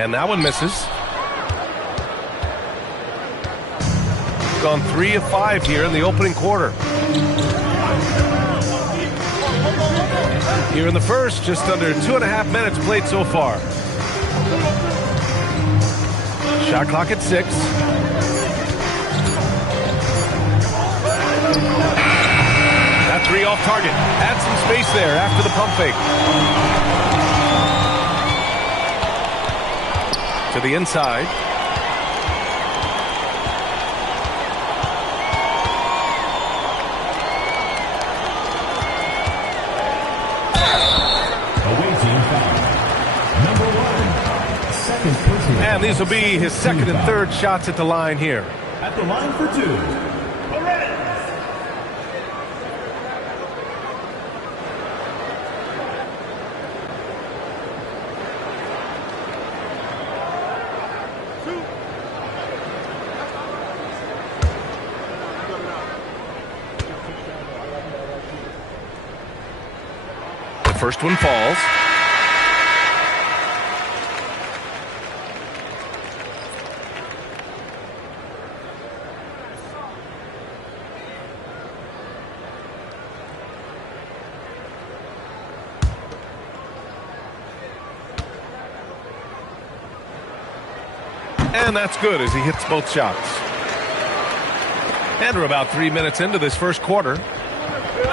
And that one misses. Gone 3 of 5 here in the opening quarter. Here in the first, just under 2.5 minutes played so far. Shot clock at 6. That 3 off target. Had some space there after the pump fake. To the inside. And these will be his second and third shots at the line here. At the line for 2. The first one falls. And that's good as he hits both shots. And we're about 3 minutes into this first quarter.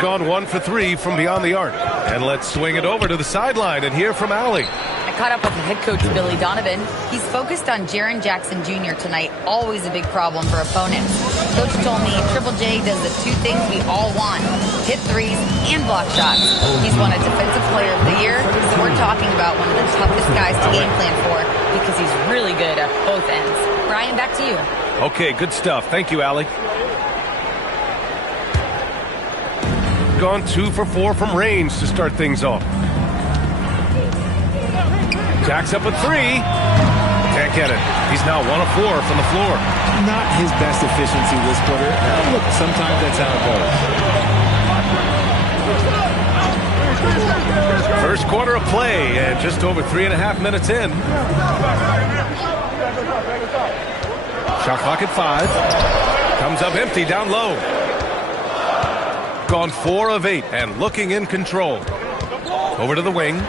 Gone 1 for 3 from beyond the arc. And let's swing it over to the sideline and hear from Allie. I caught up with the head coach, Billy Donovan. He's focused on Jaren Jackson Jr. tonight, always a big problem for opponents. Coach told me Triple J does the 2 things we all want, hit threes and block shots. He's won a Defensive Player of the Year, so we're talking about one of the toughest guys to game plan for because he's really good at both ends. Brian, back to you. Okay, good stuff. Thank you, Allie. Gone 2 for 4 from range to start things off. Jacks up with 3. Can't get it. He's now 1 of 4 from the floor. Not his best efficiency this quarter. Look, sometimes that's how it goes. First quarter of play and just over 3.5 minutes in. Shot clock at 5. Comes up empty down low. Gone 4 of 8 and looking in control. Over to the wing.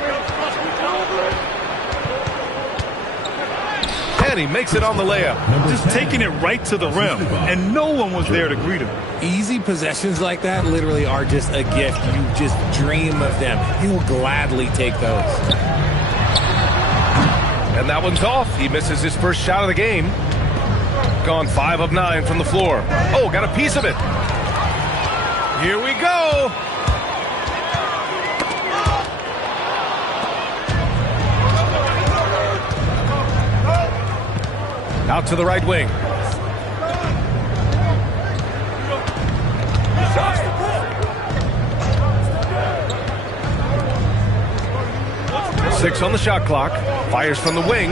And he makes it on the layup. Just taking it right to the rim, and no one was there to greet him. Easy possessions like that literally are just a gift. You just dream of them. He'll gladly take those. And that one's off. He misses his first shot of the game. Gone 5 of 9 from the floor. Oh, got a piece of it. Here we go. Out to the right wing. Six on the shot clock. Fires from the wing.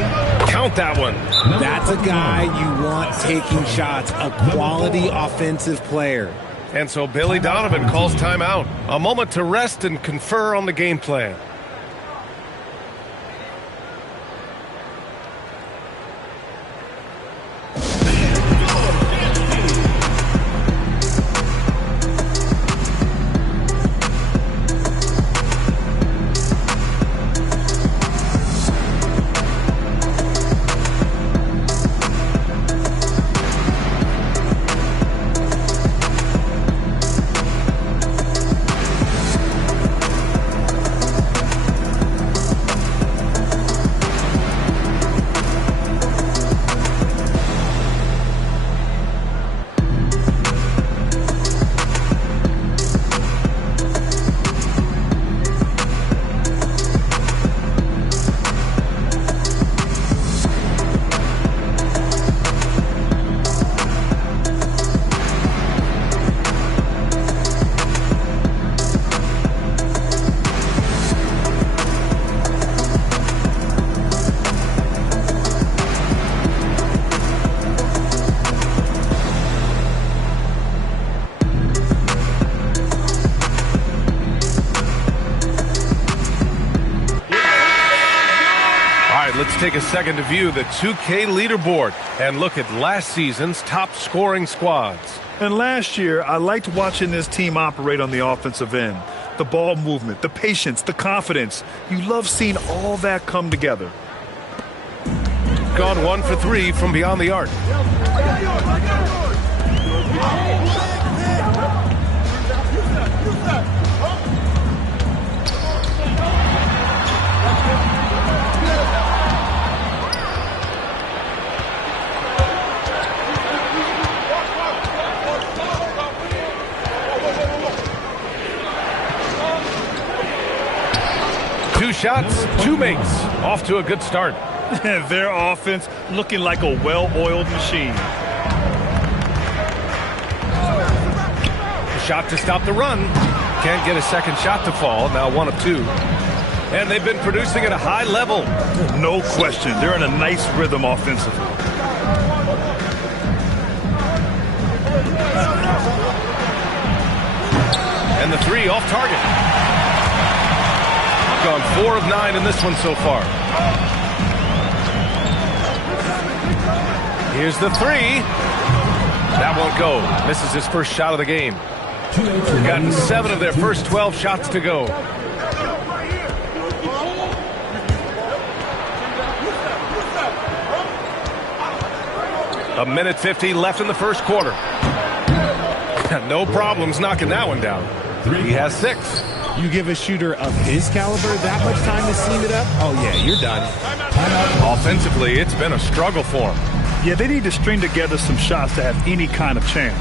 Count that one. That's a guy you want taking shots. A quality offensive player. And so Billy Donovan calls timeout. A moment to rest and confer on the game plan. Let's take a second to view the 2K leaderboard and look at last season's top scoring squads. And last year, I liked watching this team operate on the offensive end. The ball movement, the patience, the confidence. You love seeing all that come together. Gone 1 for 3 from beyond the arc. Two shots, two makes. Off to a good start. Their offense looking like a well-oiled machine. A shot to stop the run. Can't get a second shot to fall. Now 1 of 2. And they've been producing at a high level. No question. They're in a nice rhythm offensively. And the 3 off target. Gone 4 of 9 in this one so far. Here's the 3. That won't go. Misses his first shot of the game. Gotten 7 of their first 12 shots to go. A minute 50 left in the first quarter. No problems knocking that one down. He has 6. You give a shooter of his caliber that much time to steam it up? Oh, yeah, you're done. Offensively, it's been a struggle for him. Yeah, they need to string together some shots to have any kind of chance.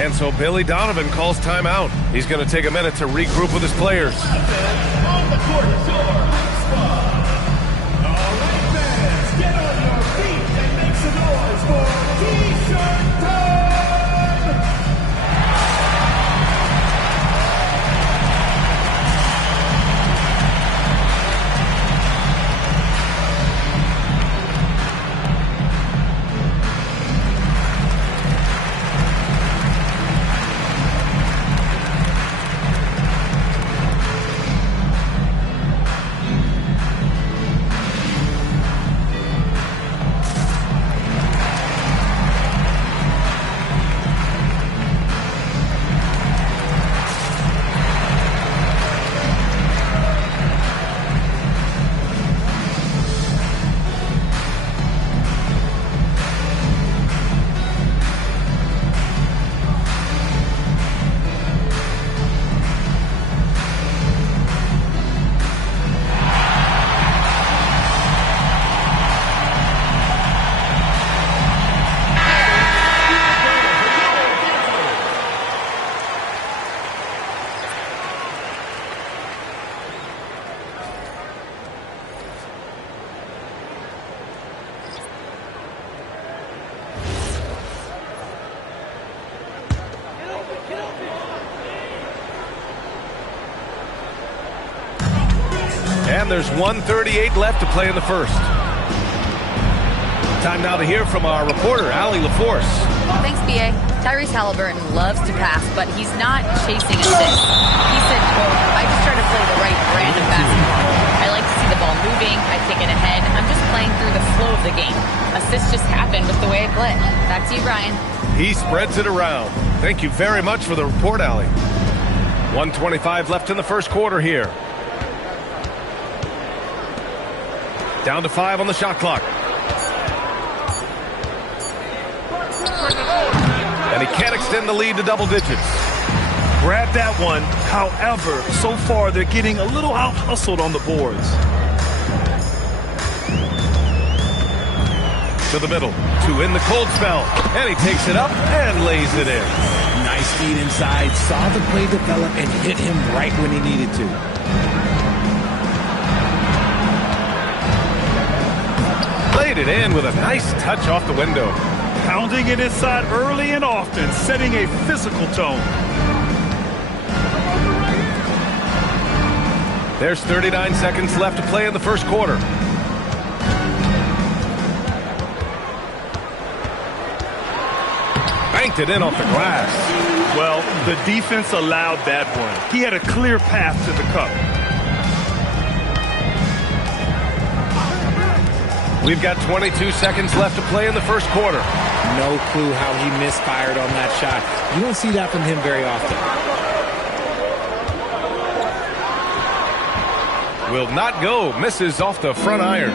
And so Billy Donovan calls timeout. He's going to take a minute to regroup with his players. On the court, all right, fans, get on your feet and make some noise for T-shirt time! And there's 1:38 left to play in the first. Time now to hear from our reporter, Allie LaForce. Thanks, B.A. Tyrese Halliburton loves to pass, but he's not chasing assists. He said, quote, I just try to play the right brand of basketball. I like to see the ball moving. I take it ahead. I'm just playing through the flow of the game. Assists just happen with the way I play. Back to you, Brian. He spreads it around. Thank you very much for the report, Allie. 1:25 left in the first quarter here. Down to 5 on the shot clock. And he can't extend the lead to double digits. Grab that one. However, so far they're getting a little out-hustled on the boards. To the middle, to in the cold spell. And he takes it up and lays it in. Nice feed inside, saw the play develop, and hit him right when he needed to. Laid it in with a nice touch off the window. Pounding it inside early and often, setting a physical tone. There's 39 seconds left to play in the first quarter. Banked it in off the glass. Well, the defense allowed that one. He had a clear path to the cup. We've got 22 seconds left to play in the first quarter. No clue how he misfired on that shot. You don't see that from him very often. Will not go. Misses off the front iron.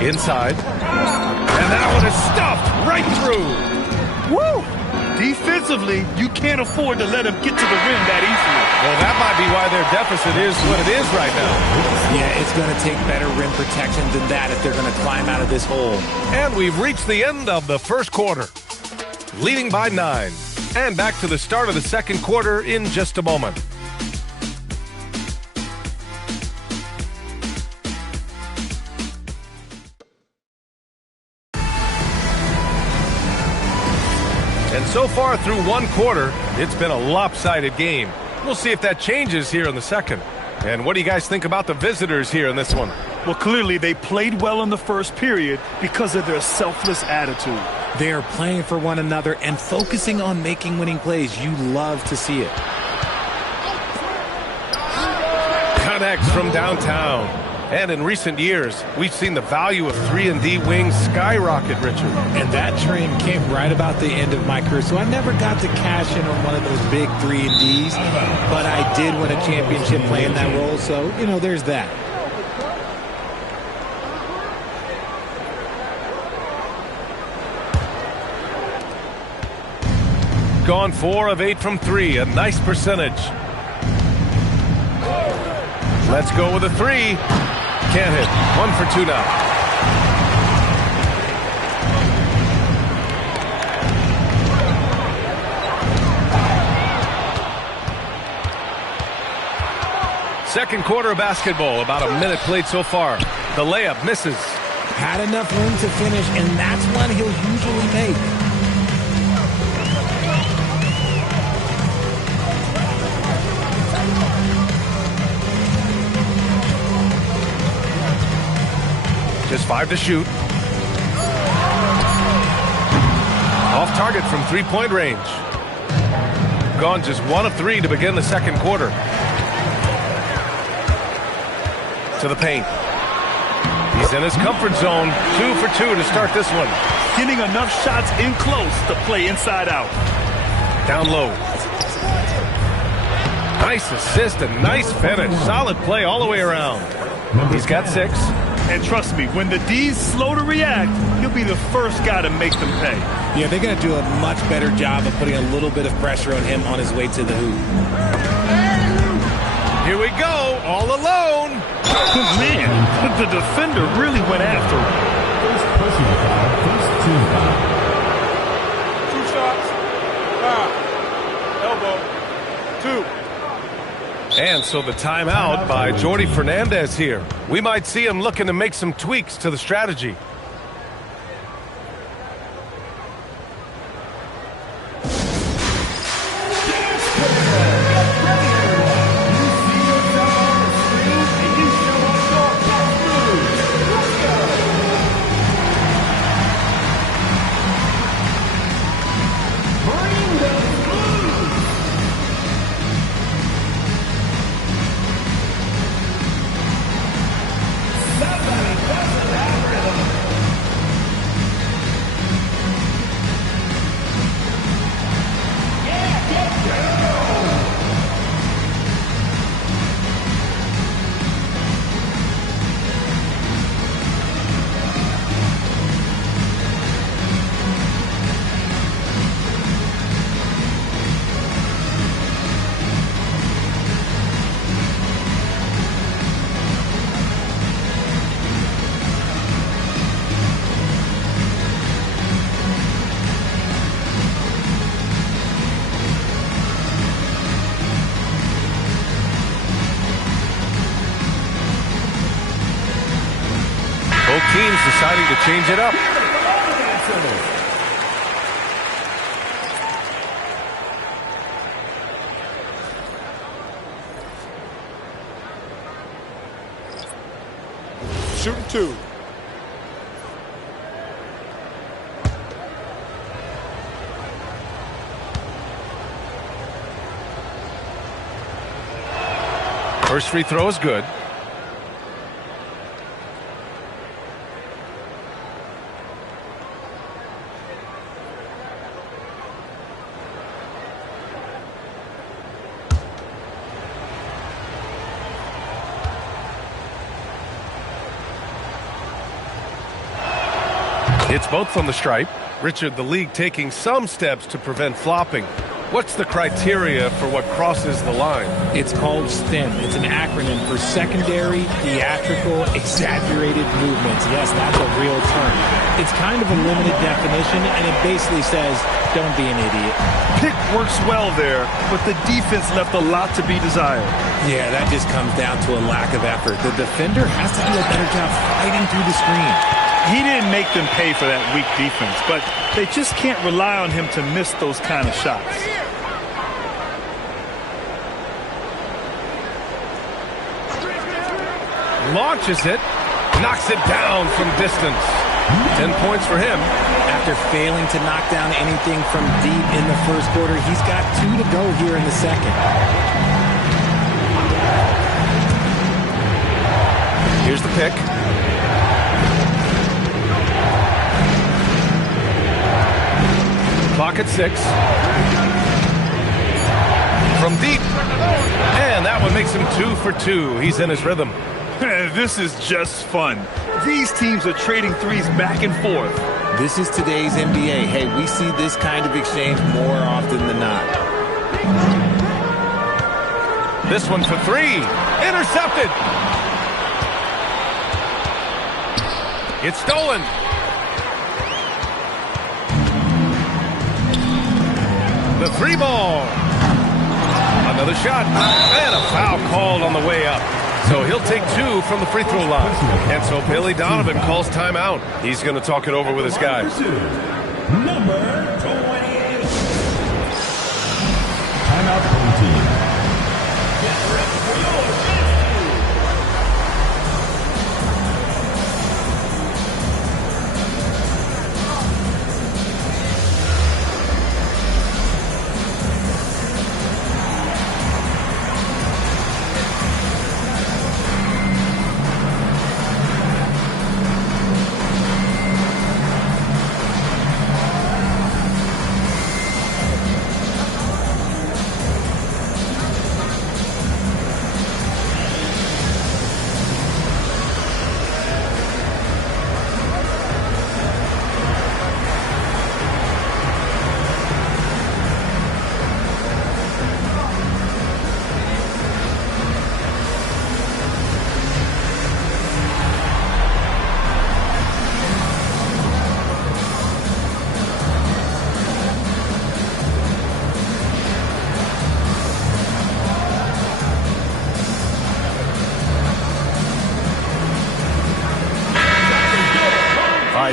Inside. And that one is stuffed right through. Woo! Defensively, you can't afford to let him get to the rim that easily. Well, that might be why their deficit is what it is right now. Yeah, it's going to take better rim protection than that if they're going to climb out of this hole. And we've reached the end of the first quarter. Leading by 9. And back to the start of the second quarter in just a moment. And so far through one quarter, it's been a lopsided game. We'll see if that changes here in the second. And what do you guys think about the visitors here in this one? Well, clearly they played well in the first period because of their selfless attitude. They are playing for one another and focusing on making winning plays. You love to see it. Connects from downtown. And in recent years, we've seen the value of 3-and-D wings skyrocket, Richard. And that trend came right about the end of my career. So I never got to cash in on one of those big 3-and-Ds, but I did win a championship playing that role. So, you know, there's that. Gone 4 of 8 from 3, a nice percentage. Let's go with a 3. Can't hit. 1 for 2 now. Second quarter of basketball, about a minute played so far. The layup misses. Had enough room to finish, and that's one he'll usually make. Just 5 to shoot. Off target from three-point range. Gone just 1 of 3 to begin the second quarter. To the paint. He's in his comfort zone. 2 for 2 to start this one. Getting enough shots in close to play inside out. Down low. Nice assist and nice finish. Solid play all the way around. He's got 6. And trust me, when the D's slow to react, he'll be the first guy to make them pay. Yeah, they're going to do a much better job of putting a little bit of pressure on him on his way to the hoop. Here we go, all alone. Man, the defender really went after him. First personal foul, first team foul. 2 shots. Elbow. 2. And so the timeout by Jordi Fernandez here. We might see him looking to make some tweaks to the strategy. Both teams deciding to change it up. Shooting 2. First free throw is good. It's both from the stripe. Richard, the league taking some steps to prevent flopping. What's the criteria for what crosses the line? It's called STEM. It's an acronym for secondary, theatrical, exaggerated movements. Yes, that's a real term. It's kind of a limited definition, and it basically says, don't be an idiot. Pick works well there, but the defense left a lot to be desired. Yeah, that just comes down to a lack of effort. The defender has to do a better job fighting through the screen. He didn't make them pay for that weak defense, but they just can't rely on him to miss those kind of shots. Launches it, knocks it down from distance. 10 points for him. After failing to knock down anything from deep in the first quarter, he's got 2 to go here in the second. Here's the pick. Clock at 6. From deep. And that one makes him 2 for 2. He's in his rhythm. This is just fun. These teams are trading threes back and forth. This is today's NBA. Hey, we see this kind of exchange more often than not. This one for 3. Intercepted. It's stolen. The 3 ball. Another shot. And a foul called on the way up. So he'll take 2 from the free throw line. And so Billy Donovan calls timeout. He's going to talk it over with his guys. Number 28. Timeout from the team. Get ready for your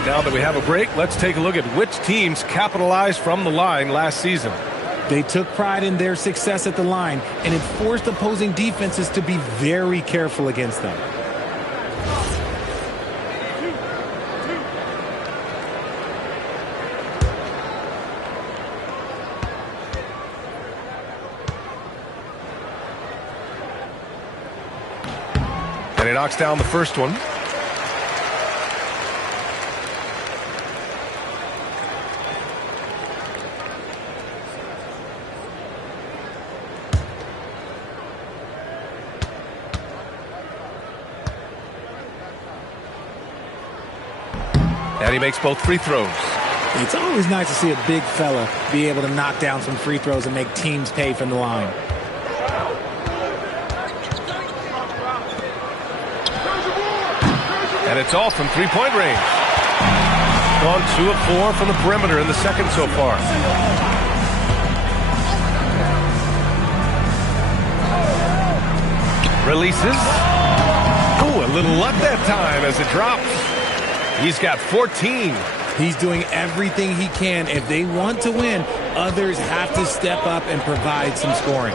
Now that we have a break, let's take a look at which teams capitalized from the line last season. They took pride in their success at the line, and it forced opposing defenses to be very careful against them. And he knocks down the first one. And he makes both free throws. It's always nice to see a big fella be able to knock down some free throws and make teams pay from the line. And it's all from three-point range. Gone 2 of 4 from the perimeter in the second so far. Releases. Ooh, a little luck that time as it drops. He's got 14. He's doing everything he can. If they want to win, others have to step up and provide some scoring.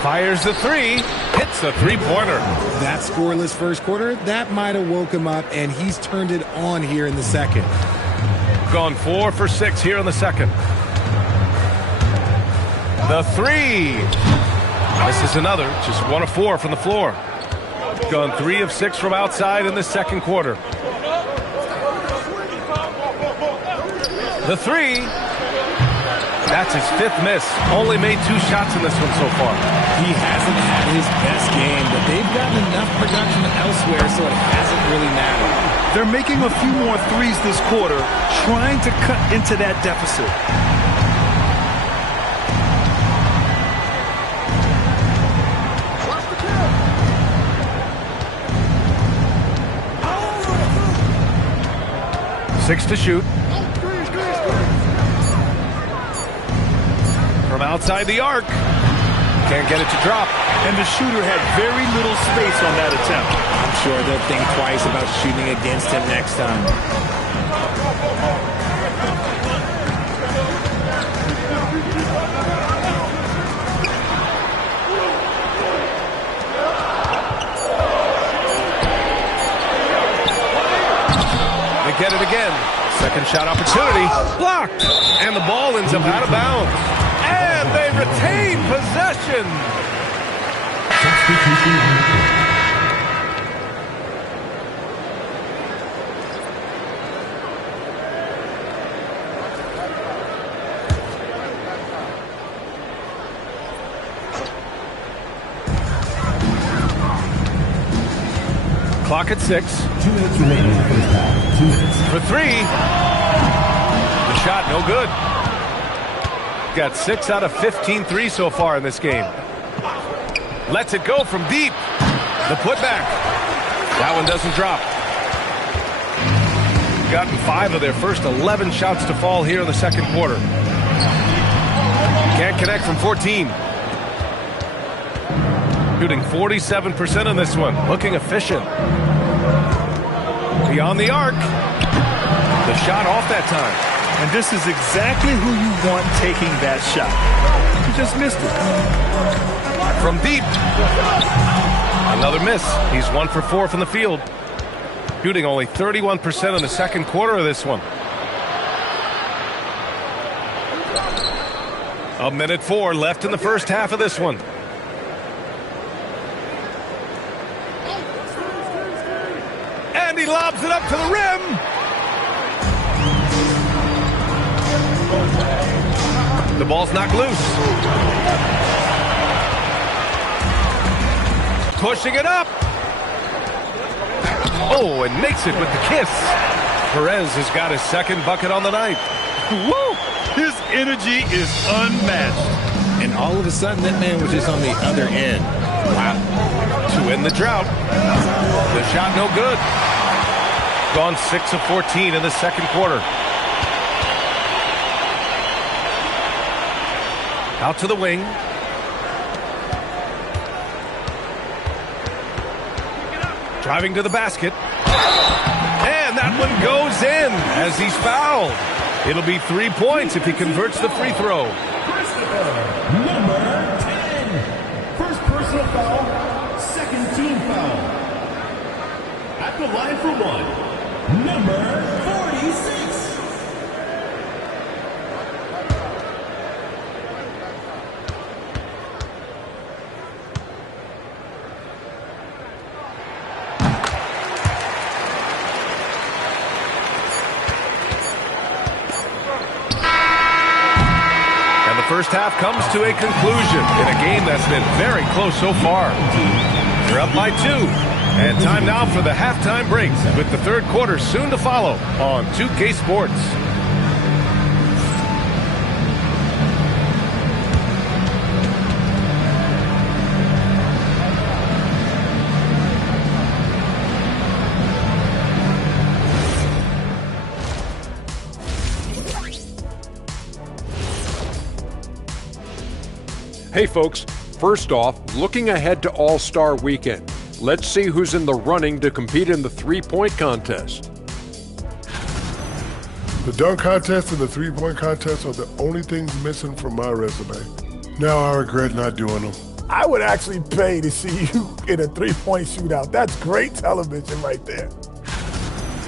Fires the 3. Hits a three-pointer. That scoreless first quarter, that might have woke him up, and he's turned it on here in the second. Gone 4 for 6 here in the second. The 3. This is another. Just 1 of 4 from the floor. Gone 3 of 6 from outside in the second quarter. The 3. That's his 5th miss. Only made 2 shots in this one so far. He hasn't had his best game, but they've gotten enough production elsewhere, so it hasn't really mattered. They're making a few more threes this quarter, trying to cut into that deficit. Six to shoot. From outside the arc. Can't get it to drop. And the shooter had very little space on that attempt. I'm sure they'll think twice about shooting against him next time. They get it again. Second shot opportunity. Blocked. And the ball ends up out of bounds. And they retain possession. Clock at 6. 2 minutes remaining in the first half. 2 minutes. For 3. The shot no good. Got 6 out of 15 threes so far in this game. Lets it go from deep. The putback. That one doesn't drop. Gotten 5 of their first 11 shots to fall here in the second quarter. Can't connect from 14. Shooting 47% in this one. Looking efficient. Beyond the arc. The shot off that time. And this is exactly who you want taking that shot. He just missed it. From deep. Another miss. He's 1 for 4 from the field. Shooting only 31% in the second quarter of this one. A minute 4 left in the first half of this one. And he lobs it up to the rim. The ball's knocked loose. Pushing it up. Oh, and makes it with the kiss. Perez has got his second bucket on the night. Woo! His energy is unmatched. And all of a sudden, that man was just on the other end. Wow. To end the drought. The shot no good. Gone 6 of 14 in the second quarter. Out to the wing. Driving to the basket. And that one goes in as he's fouled. It'll be 3 points if he converts the free throw. Number 10. First personal foul, second team foul. At the line for one, number 46. First half comes to a conclusion in a game that's been very close so far. They're up by 2. And time now for the halftime break with the third quarter soon to follow on 2K Sports. Hey folks, first off, looking ahead to All-Star Weekend. Let's see who's in the running to compete in the three-point contest. The dunk contest and the three-point contest are the only things missing from my resume. Now I regret not doing them. I would actually pay to see you in a three-point shootout. That's great television right there.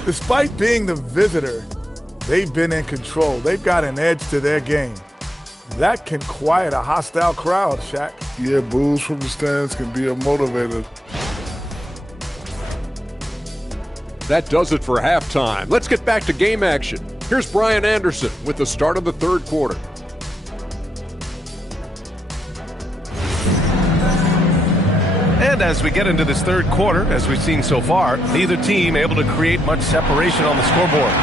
Despite being the visitor, they've been in control. They've got an edge to their game. That can quiet a hostile crowd, Shaq. Yeah, boos from the stands can be a motivator. That does it for halftime. Let's get back to game action. Here's Brian Anderson with the start of the third quarter. And as we get into this third quarter, as we've seen so far, neither team able to create much separation on the scoreboard.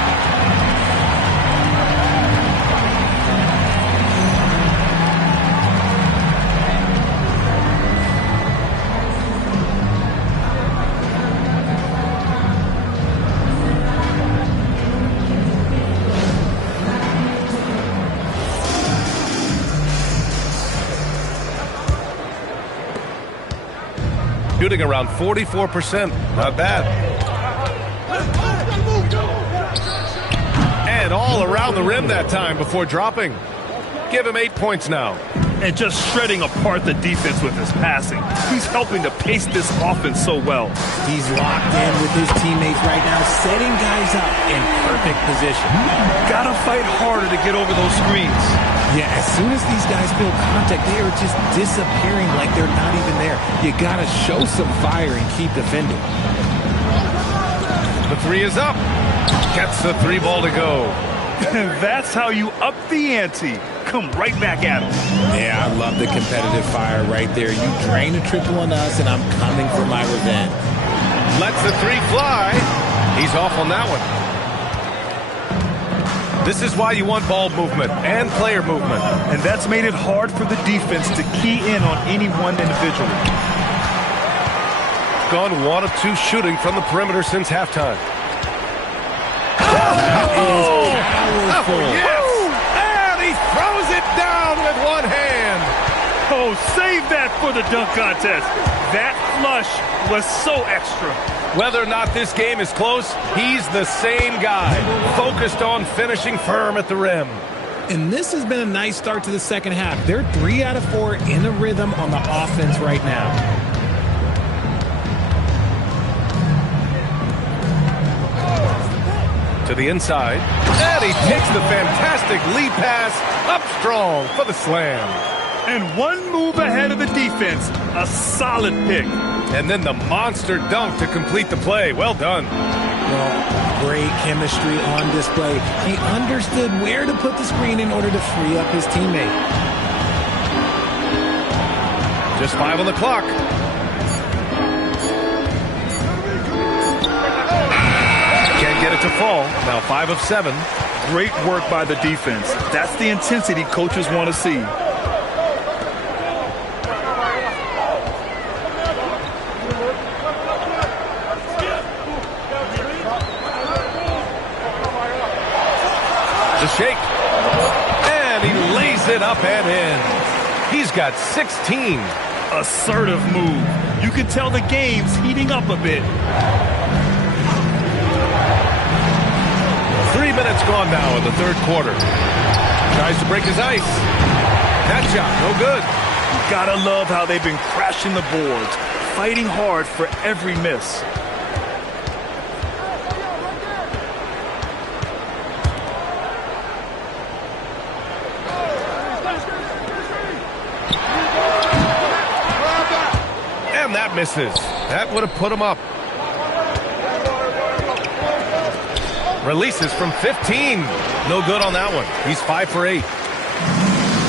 Shooting around 44%. Not bad. And all around the rim that time before dropping. Give him 8 points now. And just shredding apart the defense with his passing. He's helping to pace this offense so well. He's locked in with his teammates right now, setting guys up in perfect position. Gotta fight harder to get over those screens. Yeah, as soon as these guys feel contact, they are just disappearing like they're not even there. You gotta show some fire and keep defending. The three is up. Gets the three ball to go. That's how you up the ante. Come right back at him. Yeah, I love the competitive fire right there. You drain a triple on us, and I'm coming for my revenge. Lets the three fly. He's off on that one. This is why you want ball movement and player movement. And that's made it hard for the defense to key in on any one individual. Gone 1 of 2 shooting from the perimeter since halftime. Oh, yes! And he throws it down with one hand. Oh, save that for the dunk contest. That flush was so extra. Whether or not this game is close, he's the same guy, focused on finishing firm at the rim. And this has been a nice start to the second half. They're 3 out of 4 in the rhythm on the offense right now. To the inside, and he takes the fantastic lead pass up strong for the slam. And one move ahead of the defense, a solid pick. And then the monster dunk to complete the play. Well done. Well, great chemistry on display. He understood where to put the screen in order to free up his teammate. Just 5 on the clock. Can't get it to fall. Now 5 of 7. Great work by the defense. That's the intensity coaches want to see. The shake. And he lays it up and in. He's got 16. Assertive move. You can tell the game's heating up a bit. 3 minutes gone now in the third quarter. Tries to break his ice. That shot, no good. Gotta love how they've been crashing the boards, fighting hard for every miss. And that misses. That would have put him up. Releases from 15. No good on that one. He's 5 for 8.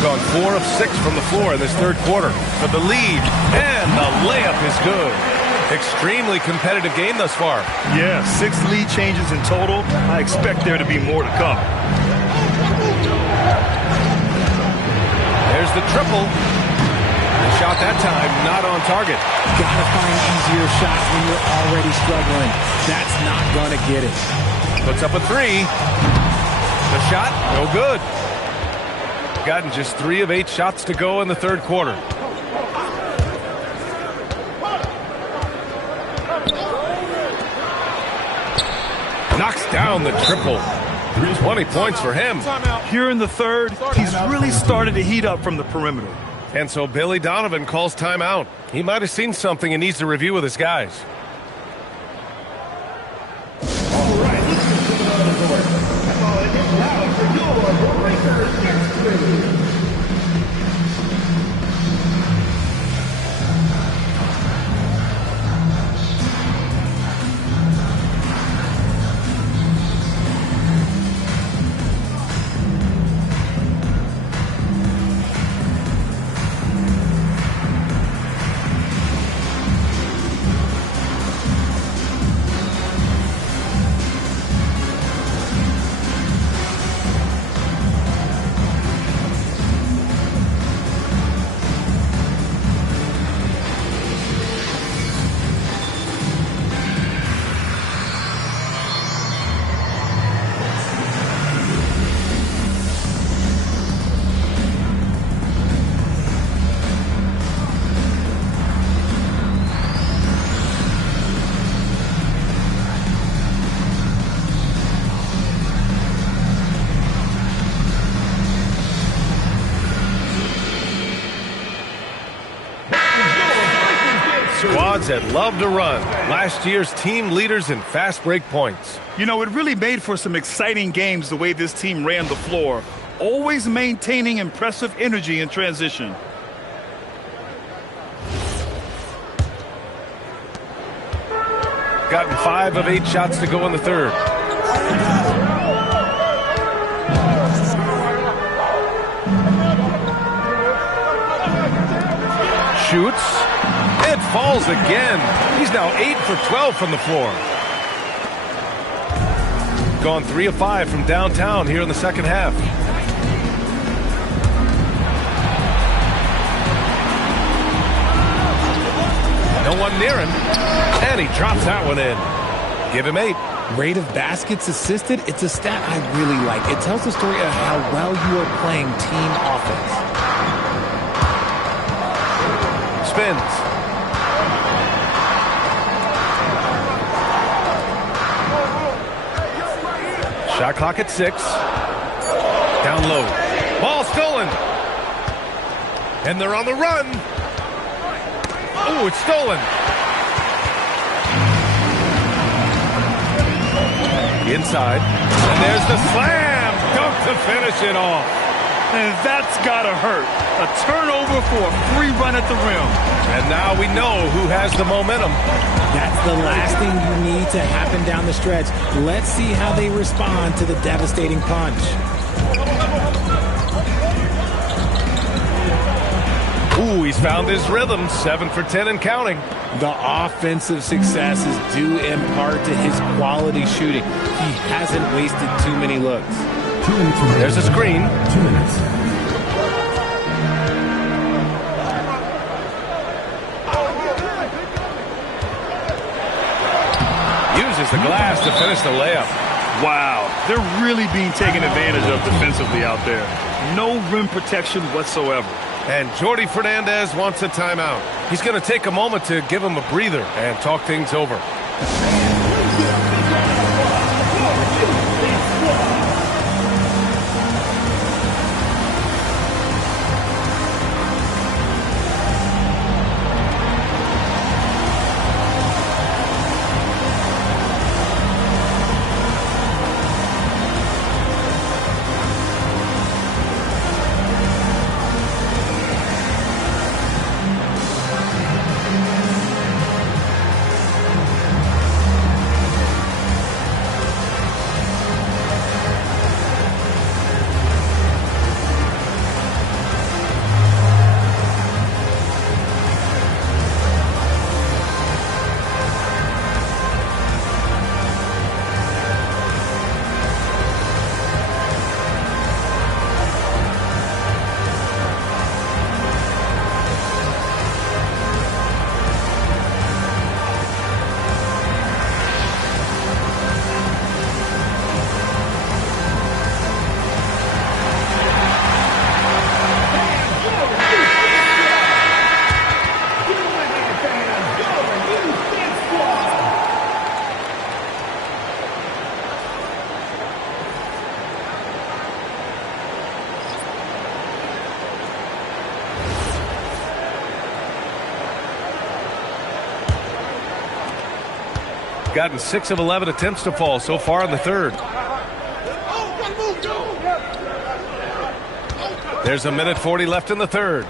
Gone 4 of 6 from the floor in this third quarter. But the lead and the layup is good. Extremely competitive game thus far. Yeah, 6 lead changes in total. I expect there to be more to come. There's the triple. The shot that time, not on target. Gotta find easier shots when you're already struggling. That's not gonna get it. Puts up a 3. The shot, no good. Gotten just 3 of 8 shots to go in the third quarter. Knocks down the triple. 20 points for him. Here in the third, he's really started to heat up from the perimeter. And so Billy Donovan calls timeout. He might have seen something and needs to review with his guys. All right, let's get to the court. It is now for your Lakers next series. squads that love to run. Last year's team leaders in fast break points. You know, it really made for some exciting games the way this team ran the floor, always maintaining impressive energy in transition. Gotten 5 of 8 shots to go in the third. Shoots. It falls again. He's now 8 for 12 from the floor. Gone 3 of 5 from downtown here in the second half. No one near him. And he drops that one in. Give him 8. Rate of baskets assisted, it's a stat I really like. It tells the story of how well you are playing team offense. Spins. Shot clock at 6. Down low. Ball stolen. And they're on the run. Oh, it's stolen. Inside. And there's the slam. Dunk to finish it off. And that's gotta hurt. A turnover for a free run at the rim. And now we know who has the momentum. That's the last thing you need to happen down the stretch. Let's see how they respond to the devastating punch. Ooh, he's found his rhythm. 7 for 10 and counting. The offensive success is due in part to his quality shooting. He hasn't wasted too many looks. 2 minutes. There's a screen. 2 minutes. Uses the glass to finish the layup. Wow, they're really being taken advantage of defensively out there. No rim protection whatsoever. And Jordi Fernandez wants a timeout. He's going to take a moment to give him a breather and talk things over. Gotten 6 of 11 attempts to fall so far in the third. There's 1:40 left in the third.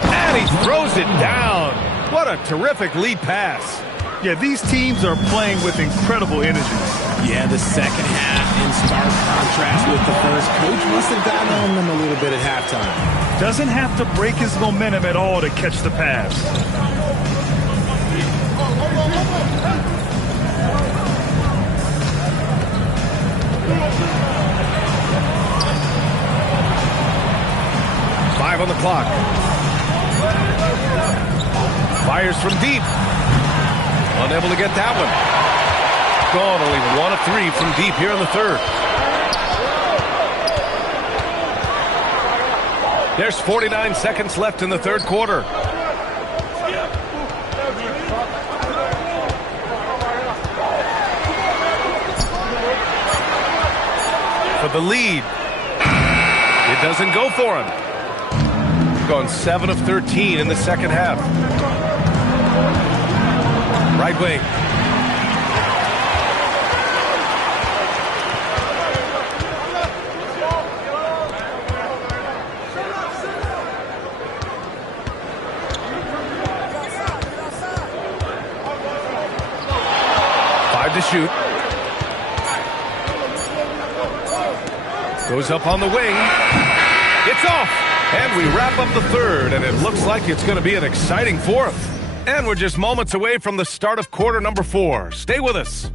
And he throws it down. What a terrific lead pass. Yeah, these teams are playing with incredible energy. Yeah, the second half in stark contrast with the first. Coach must have gotten on them a little bit at halftime. Doesn't have to break his momentum at all to catch the pass. Five on the clock. Fires from deep. Unable to get that one. Gone only 1 of 3 from deep here in the third. There's 49 seconds left in the third quarter. For the lead. It doesn't go for him. Gone 7 of 13 in the second half. Right wing. To shoot. Goes up on the wing. It's off. And we wrap up the third, and it looks like it's going to be an exciting fourth. And we're just moments away from the start of quarter number 4. Stay with us.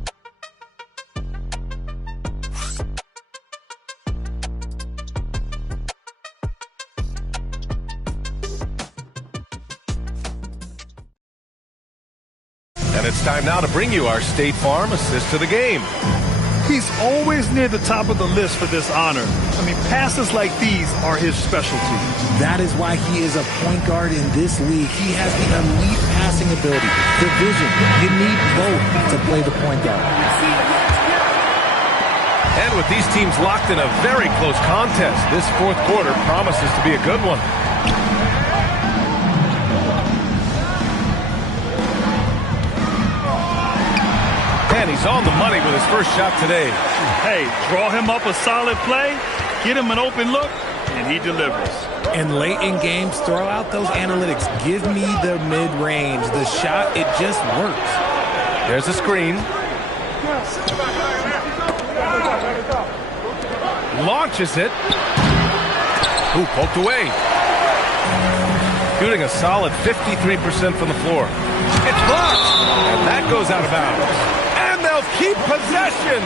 And it's time now to bring you our State Farm assist to the game. He's always near the top of the list for this honor. I mean, passes like these are his specialty. That is why he is a point guard in this league. He has the elite passing ability, the vision. You need both to play the point guard. And with these teams locked in a very close contest, this fourth quarter promises to be a good one. And he's on the money with his first shot today. Hey, draw him up a solid play, get him an open look, and he delivers. And late in games, throw out those analytics. Give me the mid-range. The shot, it just works. There's a screen. Launches it. Ooh, poked away. Shooting a solid 53% from the floor. It's blocked, and that goes out of bounds. And they'll keep possession.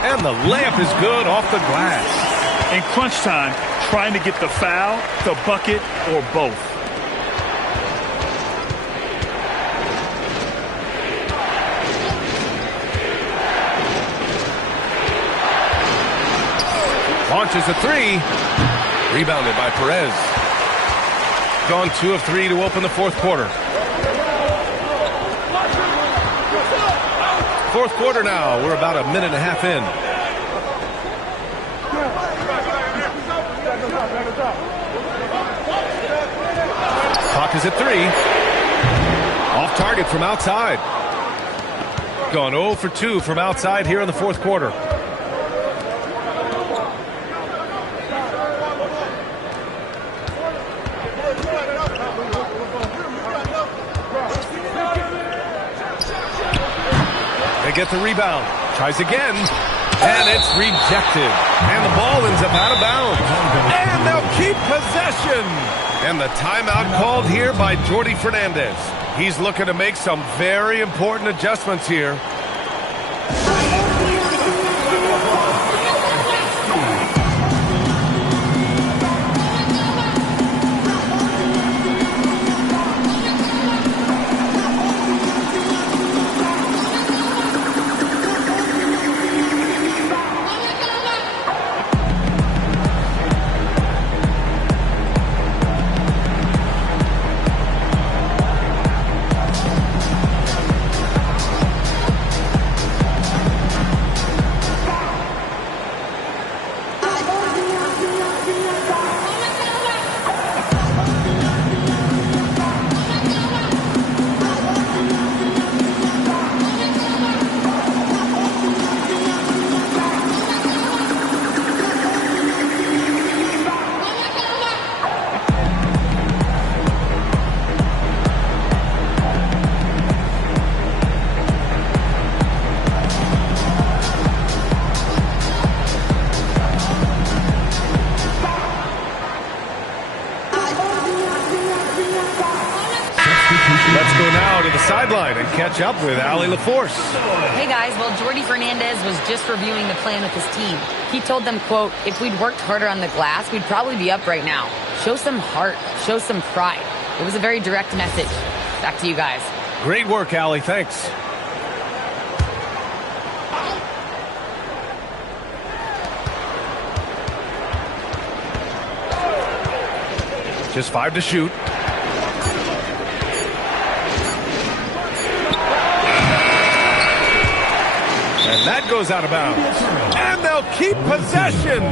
And the layup is good off the glass. In crunch time, trying to get the foul, the bucket, or both. Launches a three. Rebounded by Perez. Gone 2 of 3 to open the fourth quarter. Fourth quarter now. We're about a minute and a half in. Clock is at 3. Off target from outside. Gone 0 for 2 from outside here in the fourth quarter. They get the rebound. Tries again. And it's rejected. And the ball ends up out of bounds. And they'll keep possession. And the timeout called here by Jordi Fernandez. He's looking to make some very important adjustments here. Sideline and catch up with Allie LaForce. Hey guys, well, Jordi Fernandez was just reviewing the plan with his team. He told them, quote, if we'd worked harder on the glass, we'd probably be up right now. Show some heart, show some pride. It was a very direct message. Back to you guys. Great work, Allie. Thanks. Just 5 to shoot. And that goes out of bounds. And they'll keep possession.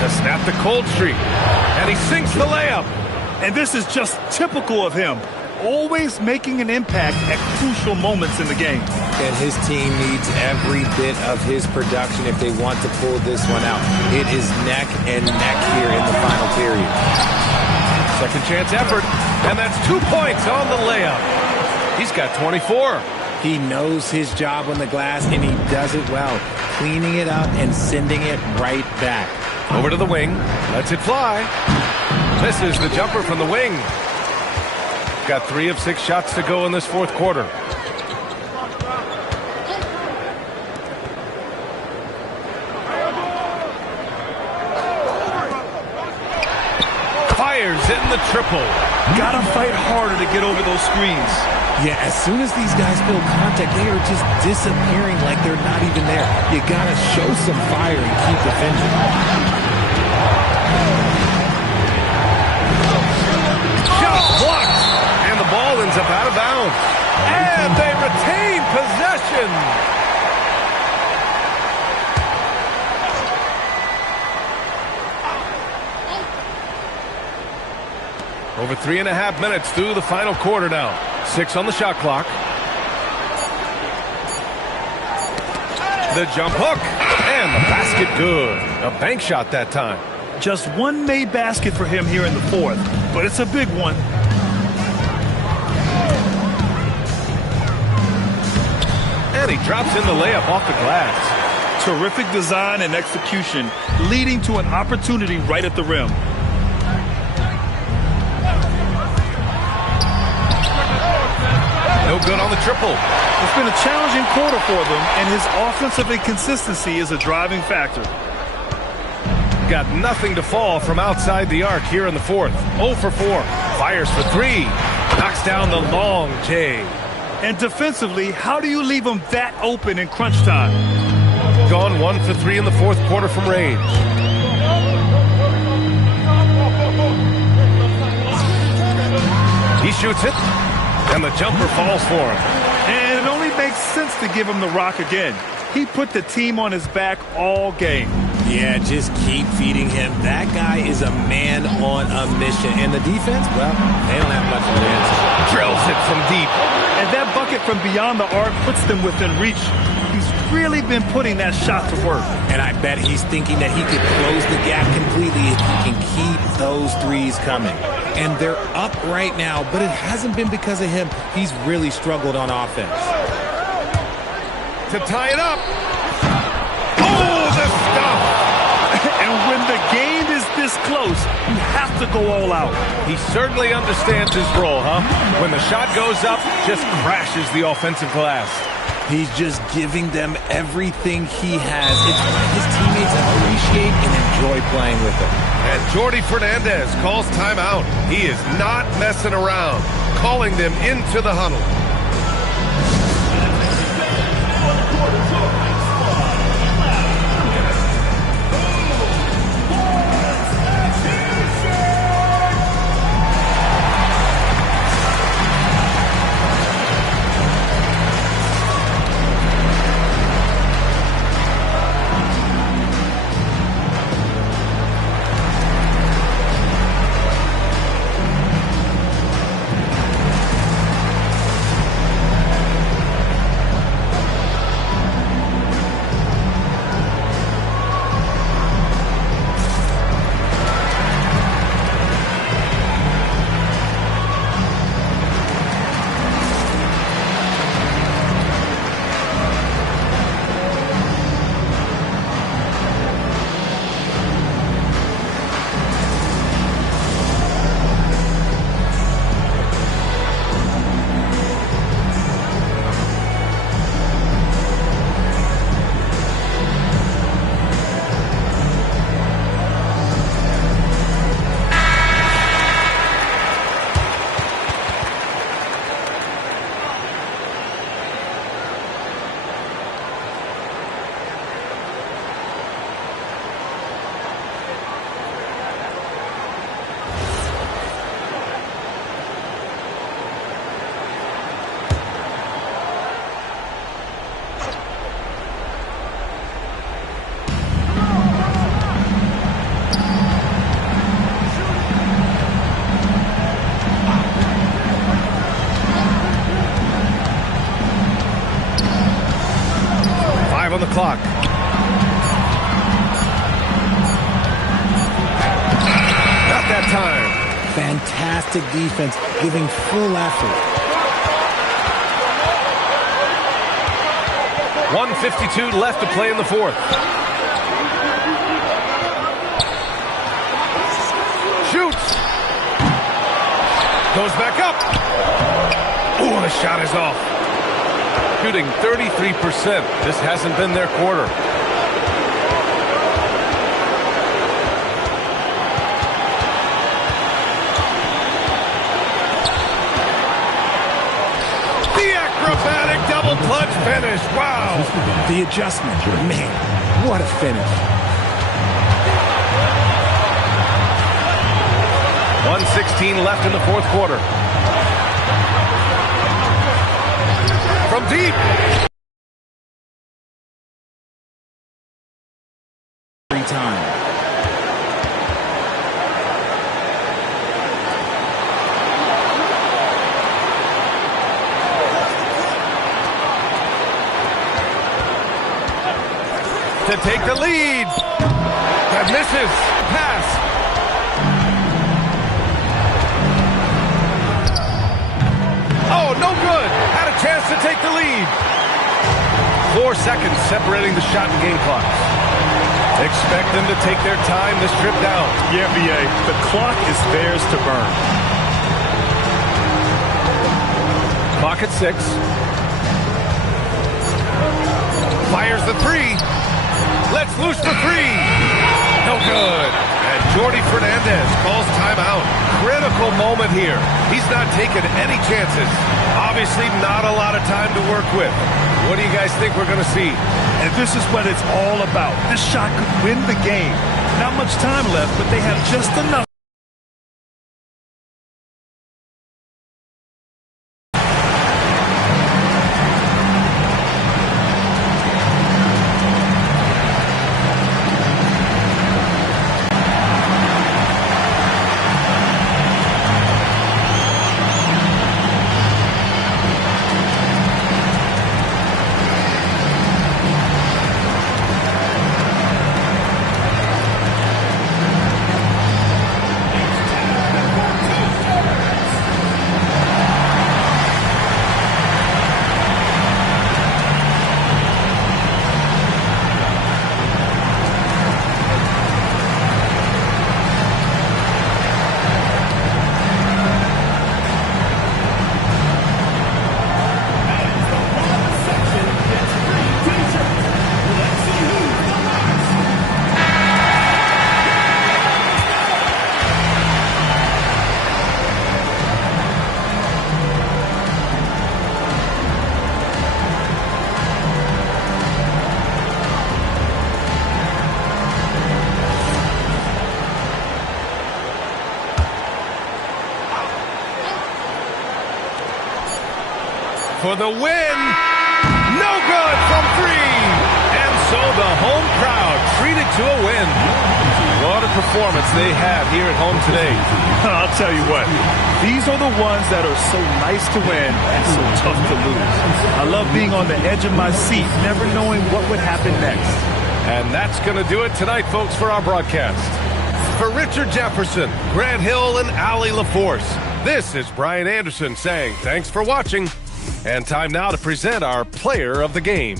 To snap the cold streak. And he sinks the layup. And this is just typical of him. Always making an impact at crucial moments in the game. And his team needs every bit of his production if they want to pull this one out. It is neck and neck here in the final period. Second chance effort. And that's 2 points on the layup. He's got 24. He knows his job on the glass, and he does it well. Cleaning it up and sending it right back. Over to the wing. Lets it fly. Misses the jumper from the wing. Got 3 of 6 shots to go in this fourth quarter. Fires in the triple. Gotta fight harder to get over those screens. Yeah, as soon as these guys feel contact, they are just disappearing like they're not even there. You gotta show some fire and keep defending. Shot blocked. And the ball ends up out of bounds. And they retain possession. Over 3.5 minutes through the final quarter now. 6 on the shot clock. The jump hook. And the basket good. A bank shot that time. Just one made basket for him here in the fourth, but it's a big one. And he drops in the layup off the glass. Terrific design and execution, leading to an opportunity right at the rim. No good on the triple. It's been a challenging quarter for them, and his offensive inconsistency is a driving factor. Got nothing to fall from outside the arc here in the fourth. 0 for 4. Fires for 3. Knocks down the long J. And defensively, how do you leave them that open in crunch time? Gone 1 for 3 in the fourth quarter from range. He shoots it, and the jumper falls for him. And it only makes sense to give him the rock again. He put the team on his back all game. Yeah, just keep feeding him. That guy is a man on a mission. And the defense, well, they don't have much of an answer. Drills it from deep. And that bucket from beyond the arc puts them within reach. He's really been putting that shot to work. And I bet he's thinking that he could close the gap completely if he can keep those threes coming. And they're up right now, but it hasn't been because of him. He's really struggled on offense. To tie it up. Oh, the stuff. And when the game is this close, you have to go all out. He certainly understands his role, huh? When the shot goes up, just crashes the offensive glass. He's just giving them everything he has. It's what his teammates appreciate and enjoy playing with him. And Jordi Fernandez calls timeout. He is not messing around, calling them into the huddle. fantastic defense, giving full effort. 1:52 left to play in the fourth. Shoots. Goes back up. Oh, the shot is off. Shooting 33%. This hasn't been their quarter. The acrobatic double clutch finish. Wow. The adjustment. Man, what a finish. 1:16 left in the fourth quarter. From deep. Every time. To take the lead. That misses. Pass. Oh, no good. Had a chance to take the lead. 4 seconds separating the shot and game clocks. Expect them to take their time this trip down. Yeah, BA, the clock is theirs to burn. Clock at 6. Fires the three. Let's loose the three. No good. And Jordy Fernandez calls timeout. Critical moment here. He's not taking any chances. Obviously not a lot of time to work with. What do you guys think we're going to see? And this is what it's all about. This shot could win the game. Not much time left, but they have just enough. For the win. No good from three. And so the home crowd treated to a win. What a performance they had here at home today. I'll tell you what, these are the ones that are so nice to win and so tough to lose. I love being on the edge of my seat, never knowing what would happen next. And that's going to do it tonight, folks, for our broadcast. For Richard Jefferson, Grant Hill, and Allie LaForce, this is Brian Anderson saying thanks for watching. And time now to present our player of the game.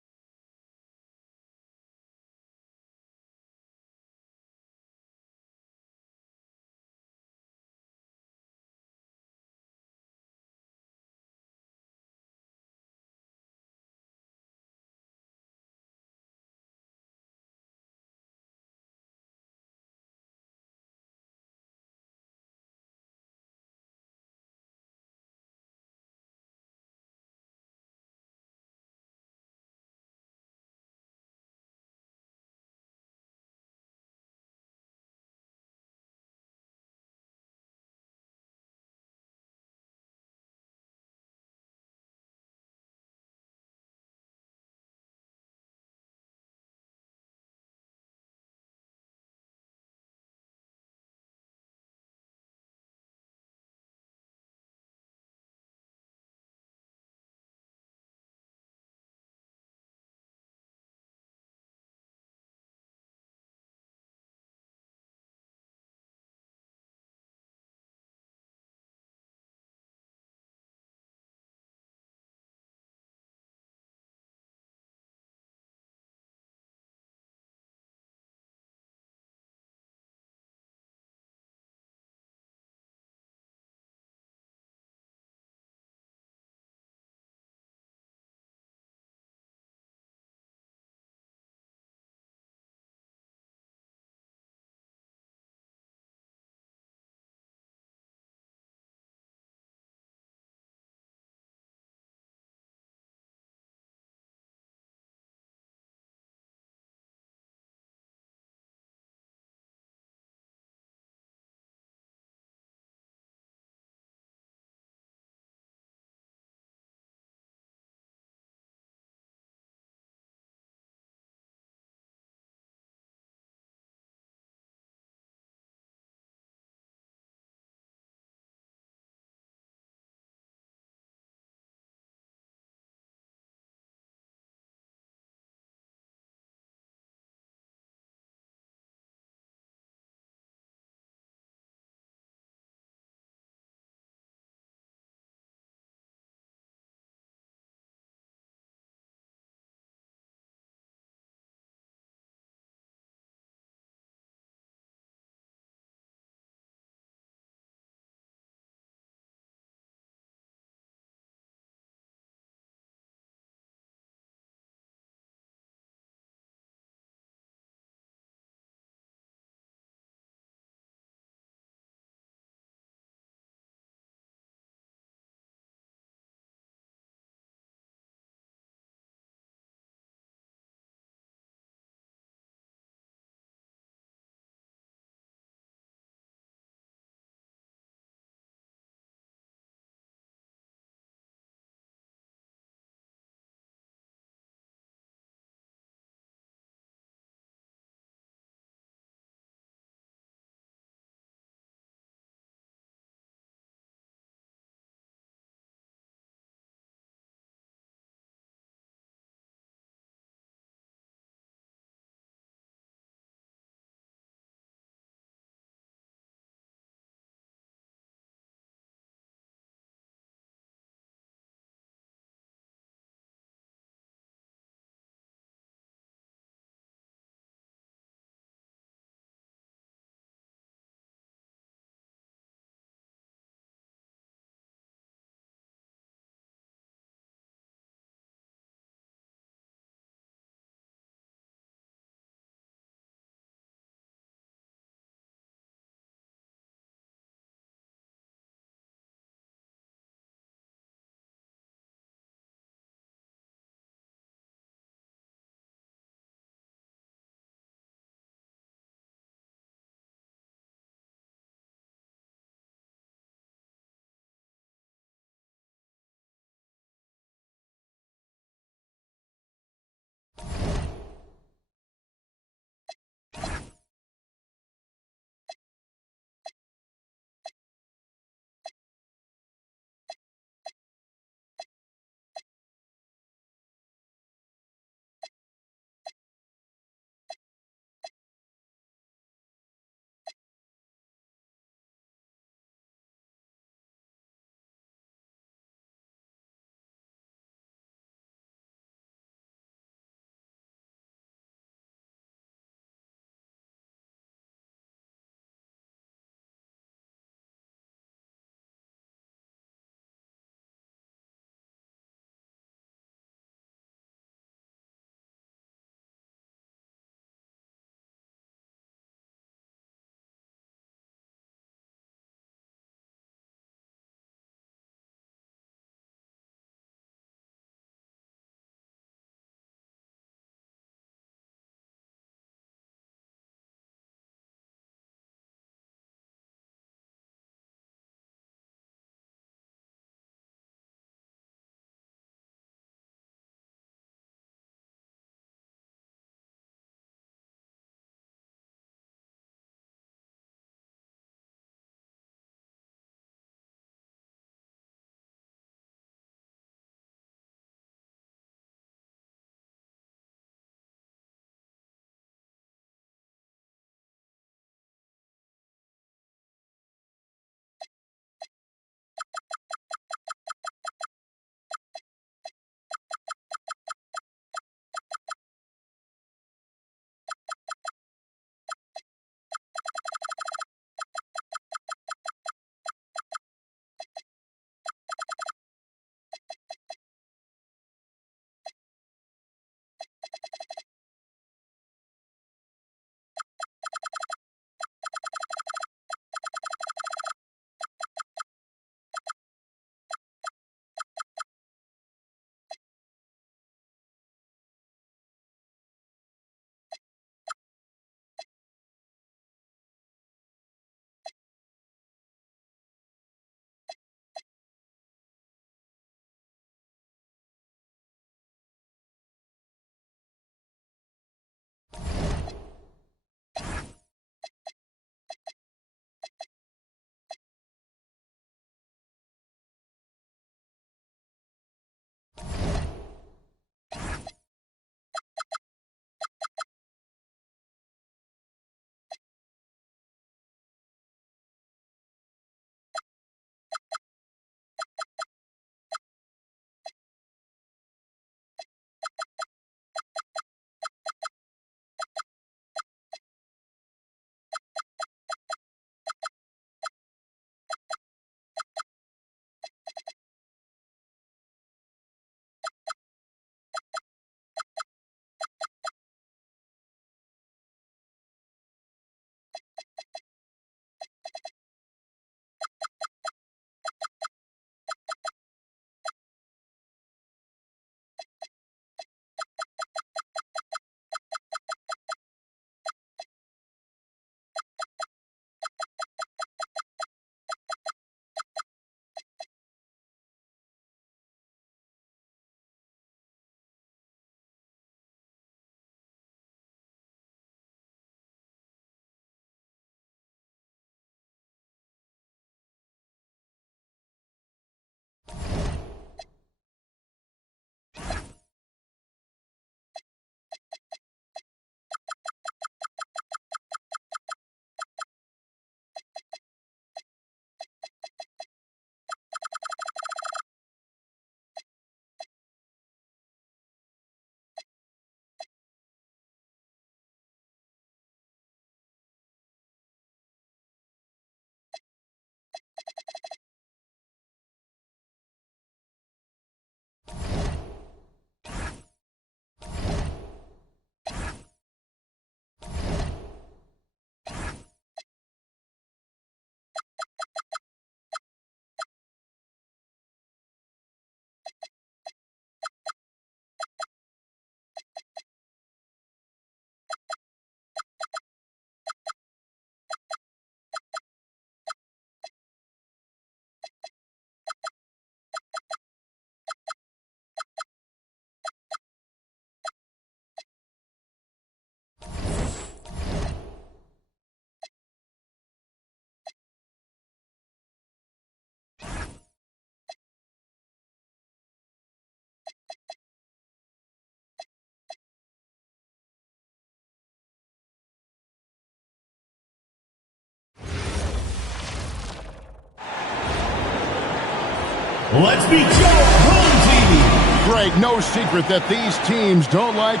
let's meet your home team. Greg, no secret that these teams don't like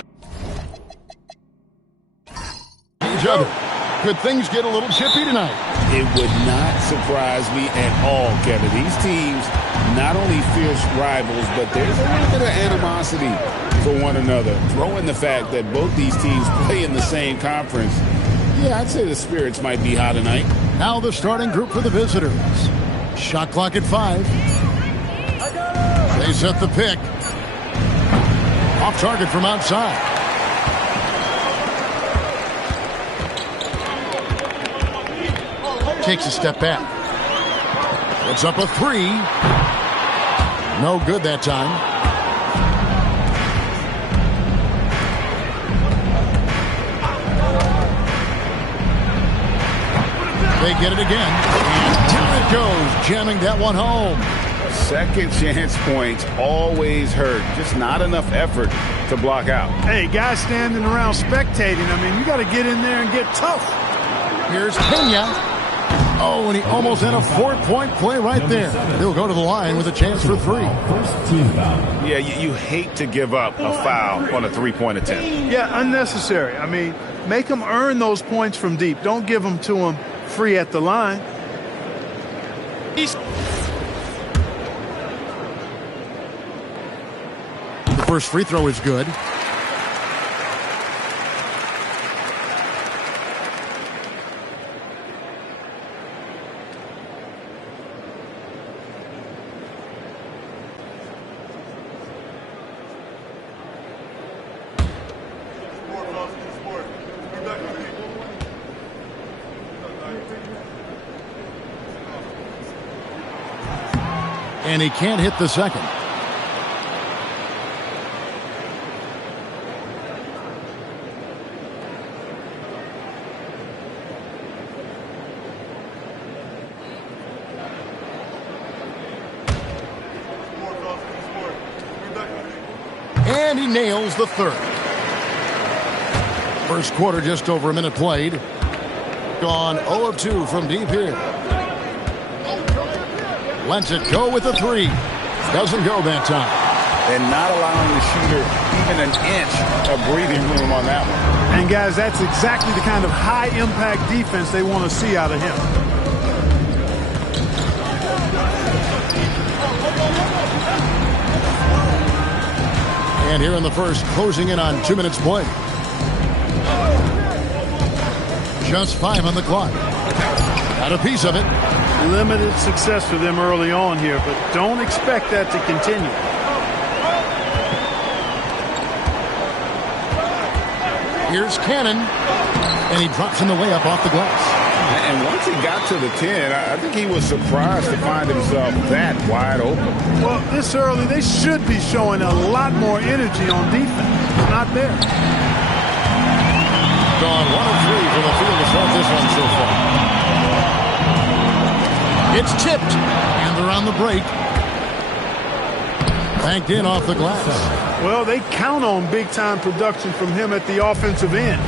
each other. Could things get a little chippy tonight? It would not surprise me at all, Kevin. These teams not only fierce rivals, but there's a little bit of animosity for one another. Throw in the fact that both these teams play in the same conference. Yeah, I'd say the spirits might be high tonight. Now the starting group for the visitors. Shot clock at 5. They set the pick. Off target from outside. Takes a step back. Puts up a 3. No good that time. They get it again. And down it goes, jamming that one home. Second chance points always hurt. Just not enough effort to block out. Hey, guys standing around spectating. I mean, you got to get in there and get tough. Here's Pena. Oh, and he almost had a 4-point play right there. He'll go to the line with a chance for 3. Yeah, you hate to give up a foul on a 3-point attempt. Yeah, unnecessary. I mean, make them earn those points from deep. Don't give them to them free at the line. The first free throw is good. And he can't hit the second. And he nails the third. First quarter, just over a minute played. Gone 0 of 2 from deep here. Lets it go with a 3. Doesn't go that time. And not allowing the shooter even an inch of breathing room on that one. And, guys, that's exactly the kind of high-impact defense they want to see out of him. And here in the first, closing in on 2 minutes play. Just 5 on the clock. Got a piece of it. Limited success for them early on here, but don't expect that to continue. Here's Cannon, and he drops in the way up off the glass. And once he got to the 10, I think he was surprised to find himself that wide open. Well, this early, they should be showing a lot more energy on defense. It's not there. Gone 1 of 3 from the field to start this one so far. It's tipped, and they're on the break. Banked in off the glass. Well, they count on big-time production from him at the offensive end.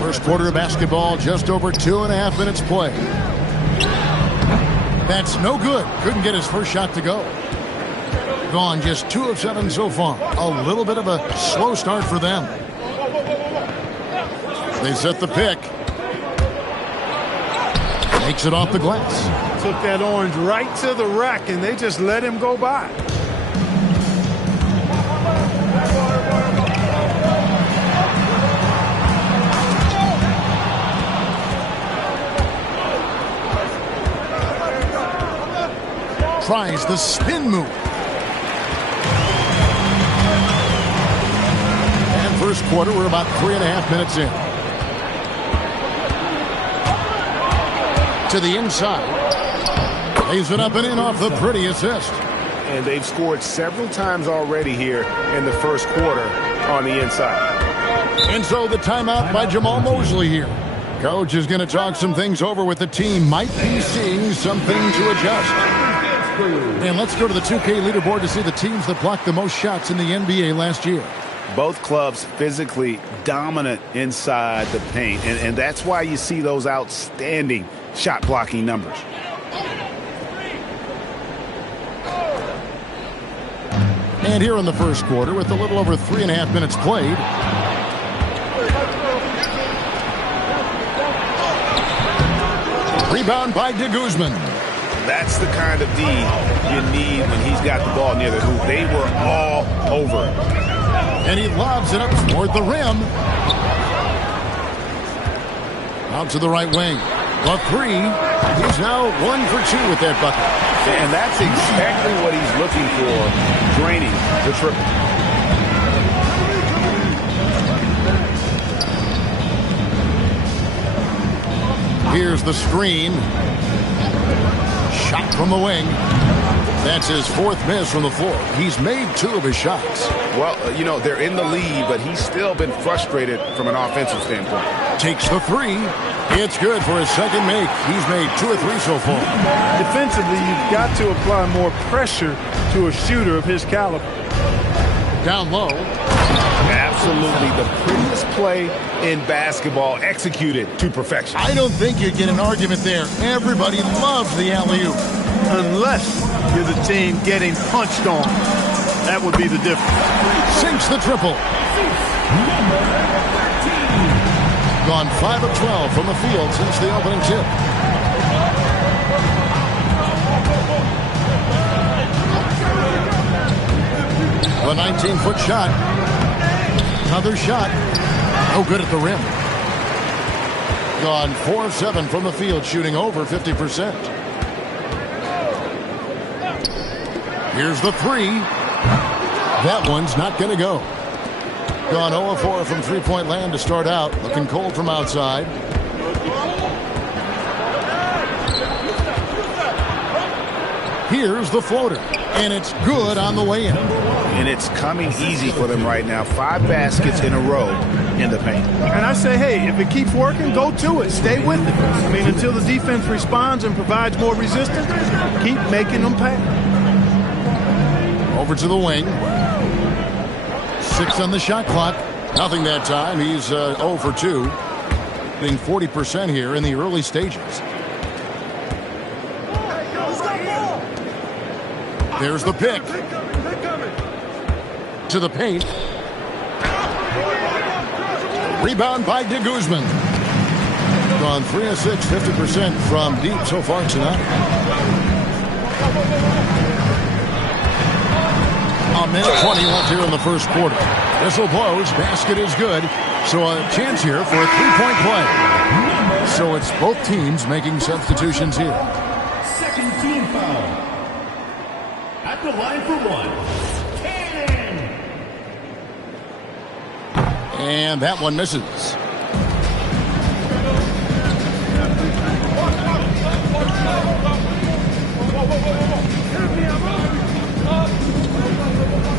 First quarter of basketball, just over 2.5 minutes play. That's no good. Couldn't get his first shot to go. Gone just 2 of 7 so far. A little bit of a slow start for them. They set the pick. Makes it off the glass. Took that orange right to the rack, and they just let him go by. Tries the spin move. And first quarter, we're about 3.5 minutes in. To the inside. Lays it up and in off the pretty assist. And they've scored several times already here in the first quarter on the inside. And so the timeout by Jamal Mosley here. Coach is going to talk some things over with the team. Might be seeing something to adjust. And let's go to the 2K leaderboard to see the teams that blocked the most shots in the NBA last year. Both clubs physically dominant inside the paint, and that's why you see those outstanding shot blocking numbers. And here in the first quarter, with a little over 3.5 minutes played, rebound by de Guzman. That's the kind of D you need when he's got the ball near the hoop. They were all over it. And he lobs it up toward the rim. Out to the right wing. A three. He's now 1 for 2 with that bucket. And that's exactly what he's looking for, draining the triple. Here's the screen. Shot from the wing. That's his 4th miss from the floor. He's made 2 of his shots. Well, you know, they're in the lead, but he's still been frustrated from an offensive standpoint. Takes the 3. It's good for his 2nd make. He's made 2 or 3 so far. Defensively, you've got to apply more pressure to a shooter of his caliber. Down low. Absolutely the prettiest play in basketball, executed to perfection. I don't think you'd get an argument there. Everybody loves the alley-oop. Unless you're the team getting punched on. That would be the difference. Sinks the triple. Gone 5 of 12 from the field since the opening tip. A 19-foot shot. Another shot. No good at the rim. Gone 4 of 7 from the field, shooting over 50%. Here's the 3. That one's not going to go. Gone 0 of 4 from three-point land to start out. Looking cold from outside. Here's the floater. And it's good on the way in. And it's coming easy for them right now. 5 baskets in a row in the paint. And I say, hey, if it keeps working, go to it. Stay with it. I mean, until the defense responds and provides more resistance, keep making them pay. Over to the wing. 6 on the shot clock. Nothing that time. He's 0 for 2. Being 40% here in the early stages. There's the pick. To the paint. Rebound by de Guzman. Gone 3 of 6, 50% from deep so far tonight. A minute 20 left here in the first quarter. Whistle blows. Basket is good. So a chance here for a 3-point play. So it's both teams making substitutions here. Second team foul. At the line for 1. Cannon. And that one misses.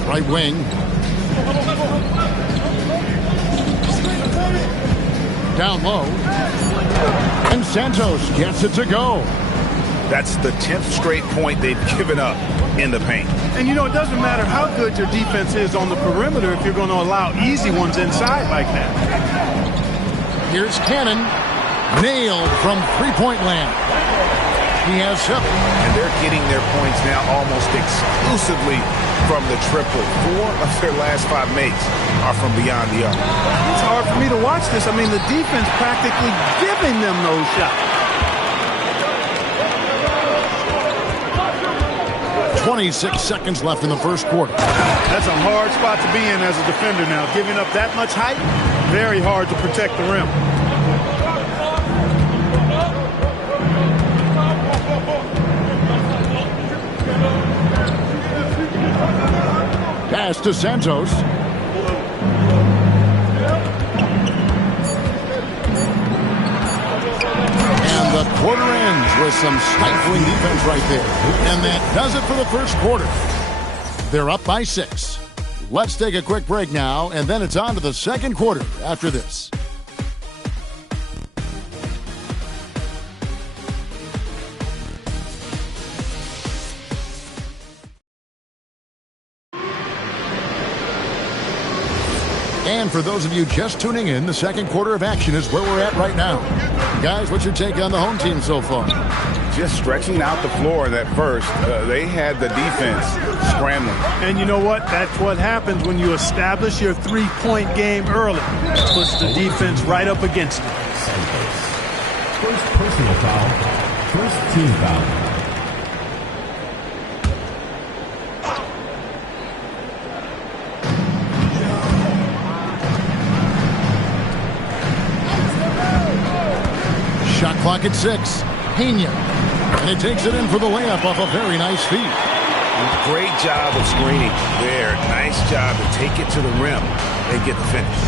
Right wing. Down low. And Santos gets it to go. That's the 10th straight point they've given up in the paint. And, you know, it doesn't matter how good your defense is on the perimeter if you're going to allow easy ones inside like that. Here's Cannon. Nailed from three-point land. He has 7. And they're getting their points now almost exclusively from the triple. 4 of their last 5 makes are from beyond the arc. It's hard for me to watch this. I mean, the defense practically giving them those shots. 26 seconds left in the first quarter. That's a hard spot to be in as a defender now. Giving up that much height, very hard to protect the rim. Pass to Santos. And the quarter ends with some stifling defense right there. And that does it for the first quarter. They're up by 6. Let's take a quick break now, and then it's on to the second quarter after this. And for those of you just tuning in, the second quarter of action is where we're at right now. Guys, what's your take on the home team so far? Just stretching out the floor at first. They had the defense scrambling. And you know what? That's what happens when you establish your three-point game early. Puts the defense right up against it. First personal foul. First team foul. Shot clock at 6. Pena. And it takes it in for the layup off a very nice feed. Great job of screening there. Nice job to take it to the rim and get the finish.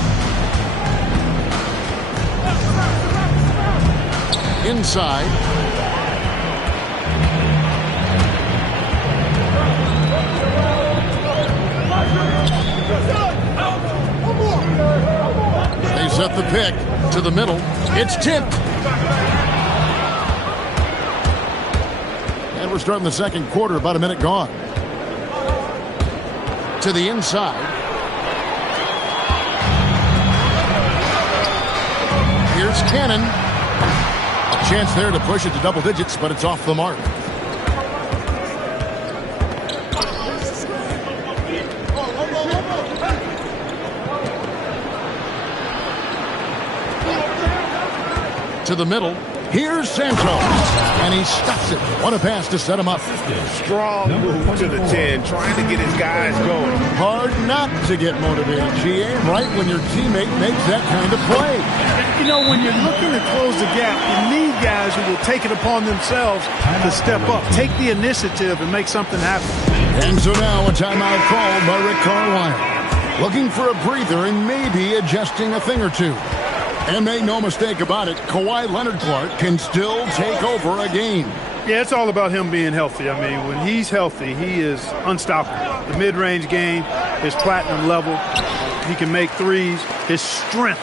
Inside. They set the pick to the middle. It's tipped. And we're starting the second quarter, about a minute gone. To the inside. Here's Cannon. A chance there to push it to double digits, but it's off the mark. To the middle. Here's Santos. And he stops it. What a pass to set him up. Strong move to the 10, trying to get his guys going. Hard not to get motivated, GA, right when your teammate makes that kind of play. You know, when you're looking to close the gap, you need guys who will take it upon themselves to step up, take the initiative, and make something happen. And so now a timeout called by Rick Carlisle. Looking for a breather and maybe adjusting a thing or two. And make no mistake about it, Kawhi Leonard-Clark can still take over a game. Yeah, it's all about him being healthy. I mean, when he's healthy, he is unstoppable. The mid-range game is platinum level. He can make threes. His strength,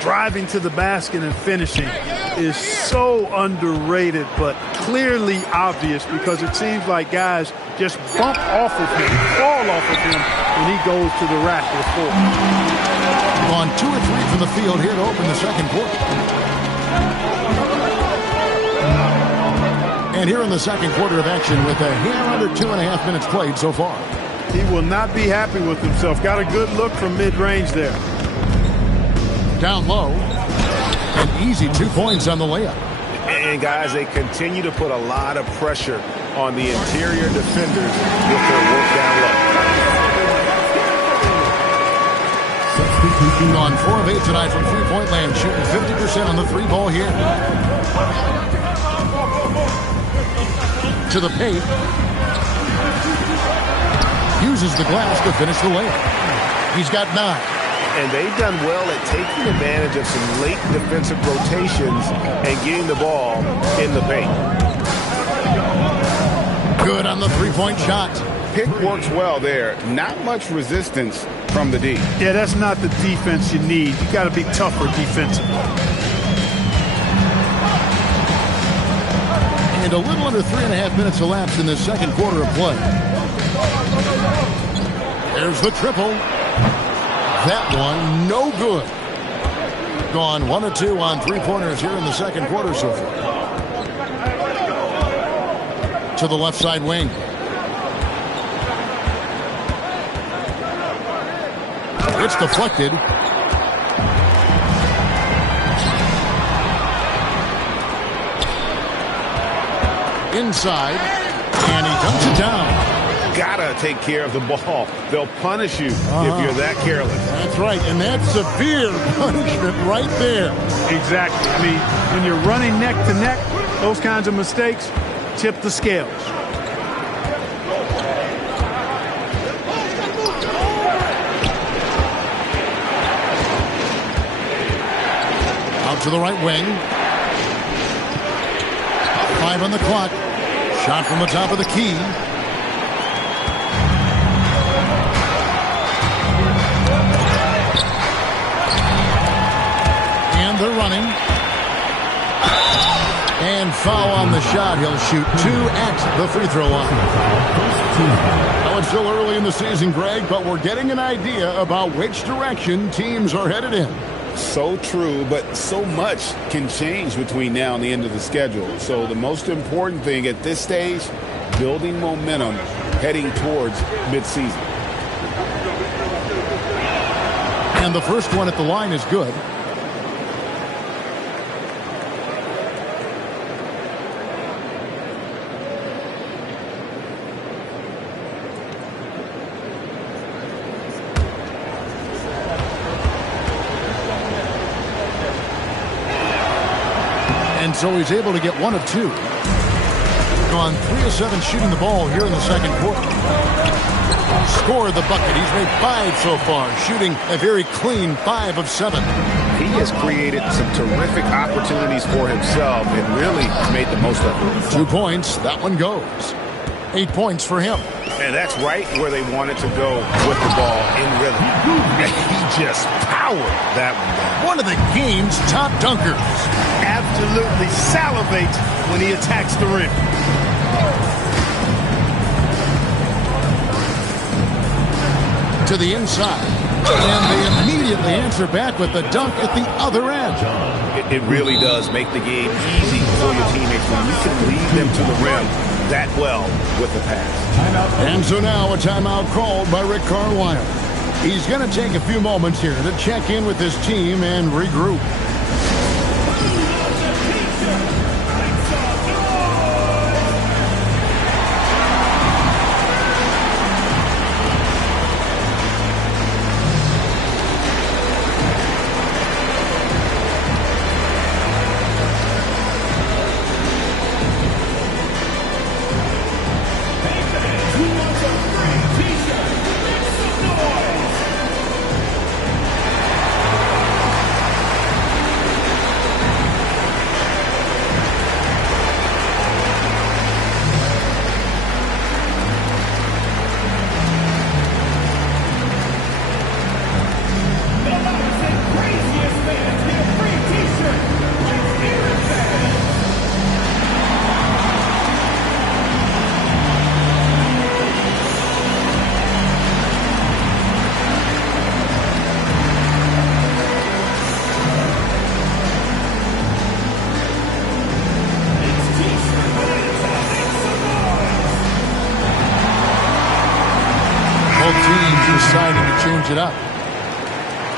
driving to the basket and finishing, is so underrated, but clearly obvious because it seems like guys just bump off of him, fall off of him when he goes to the rack with 4. On 2 or 3 from the field here to open the second quarter. And here in the second quarter of action with a hair under 2.5 minutes played so far. He will not be happy with himself. Got a good look from mid-range there. Down low. An easy 2 points on the layup. And guys, they continue to put a lot of pressure on the interior defenders with their work down low. On 4 of 8 tonight from three-point land, shooting 50% on the 3 ball here. To the paint. Uses the glass to finish the layup. He's got 9. And they've done well at taking advantage of some late defensive rotations and getting the ball in the paint. Good on the 3-point shot. Pick works well there. Not much resistance from the D. Yeah, that's not the defense you need. You got to be tougher defensively. And a little under 3.5 minutes elapsed in this second quarter of play. There's the triple. That one, no good. Gone 1 of 2 on 3-pointers here in the second quarter so far. To the left side wing. It's deflected. Inside. And he dumps it down. Gotta take care of the ball. They'll punish you if you're that careless. That's right, and that's severe punishment right there. Exactly. I mean, when you're running neck to neck, those kinds of mistakes tip the scales. Out to the right wing. 5 on the clock. Shot from the top of the key. They're running. And foul on the shot. He'll shoot 2 at the free throw line. Now it's still early in the season, Greg, but we're getting an idea about which direction teams are headed in. So true, but so much can change between now and the end of the schedule. So the most important thing at this stage, building momentum heading towards midseason. And the first one at the line is good. And so he's able to get 1 of 2. Gone 3 of 7 shooting the ball here in the second quarter. Scored the bucket. He's made 5 so far, shooting a very clean 5 of 7. He has created some terrific opportunities for himself and really made the most of it. 2 points. That one goes. 8 points for him. And that's right where they wanted to go with the ball in rhythm. He just powered that one down. One of the game's top dunkers. Absolutely salivates when he attacks the rim. To the inside. And they immediately answer back with the dunk at the other end. It really does make the game easy for your teammates when you can lead them to the rim that well with the pass. And so now a timeout called by Rick Carlisle. He's going to take a few moments here to check in with his team and regroup. Deciding to change it up.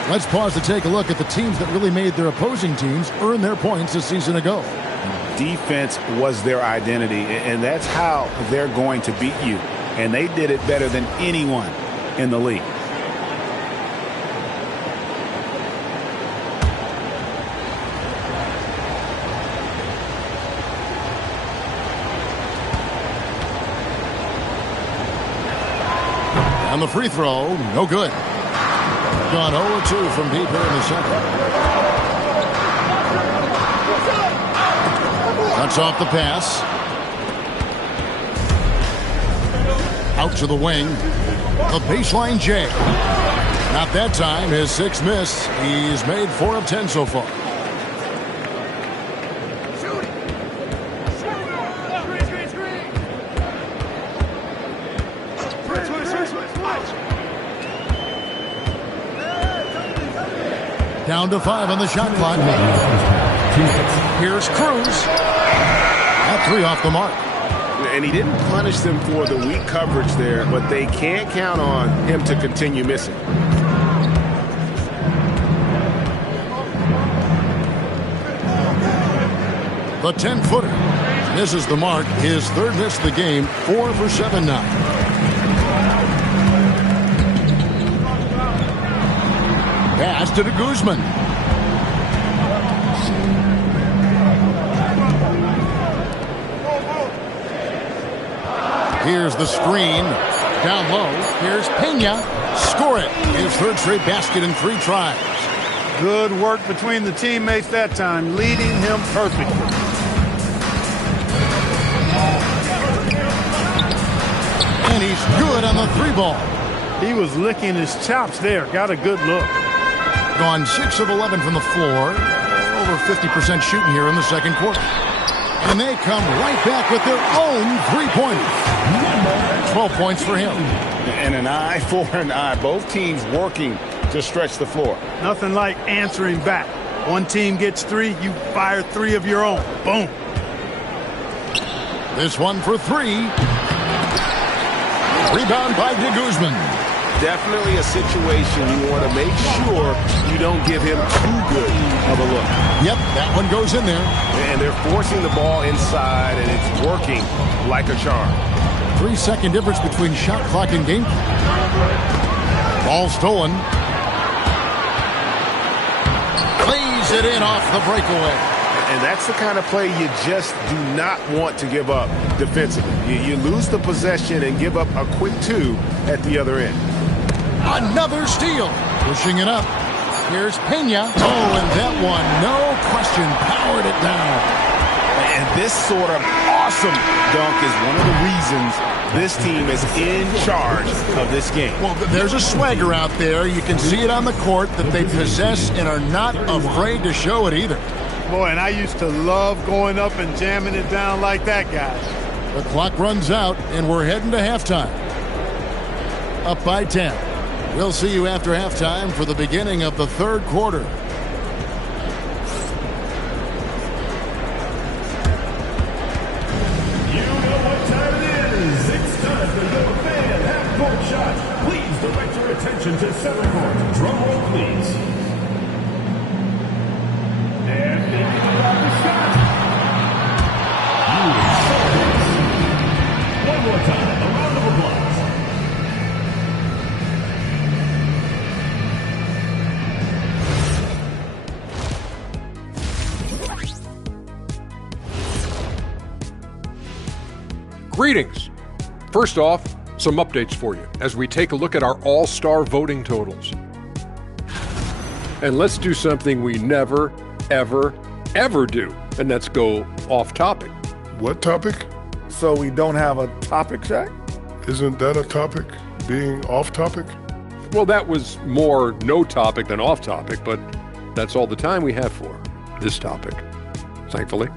Let's pause to take a look at the teams that really made their opposing teams earn their points a season ago. Defense was their identity, and that's how they're going to beat you. And they did it better than anyone in the league. On the free throw, no good. Gone 0-2 from deep here in the second. Cuts off the pass. Out to the wing. The baseline J. Not that time. His 6th miss. He's made 4 of 10 so far. Down to 5 on the shot clock. Here's Cruz. That 3 off the mark. And he didn't punish them for the weak coverage there, but they can't count on him to continue missing. The 10-footer misses the mark. His 3rd miss of the game. 4 for 7 now. Pass to Guzman. Here's the screen. Down low. Here's Pena. Score it. His 3rd straight basket in 3 tries. Good work between the teammates that time, leading him perfectly. And he's good on the 3 ball. He was licking his chops there. Got a good look. Gone 6 of 11 from the floor. Over 50% shooting here in the second quarter. And they come right back with their own three-pointers. 12 points for him. And an eye for an eye. Both teams working to stretch the floor. Nothing like answering back. One team gets 3, you fire 3 of your own. Boom. This one for 3. Rebound by de Guzman. Definitely a situation you want to make sure you don't give him too good of a look. Yep, that one goes in there. And they're forcing the ball inside, and it's working like a charm. 3-second difference between shot clock and game clock. Ball stolen. Lays it in off the breakaway. And that's the kind of play you just do not want to give up defensively. You lose the possession and give up a quick 2 at the other end. Another steal. Pushing it up. Here's Pena. Oh, and that one, no question, powered it down. And this sort of awesome dunk is one of the reasons this team is in charge of this game. Well, there's a swagger out there. You can see it on the court that they possess and are not afraid to show it either. Boy, and I used to love going up and jamming it down like that, guys. The clock runs out, and we're heading to halftime. Up by 10. We'll see you after halftime for the beginning of the third quarter. You know what time it is. It's time for your fan half-court shot. Please direct your attention to center court. Drum roll, please. And thinking about the shot. You saw this. One more time. A round of applause. Greetings. First off, some updates for you as we take a look at our all-star voting totals. And let's do something we never, ever, ever do, and that's go off topic. What topic? So we don't have a topic, Shaq? Isn't that a topic? Being off topic? Well, that was more no topic than off topic, but that's all the time we have for this topic, thankfully.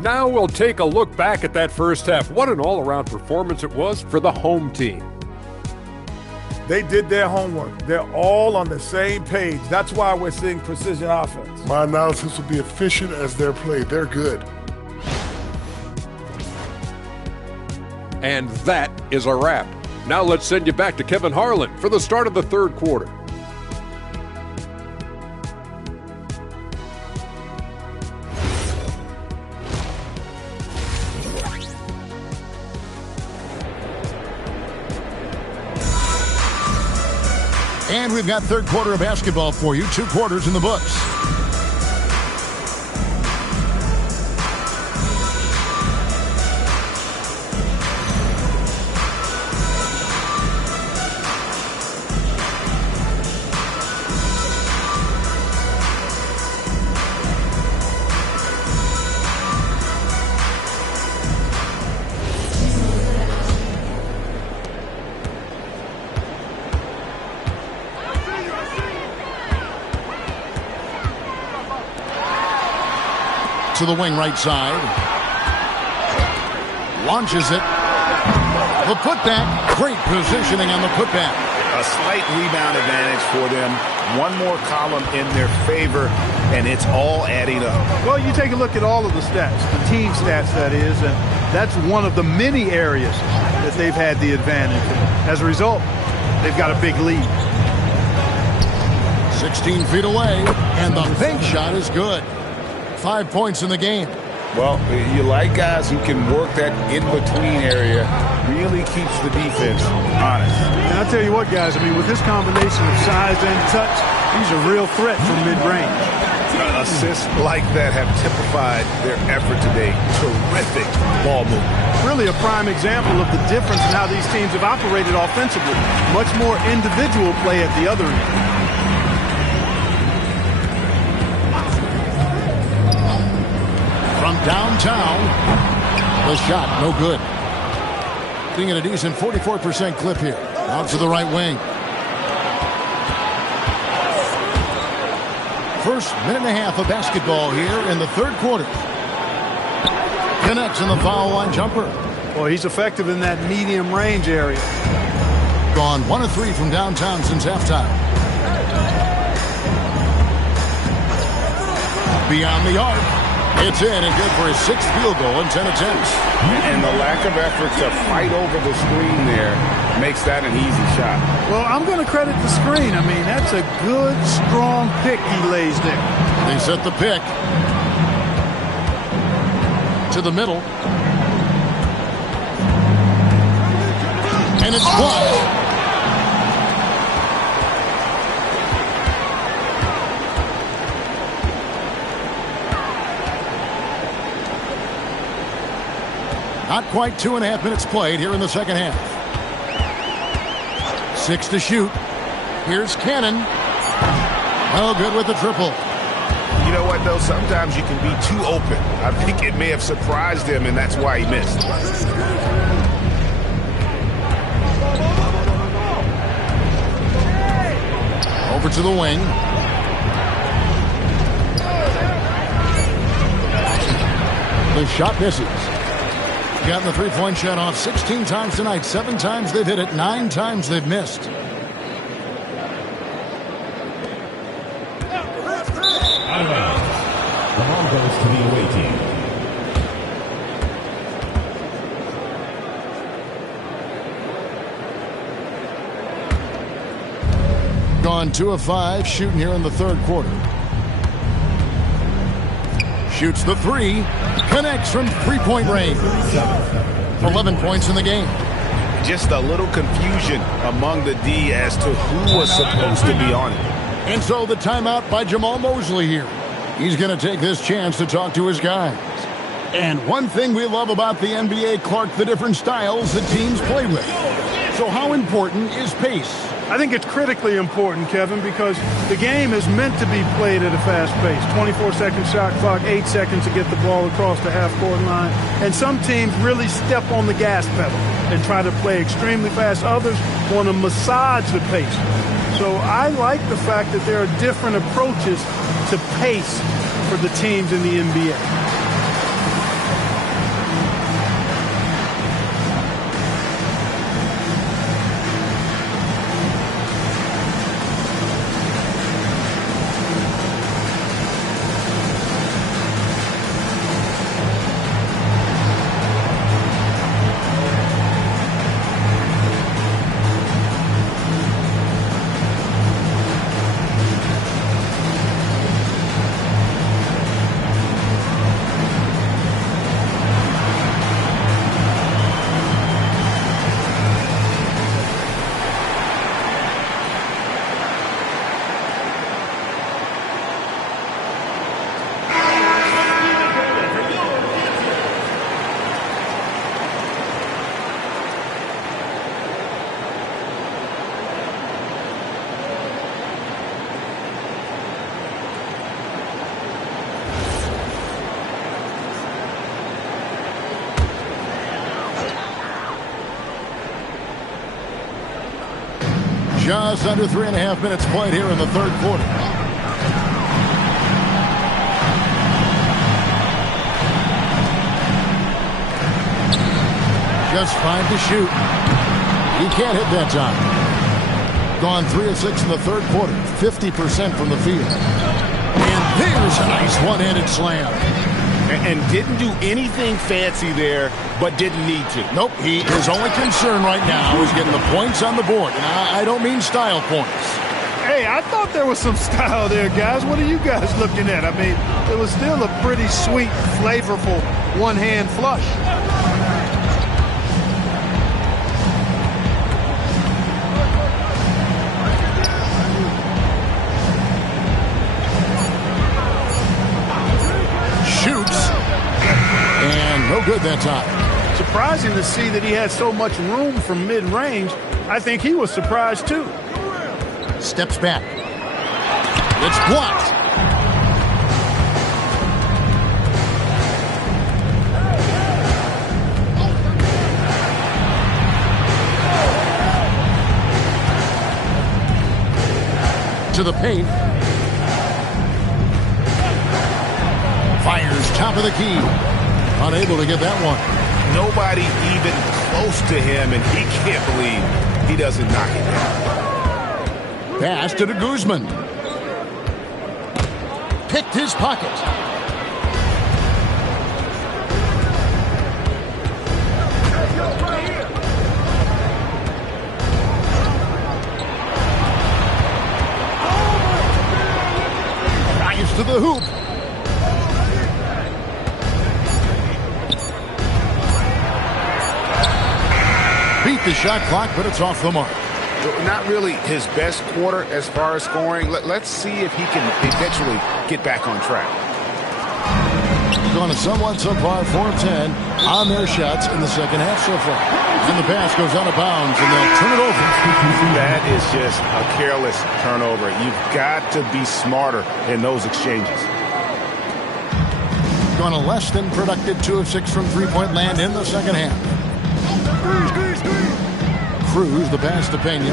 Now we'll take a look back at that first half. What an all-around performance it was for the home team. They did their homework. They're all on the same page. That's why we're seeing precision offense. My analysis would be efficient as their play. They're good. And that is a wrap. Now let's send you back to Kevin Harlan for the start of the third quarter. And we've got third quarter of basketball for you. 2 quarters in the books. To the wing right side. Launches it. The putback. Great positioning on the putback. A slight rebound advantage for them. One more column in their favor, and it's all adding up. Well, you take a look at all of the stats, the team stats, that is, and that's one of the many areas that they've had the advantage. As a result, they've got a big lead. 16 feet away, and the bank shot is good. 5 points in the game. Well, you like guys who can work that in-between area, really keeps the defense honest. And I'll tell you what, guys, I mean, with this combination of size and touch, he's a real threat from mid-range. Assists like that have typified their effort today. Terrific ball movement. Really a prime example of the difference in how these teams have operated offensively. Much more individual play at the other end. From downtown, the shot, no good. Being at a decent 44% clip here. Out to the right wing. first minute and a half of basketball here in the third quarter. Connects in the foul line jumper. Well, he's effective in that medium range area. Gone 1 of 3 from downtown since halftime. Beyond the arc. It's in and good for his 6th field goal in 10 attempts. And the lack of effort to fight over the screen there makes that an easy shot. Well, I'm going to credit the screen. I mean, that's a good, strong pick he lays there. They set the pick to the middle. And it's blocked. Not quite 2.5 minutes played here in the second half. 6 to shoot. Here's Cannon. Oh, good with the triple. You know what, though? Sometimes you can be too open. I think it may have surprised him, and that's why he missed. Over to the wing. The shot misses. Gotten the three-point shot off 16 times tonight. 7 times they've hit it. 9 times they've missed. Out of bounds. The ball goes to the away team. Gone 2 of 5 shooting here in the third quarter. Shoots the 3. Connects from three-point range. 11 points in the game. Just a little confusion among the D as to who was supposed to be on it. And so the timeout by Jamal Mosley here. He's going to take this chance to talk to his guys. And one thing we love about the NBA, Clark, the different styles that teams play with. So how important is pace? I think it's critically important, Kevin, because the game is meant to be played at a fast pace. 24-second shot clock, 8 seconds to get the ball across the half-court line. And some teams really step on the gas pedal and try to play extremely fast. Others want to massage the pace. So I like the fact that there are different approaches to pace for the teams in the NBA. Just under 3.5 minutes played here in the third quarter. Just 5 to shoot. He can't hit that time. Gone 3 of 6 in the third quarter. 50% from the field. And there's a nice one-handed slam. And didn't do anything fancy there, but didn't need to. Nope, his only concern right now is getting the points on the board. And I don't mean style points. Hey, I thought there was some style there, guys. What are you guys looking at? I mean, it was still a pretty sweet, flavorful one-hand flush. No good that time. Surprising to see that he had so much room from mid-range. I think he was surprised too. Steps back. It's blocked. To the paint. top of the key. Unable to get that one. Nobody even close to him, and he can't believe he doesn't knock it down. Pass to Guzman. Picked his pocket. Rise to the hoop. Beat the shot clock, but it's off the mark. Not really his best quarter as far as scoring. Let's see if he can eventually get back on track. Going to somewhat subpar 4-10 on their shots in the second half so far. And the pass goes out of bounds, and they'll turn it over. That is just a careless turnover. You've got to be smarter in those exchanges. Going to less than productive 2 of 6 from three-point land in the second half. Cruz, the pass to Pena. 2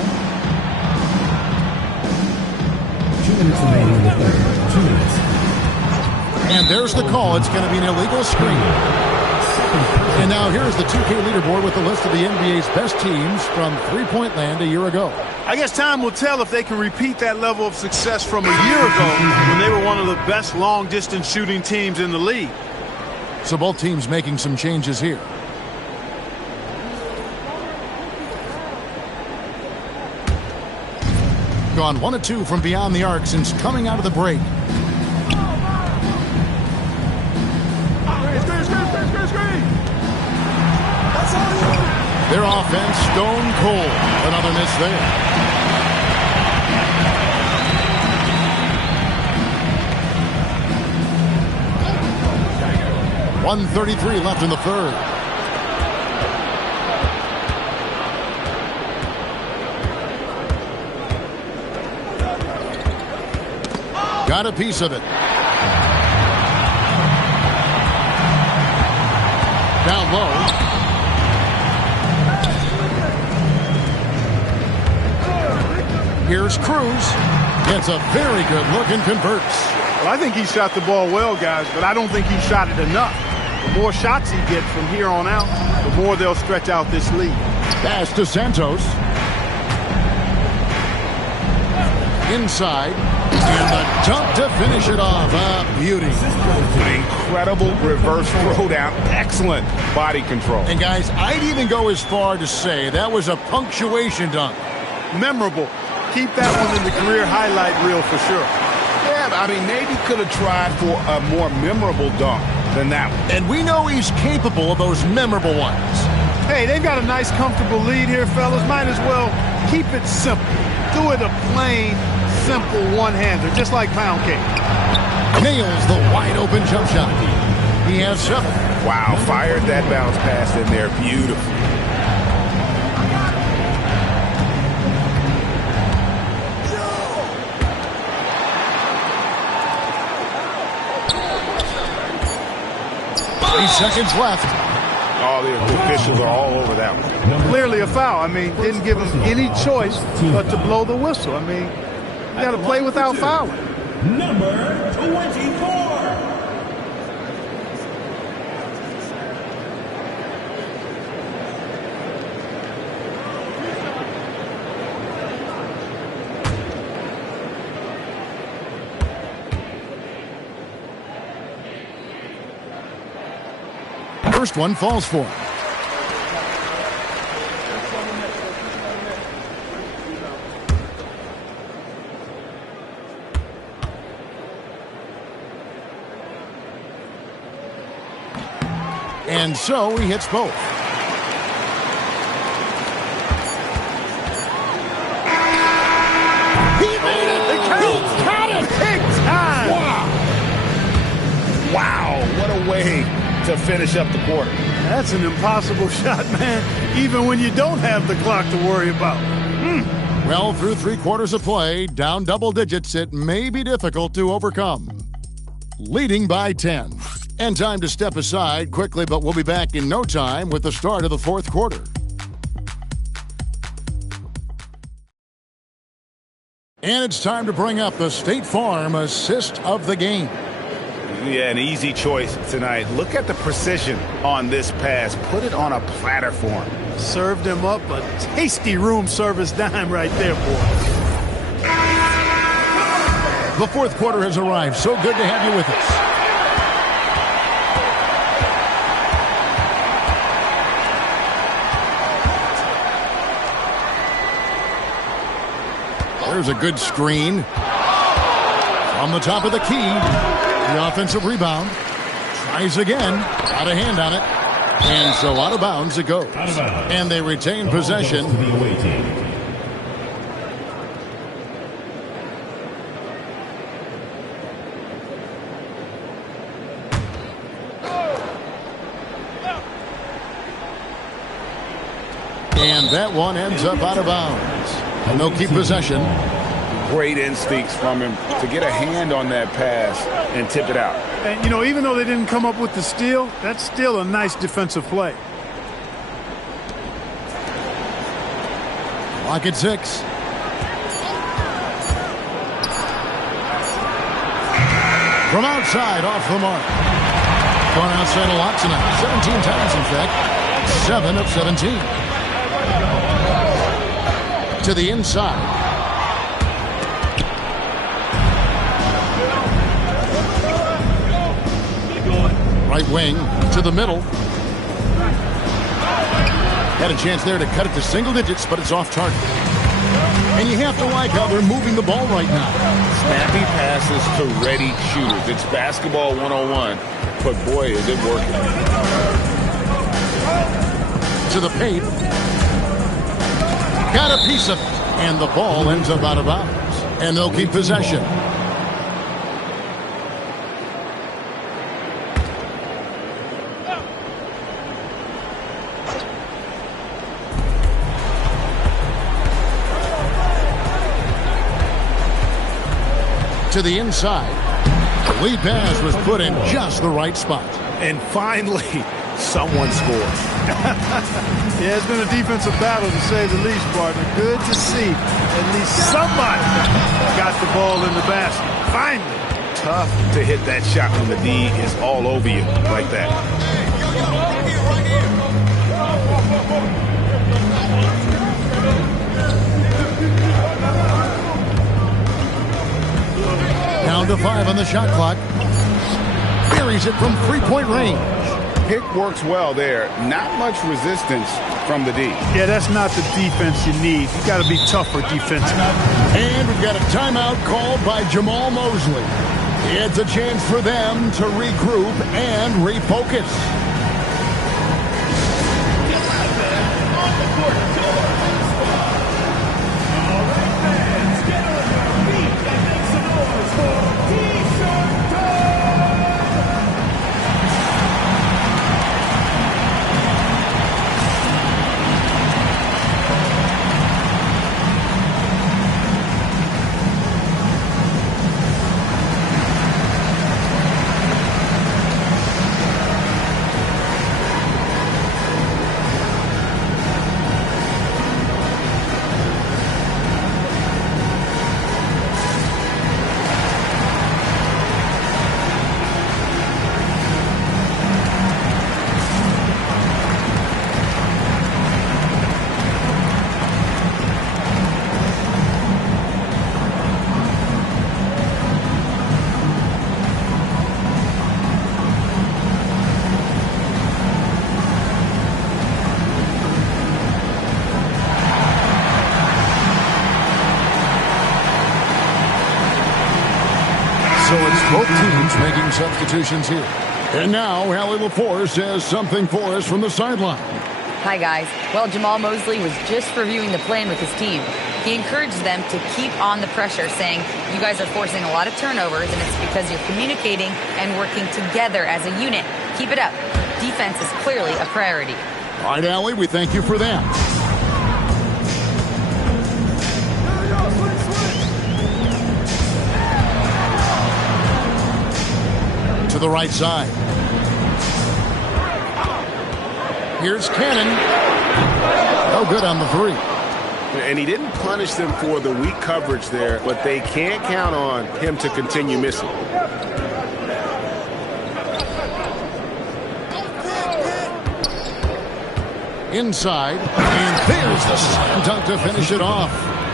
minutes remaining in the third. 2 minutes. And there's the call. It's going to be an illegal screen. And now here's the 2K leaderboard with the list of the NBA's best teams from three-point land a year ago. I guess time will tell if they can repeat that level of success from a year ago when they were one of the best long-distance shooting teams in the league. So both teams making some changes here. Gone 1 of 2 from beyond the arc since coming out of the break. Their offense stone cold. Another miss there. .133 left in the third. Got a piece of it. Down low. Here's Cruz. Gets a very good look and converts. Well, I think he shot the ball well, guys, but I don't think he shot it enough. The more shots he gets from here on out, the more they'll stretch out this lead. Pass to Santos. Inside. And the dunk to finish it off. A beauty. An incredible reverse throwdown. Excellent body control. And guys, I'd even go as far to say that was a punctuation dunk. Memorable. Keep that one in the career highlight reel for sure. Yeah, I mean, maybe could have tried for a more memorable dunk than that one. And we know he's capable of those memorable ones. Hey, they've got a nice, comfortable lead here, fellas. Might as well keep it simple. Do it a plain, simple one-hander, just like pound cake. Nails the wide-open jump shot. He has 7. Wow, fired that bounce pass in there beautifully. Seconds left. Oh, the officials are all over that one. Clearly a foul. I mean, didn't give him any choice but to blow the whistle. I mean, you got to play without fouling. Number 24. First one falls for him. And so he hits both. He made it! He caught it! Big time! Wow, what a way to finish up the quarter. That's an impossible shot, man, even when you don't have the clock to worry about. Well, through 3 quarters of play, down double digits, it may be difficult to overcome. Leading by 10. And time to step aside quickly, but we'll be back in no time with the start of the 4th quarter. And it's time to bring up the State Farm assist of the game. Yeah, an easy choice tonight. Look at the precision on this pass. Put it on a platter for him. Served him up a tasty room service dime right there, boy. The fourth quarter has arrived. So good to have you with us. There's a good screen. From the top of the key, the offensive rebound. Tries again. Got a hand on it. And so out of bounds it goes. And they retain possession. And that one ends up out of bounds. And they'll keep possession. Great instincts from him to get a hand on that pass and tip it out. And, you know, even though they didn't come up with the steal, that's still a nice defensive play. Clock at 6. From outside, off the mark. Going outside a lot tonight. 17 times, in fact. 7 of 17. To the inside. Right wing to the middle. Had a chance there to cut it to single digits, but it's off target. And you have to like how they're moving the ball right now. Snappy passes to ready shooters. It's basketball 101, but boy, is it working. To the paint. Got a piece of it. And the ball ends up out of bounds. And they'll keep possession. To the inside. The lead pass was put in just the right spot. And finally, someone scores. Yeah, it's been a defensive battle, to say the least, partner. Good to see at least somebody got the ball in the basket. Finally. Tough to hit that shot when the D is all over you like that. Down to 5 on the shot clock. Buries it from three-point range. Pick works well there. Not much resistance from the D. Yeah, that's not the defense you need. You got to be tougher defensively. And we've got a timeout called by Jamal Mosley. It's a chance for them to regroup and refocus. So it's both teams making substitutions here. And now, Allie LaForce has something for us from the sideline. Hi, guys. Well, Jamal Mosley was just reviewing the plan with his team. He encouraged them to keep on the pressure, saying, you guys are forcing a lot of turnovers, and it's because you're communicating and working together as a unit. Keep it up. Defense is clearly a priority. All right, Allie, we thank you for that. To the right side. Here's Cannon. No good on the three. And he didn't punish them for the weak coverage there, but they can't count on him to continue missing. inside, and there's the slam dunk to finish it off.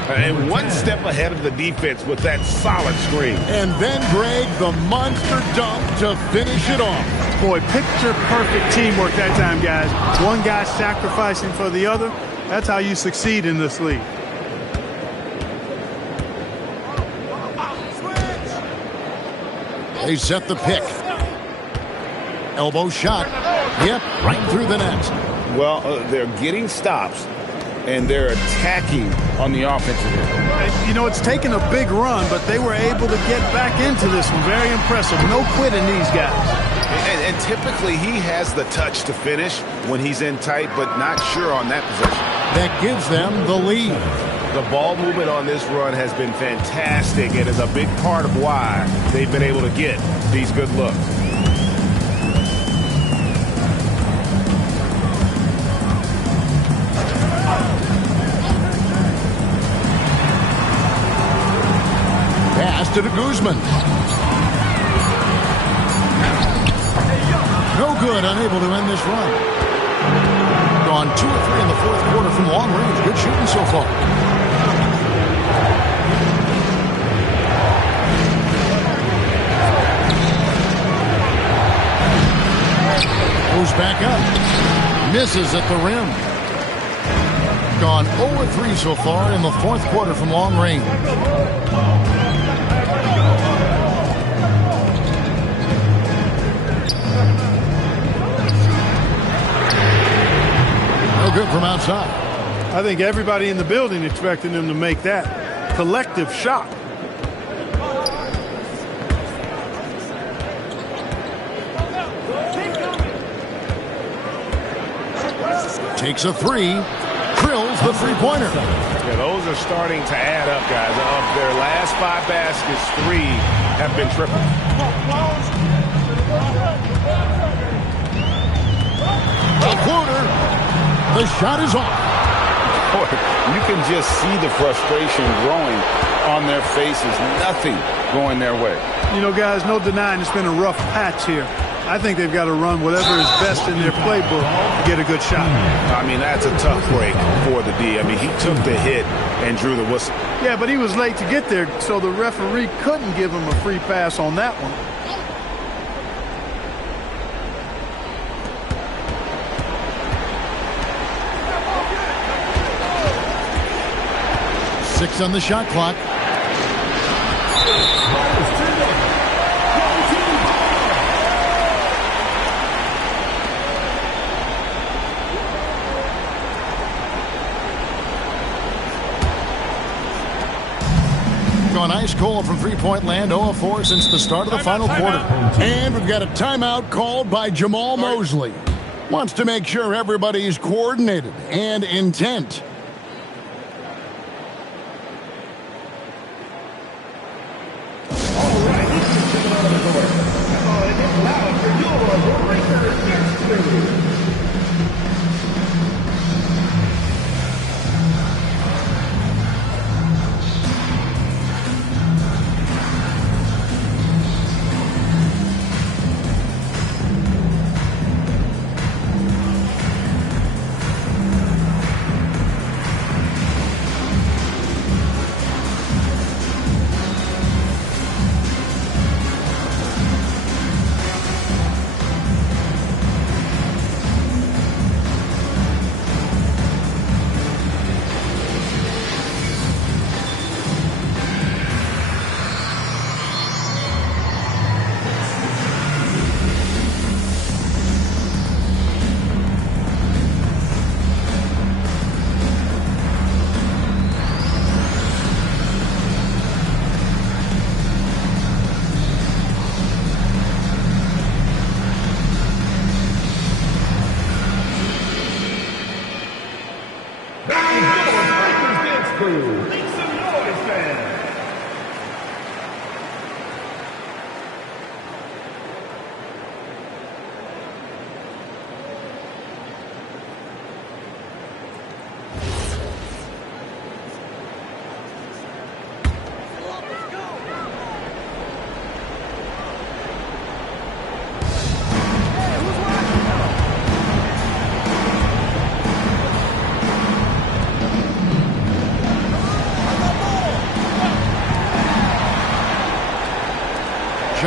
And one step ahead of the defense with that solid screen. And then, Greg, the monster dunk to finish it off. Boy, picture-perfect teamwork that time, guys. One guy sacrificing for the other. That's how you succeed in this league. They set the pick. Elbow shot. Yep, right through the net. Well, they're getting stops, and they're attacking on the offensive end. You know, it's taken a big run, but they were able to get back into this one. Very impressive. No quitting these guys. And typically he has the touch to finish when he's in tight, but not sure on that possession. That gives them the lead. The ball movement on this run has been fantastic and is a big part of why they've been able to get these good looks. Pass to Guzman. No good, unable to end this run. Gone 2 or 3 in the fourth quarter from long range. Good shooting so far. Goes back up. Misses at the rim. Gone 0-3 so far in the fourth quarter from long range. No good from outside. I think everybody in the building expecting them to make that collective shot. Takes a three. Drills the three-pointer. Yeah, those are starting to add up, guys. Of their last 5 baskets, 3 have been triple. A floater. The shot is off. Boy, you can just see the frustration growing on their faces. Nothing going their way. You know, guys, no denying it's been a rough patch here. I think they've got to run whatever is best in their playbook to get a good shot. I mean, that's a tough break for the D. I mean, he took the hit and drew the whistle. Yeah, but he was late to get there, so the referee couldn't give him a free pass on that one. Six on the shot clock. Gone ice cold from three-point land, 0-4 since the start of the final quarter. And we've got a timeout called by Jamal Mosley. Wants to make sure everybody's coordinated and intent.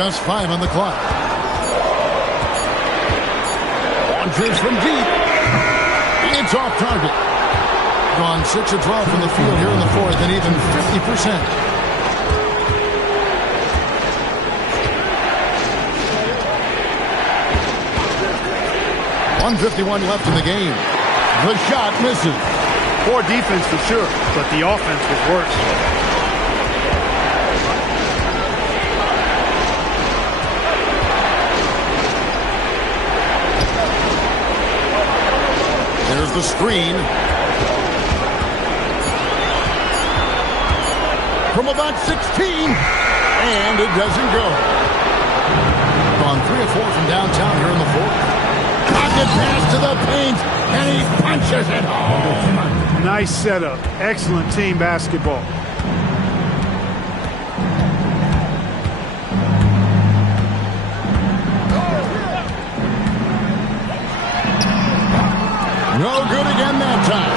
just 5 on the clock. Launches from deep. It's off target. Gone 6 of 12 from the field here in the fourth, and even 50%. .151 left in the game. The shot misses. Poor defense for sure, but the offense was worse. There's the screen. From about 16. And it doesn't go. Gone 3 of 4 from downtown here in the fourth. Pocket pass to the paint. And he punches it home. Nice setup. Excellent team basketball. No good again that time.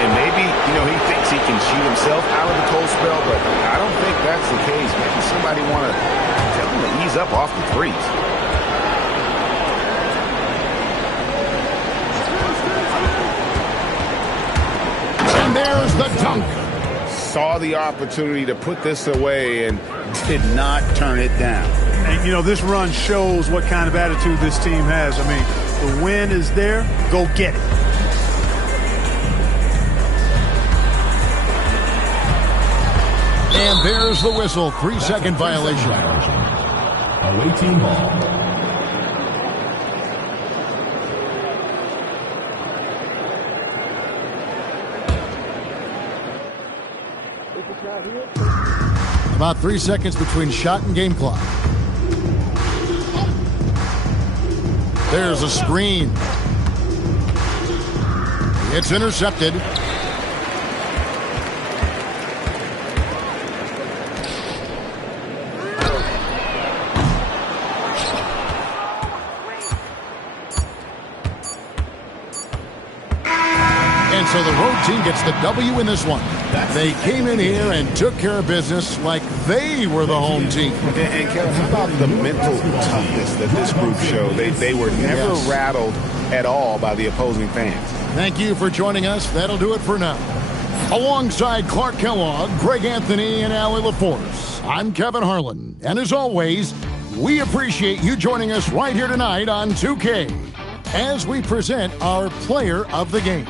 And maybe, he thinks he can shoot himself out of the cold spell, but I don't think that's the case. Maybe somebody want to tell him to ease up off the threes. And there's the dunk. Saw the opportunity to put this away and did not turn it down. And, this run shows what kind of attitude this team has. I mean, the win is there. Go get it. And there's the whistle. 3-second violation. Away team ball. About 3 seconds between shot and game clock. There's a screen. It's intercepted. And so the road team gets the W in this one. They came in here and took care of business like they were the home team. And Kevin, how about the mental toughness that this group showed? They were never rattled at all by the opposing fans. Thank you for joining us. That'll do it for now. Alongside Clark Kellogg, Greg Anthony, and Allie LaForce, I'm Kevin Harlan. And as always, we appreciate you joining us right here tonight on 2K as we present our player of the game.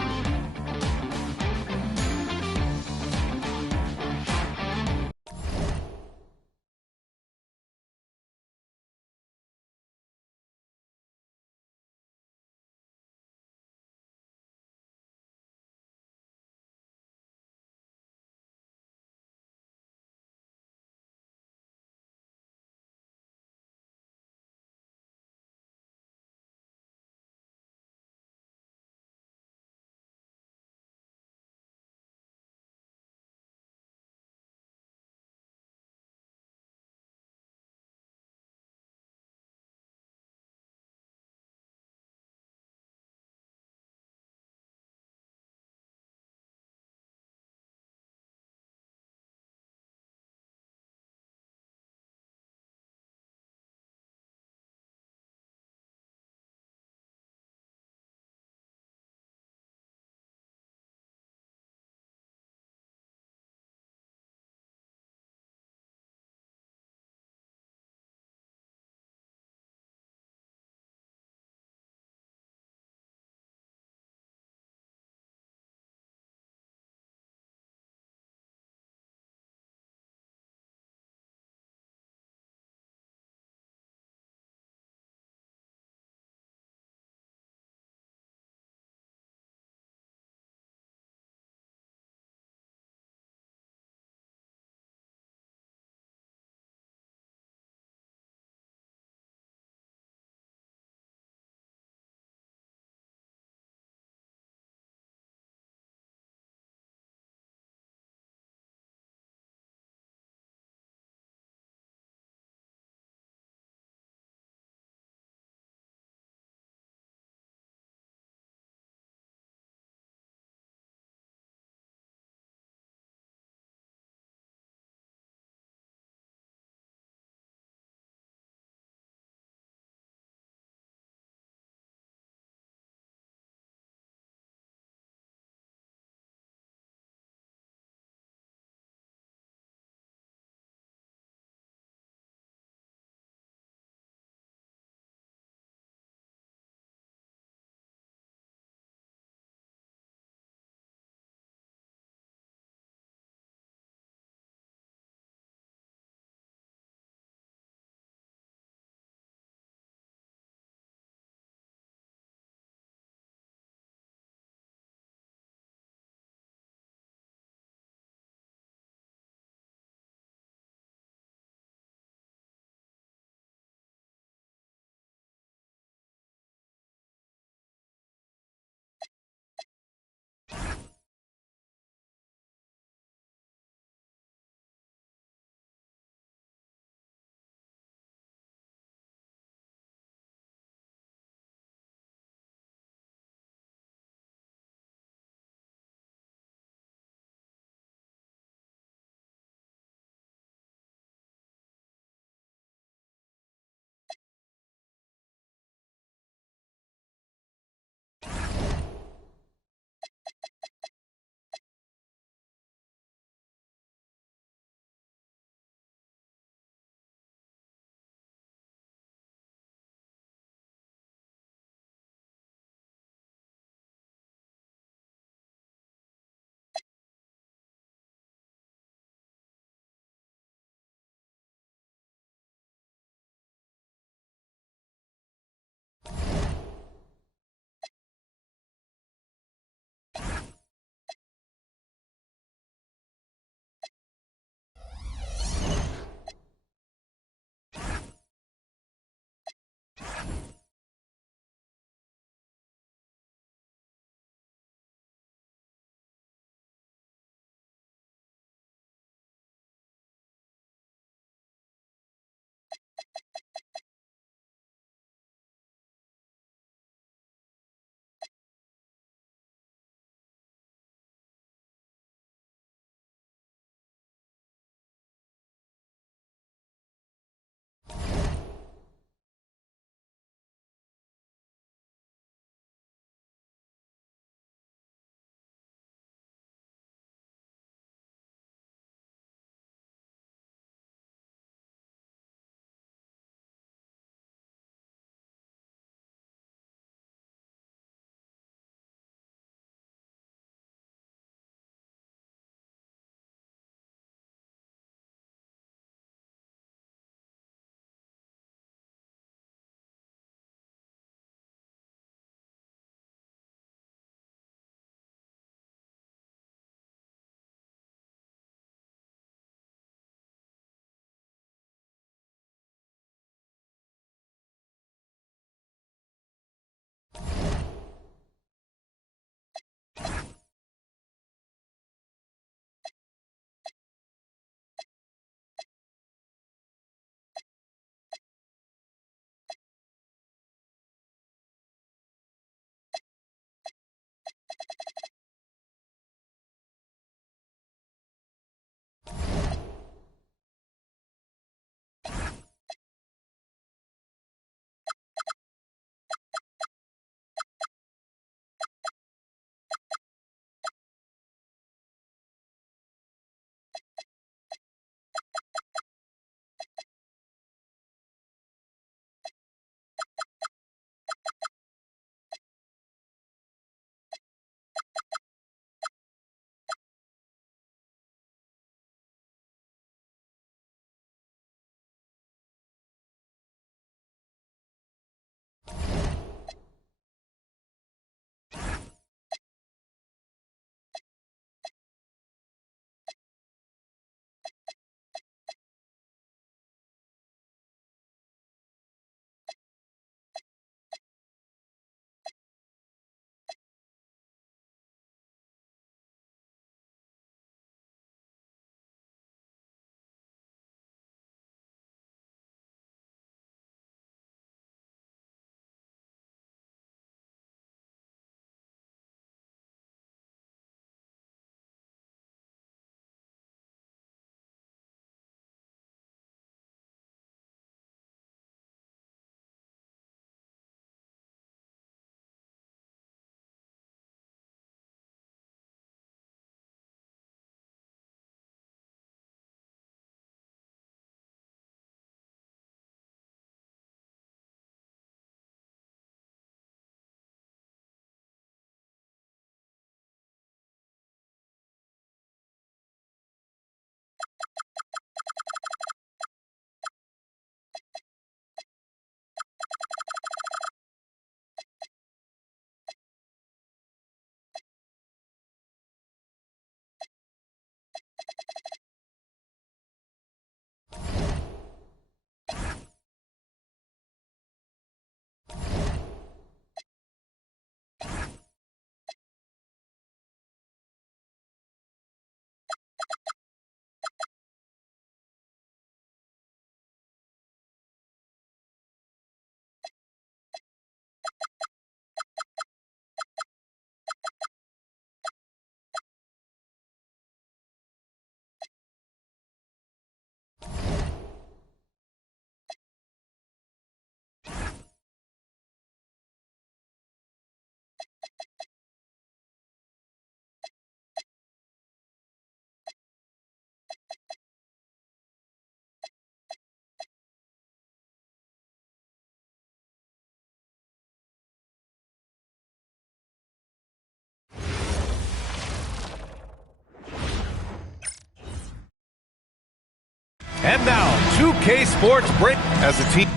And now, 2K Sports break as a team.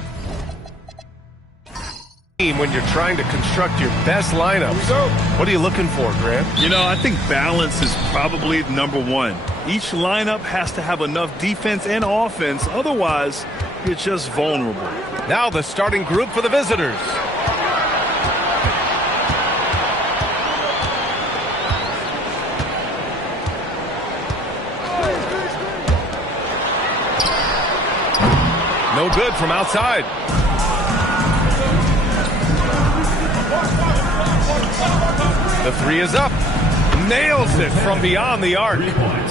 When you're trying to construct your best lineups, what are you looking for, Grant? You know, I think balance is probably number one. Each lineup has to have enough defense and offense. Otherwise, you're just vulnerable. Now the starting group for the visitors. No good from outside. The three is up. Nails it from beyond the arc.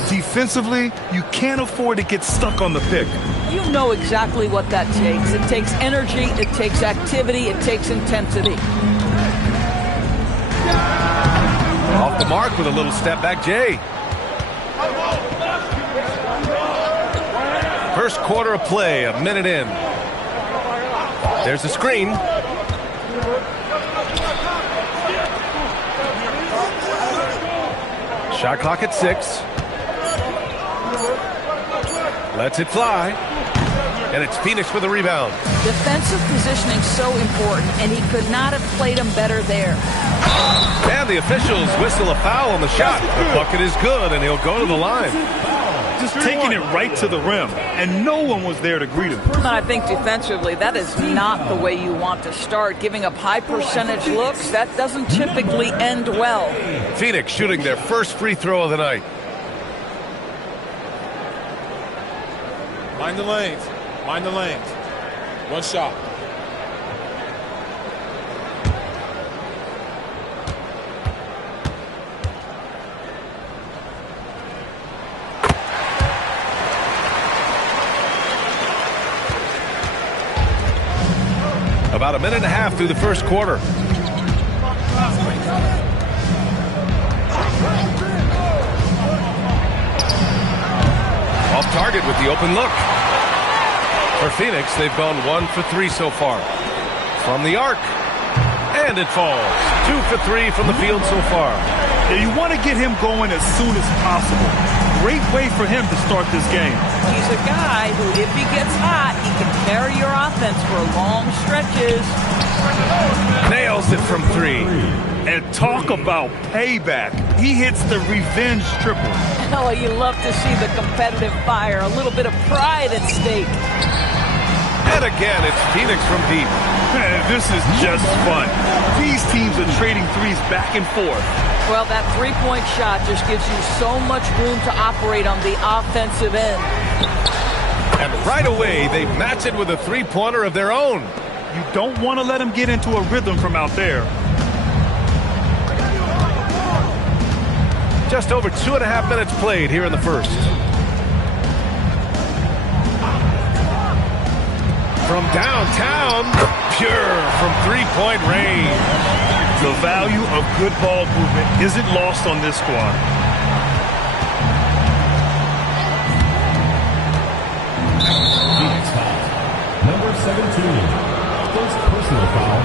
Defensively, you can't afford to get stuck on the pick. You know exactly what that takes. It takes energy, it takes activity, it takes intensity. Off the mark with a little step back, Jay. First quarter of play, a minute in. There's the screen. Shot clock at 6. Lets it fly. And it's Phoenix with a rebound. Defensive positioning so important, and he could not have played him better there. And the officials whistle a foul on the shot. The bucket is good, and he'll go to the line. Just taking it right to the rim, and no one was there to greet him. I think defensively, that is not the way you want to start. Giving up high percentage looks, that doesn't typically end well. Phoenix shooting their first free throw of the night. Mind the lanes. Mind the lanes. One shot. About a minute and a half through the first quarter. Off target with the open look. For Phoenix, they've gone 1 for 3 so far. From the arc. And it falls. 2 for 3 from the field so far. Yeah, you want to get him going as soon as possible. Great way for him to start this game. He's a guy who, if he gets hot, he can carry your offense for long stretches. Nails it from 3. And talk about payback. He hits the revenge triple. Oh, you love to see the competitive fire. A little bit of pride at stake. And again, it's Phoenix from deep. This is just fun. These teams are trading threes back and forth. Well, that three-point shot just gives you so much room to operate on the offensive end. And right away, they match it with a three-pointer of their own. You don't want to let him get into a rhythm from out there. Just over 2.5 minutes played here in the first. From downtown, pure from three-point range. The value of good ball movement isn't lost on this squad. Phoenix foul. Number 17. First personal foul.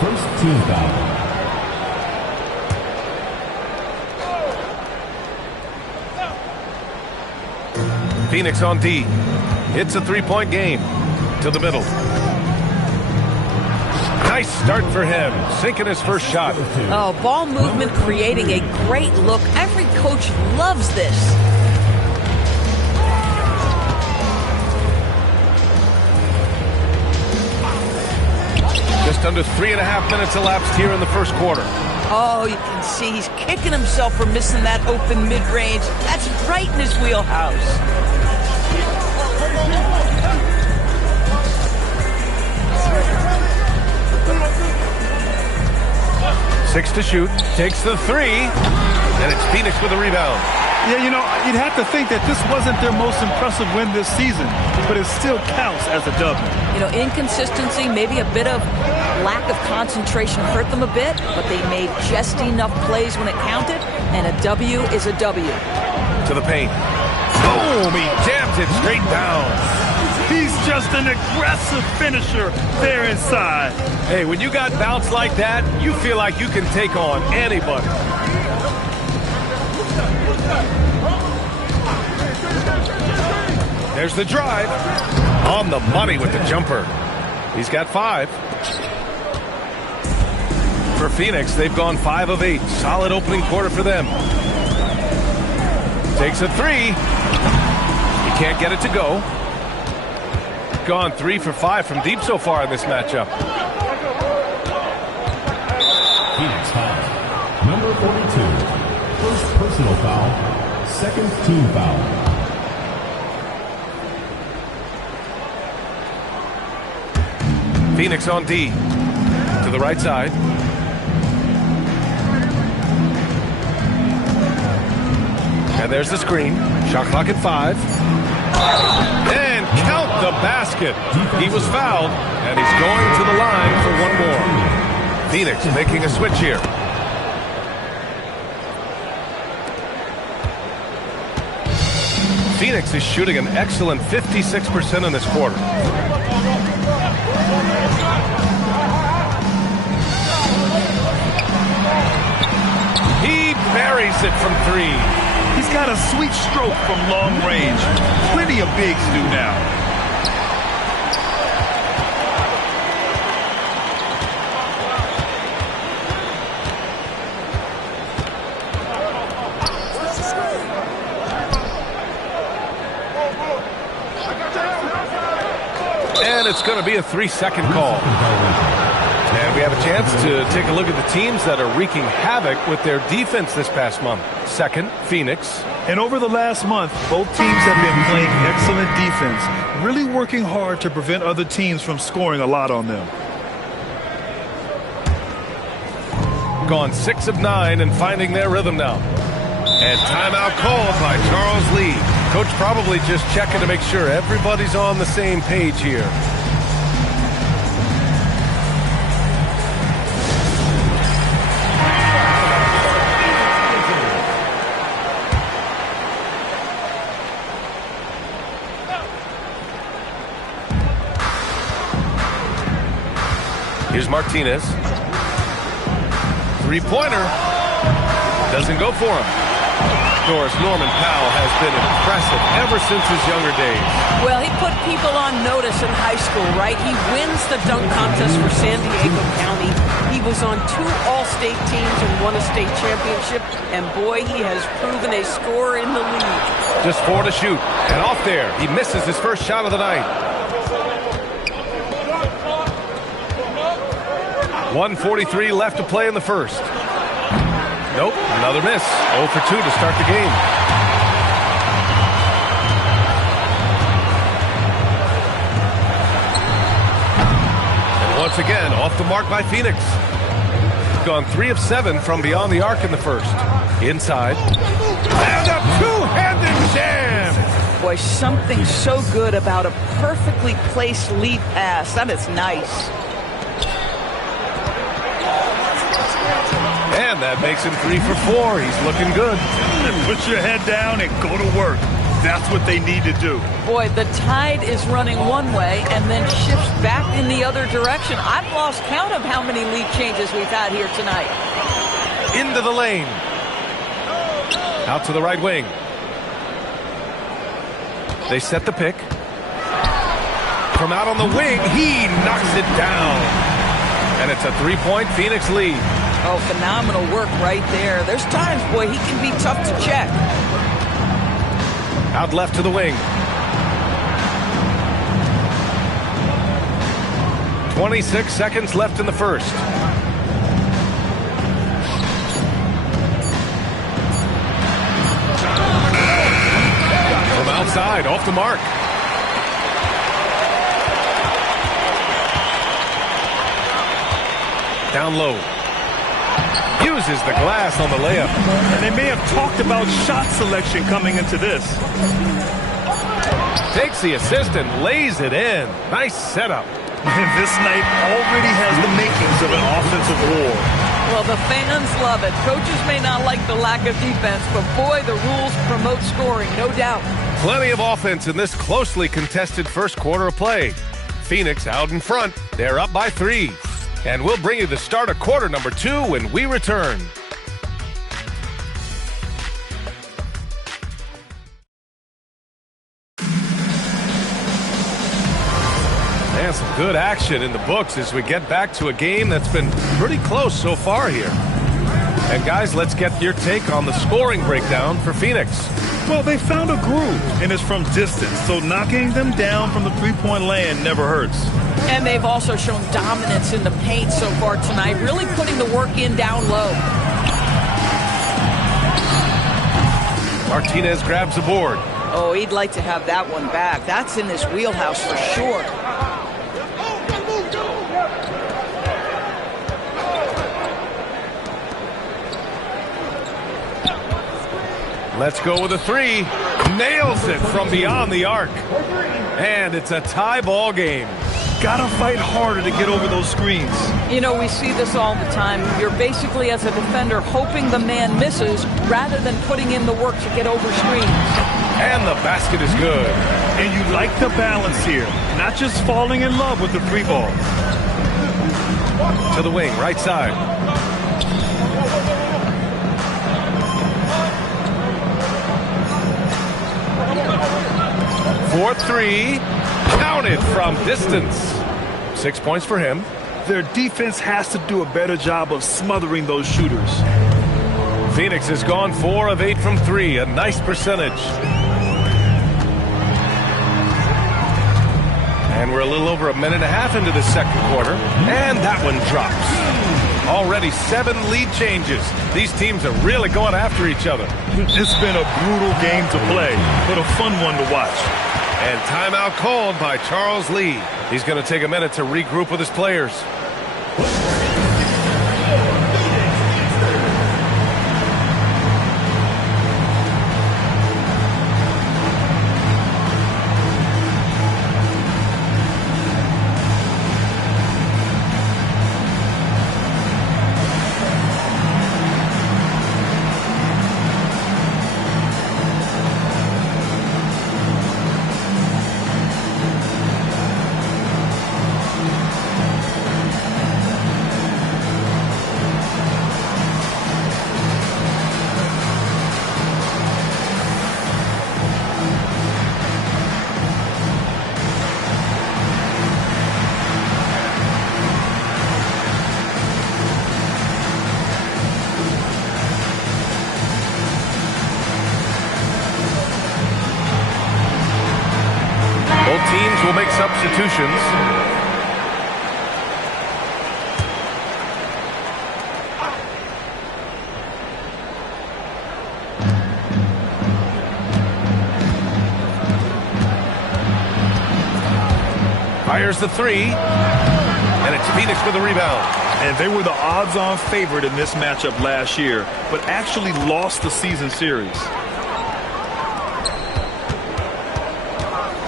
First team foul. Phoenix on D. It's a three-point game. To the middle. Nice start for him. Sinking his first shot. Oh, ball movement creating a great look. Every coach loves this. Just under 3.5 minutes elapsed here in the first quarter. Oh, you can see he's kicking himself for missing that open mid-range. That's right in his wheelhouse. 6 to shoot, takes the 3, and it's Phoenix with a rebound. Yeah, you know, you'd have to think that this wasn't their most impressive win this season, but it still counts as a W. You know, inconsistency, maybe a bit of lack of concentration hurt them a bit, but they made just enough plays when it counted, and a W is a W. To the paint. Boom, he jams it straight down. He's just an aggressive finisher there inside. Hey, when you got bounce like that, you feel like you can take on anybody. There's the drive. On the money with the jumper. He's got 5. For Phoenix, they've gone 5 of 8. Solid opening quarter for them. Takes a 3. He can't get it to go. Gone 3 for 5 from deep so far in this matchup. Phoenix foul. Number 42. First personal foul. Second team foul. Phoenix on D. To the right side. And there's the screen. Shot clock at 5. And count the basket. He was fouled, and he's going to the line for one more. Phoenix making a switch here. Phoenix is shooting an excellent 56% in this quarter. He buries it from 3. He's got a sweet stroke from long range. Plenty of bigs do now. And it's going to be a 3-second call. And we have a chance to take a look at the teams that are wreaking havoc with their defense this past month. Second, Phoenix. And over the last month, both teams have been playing excellent defense, really working hard to prevent other teams from scoring a lot on them. Gone 6 of 9 and finding their rhythm now. And timeout called by Charles Lee. Coach probably just checking to make sure everybody's on the same page here. Here's Martinez. Three-pointer. Doesn't go for him. Of course, Norman Powell has been impressive ever since his younger days. Well, he put people on notice in high school, right? He wins the dunk contest for San Diego County. He was on 2 All-State teams and won a state championship. And boy, he has proven a scorer in the league. Just 4 to shoot. And off there, he misses his first shot of the night. 1:43 left to play in the first. Nope, another miss. 0 for 2 to start the game. And once again, off the mark by Phoenix. Gone 3 of 7 from beyond the arc in the first. Inside. And a two-handed jam! Boy, something so good about a perfectly placed lead pass. That is nice. And that makes him 3 for 4. He's looking good. Put your head down and go to work. That's what they need to do. Boy, the tide is running one way and then shifts back in the other direction. I've lost count of how many lead changes we've had here tonight. Into the lane. Out to the right wing. They set the pick. From out on the wing, he knocks it down. And it's a 3-point Phoenix lead. Oh, phenomenal work right there. There's times, boy, he can be tough to check. Out left to the wing. 26 seconds left in the first. From outside, off the mark. Down low. Uses the glass on the layup. And they may have talked about shot selection coming into this. Takes the assist and lays it in. Nice setup. And this night already has the makings of an offensive war. Well, the fans love it. Coaches may not like the lack of defense, but boy, the rules promote scoring, no doubt. Plenty of offense in this closely contested first quarter of play. Phoenix out in front. They're up by 3. And we'll bring you the start of quarter number 2 when we return. got some good action in the books as we get back to a game that's been pretty close so far here. And guys, let's get your take on the scoring breakdown for Phoenix. Well, they found a groove, and it's from distance, so knocking them down from the three-point land never hurts. And they've also shown dominance in the paint so far tonight, really putting the work in down low. Martinez grabs the board. Oh, he'd like to have that one back. That's in his wheelhouse for sure. Let's go with a three. Nails it from beyond the arc. And it's a tie ball game. Gotta fight harder to get over those screens. You know, we see this all the time. You're basically, as a defender, hoping the man misses rather than putting in the work to get over screens. And the basket is good. And you like the balance here. Not just falling in love with the three ball. To the wing, right side. For three, counted from distance. 6 points for him. Their defense has to do a better job of smothering those shooters. Phoenix has gone 4 of 8 from 3, a nice percentage. And we're a little over a minute and a half into the second quarter, and that one drops. Already 7 lead changes. These teams are really going after each other. It's been a brutal game to play, but a fun one to watch. And timeout called by Charles Lee. He's going to take a minute to regroup with his players. Teams will make substitutions. Fires the three, and it's Phoenix with the rebound. And they were the odds-on favorite in this matchup last year, but actually lost the season series.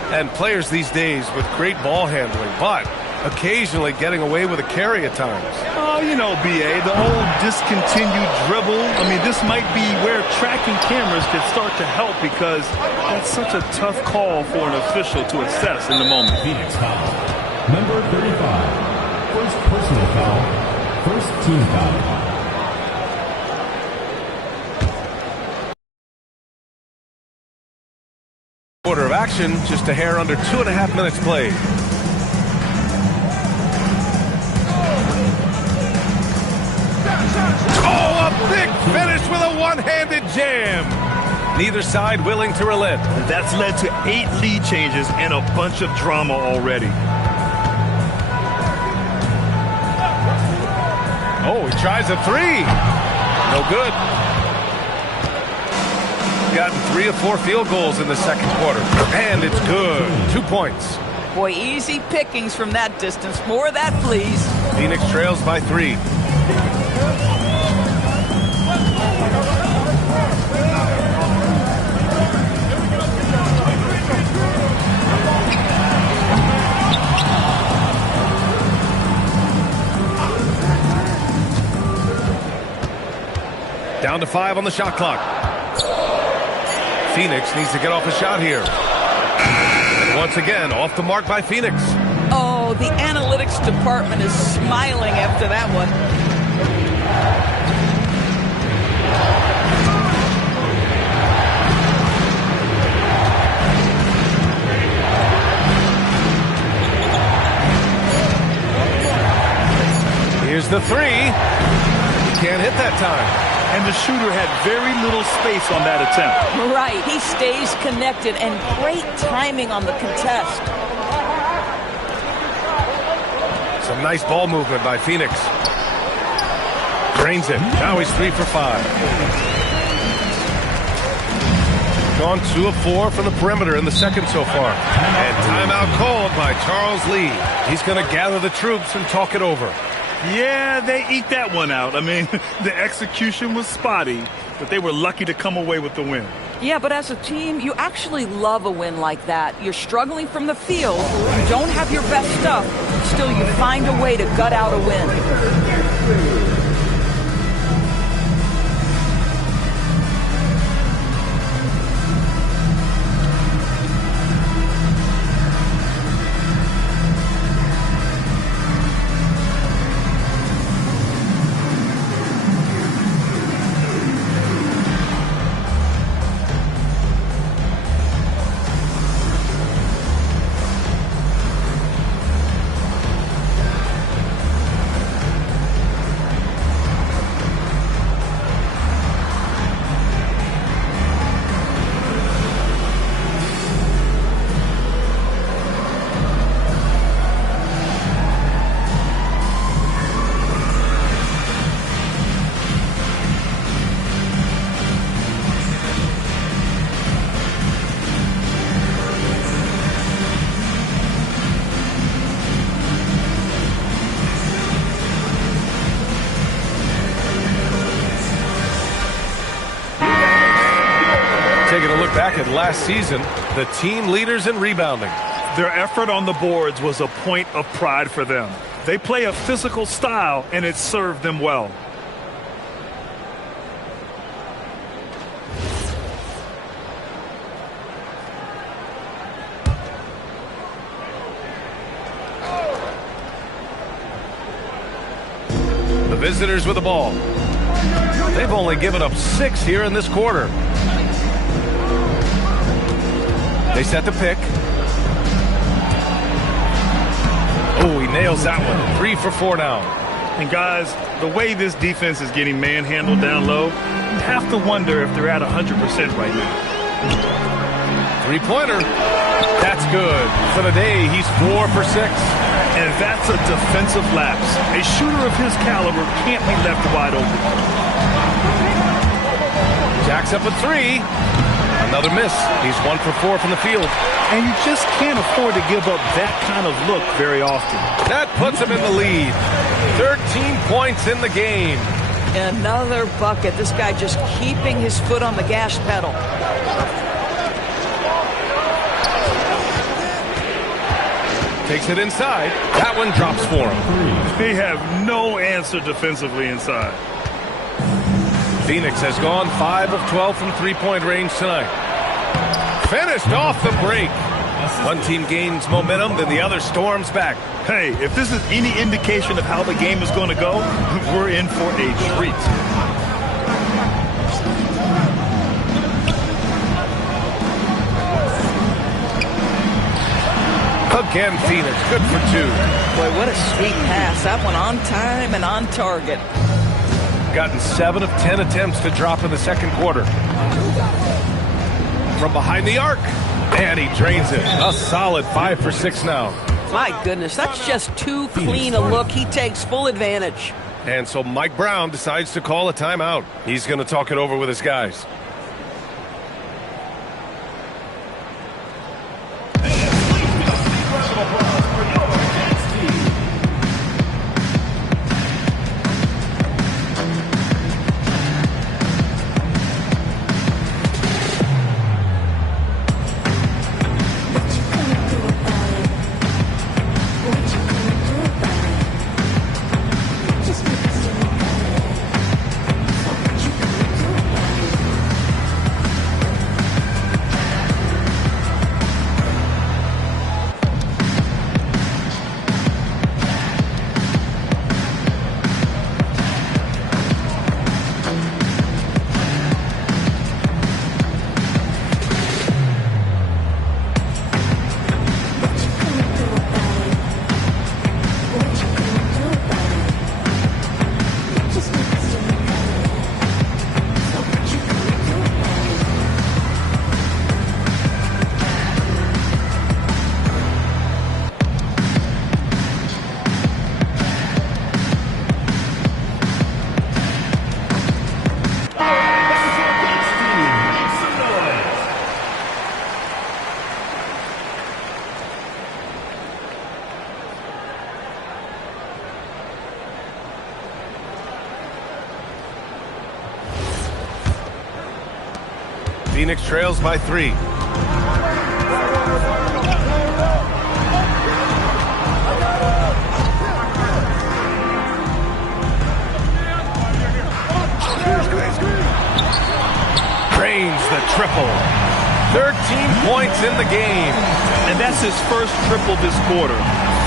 And players these days with great ball handling, but occasionally getting away with a carry at times. Oh, you know, B.A., the old discontinued dribble. I mean, this might be where tracking cameras could start to help because that's such a tough call for an official to assess in the moment. Phoenix foul. Number 35. First personal foul. First team foul. Quarter of action, just a hair under 2.5 minutes played. Oh, a big finish with a one-handed jam. Neither side willing to relent. That's led to 8 lead changes and a bunch of drama already. Oh, he tries a three. No good. Gotten 3 of 4 field goals in the second quarter. And it's good. 2 points. Boy, easy pickings from that distance. More of that, please. Phoenix trails by 3. Down to 5 on the shot clock. Phoenix needs to get off a shot here. And once again, off the mark by Phoenix. Oh, the analytics department is smiling after that one. Here's the three. He can't hit that time. And the shooter had very little space on that attempt. Right. He stays connected, and great timing on the contest. Some nice ball movement by Phoenix. Drains it. Now he's 3 for 5. Gone 2 of 4 from the perimeter in the second so far. And timeout called by Charles Lee. He's going to gather the troops and talk it over. Yeah, they eke that one out. I mean, the execution was spotty, but they were lucky to come away with the win. Yeah, but as a team, you actually love a win like that. You're struggling from the field, you don't have your best stuff, still you find a way to gut out a win. Taking a look back at last season, the team leaders in rebounding. Their effort on the boards was a point of pride for them. They play a physical style, and it served them well. The visitors with the ball. They've only given up 6 here in this quarter. They set the pick. Oh, he nails that one. 3 for 4 now. And guys, the way this defense is getting manhandled down low, you have to wonder if they're at 100% right now. 3-pointer. That's good. For the day, he's 4 for 6. And that's a defensive lapse. A shooter of his caliber can't be left wide open. Jacks up a 3. Another miss. He's 1 for 4 from the field. And you just can't afford to give up that kind of look very often. That puts him in the lead. 13 points in the game. Another bucket. This guy just keeping his foot on the gas pedal. Takes it inside. That one drops for him. They have no answer defensively inside. Phoenix has gone 5 of 12 from three-point range tonight. Finished off the break. One team gains momentum, then the other storms back. Hey, if this is any indication of how the game is going to go, we're in for a treat. Again, Phoenix, good for 2. Boy, what a sweet pass. That one on time and on target. Gotten 7 of 10 attempts to drop in the second quarter. From behind the arc, and he drains it. A solid 5 for 6 now. My goodness, that's just too clean a look. He takes full advantage. And so Mike Brown decides to call a timeout. He's going to talk it over with his guys. Phoenix trails by 3. Drains the triple. 13 points in the game. And that's his first triple this quarter.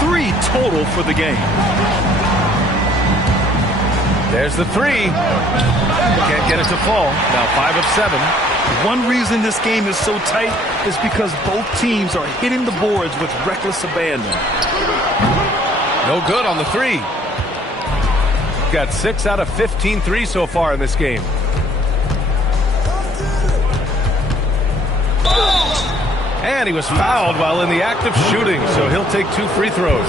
3 total for the game. There's the 3. Can't get it to fall. Now 5 of 7. One reason this game is so tight is because both teams are hitting the boards with reckless abandon. No good on the 3. Got 6 out of 15 threes so far in this game. And he was fouled while in the act of shooting, so he'll take 2 free throws.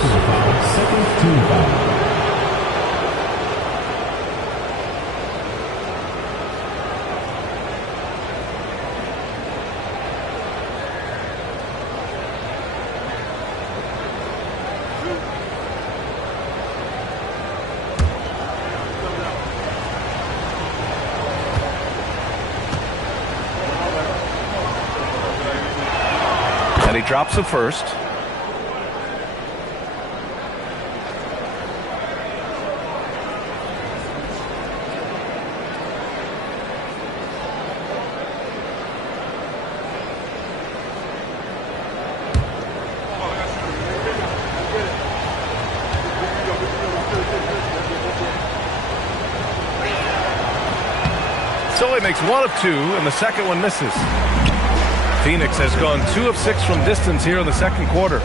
And he drops the first. So he makes 1 of 2, and the second one misses. Phoenix has gone 2 of 6 from distance here in the second quarter.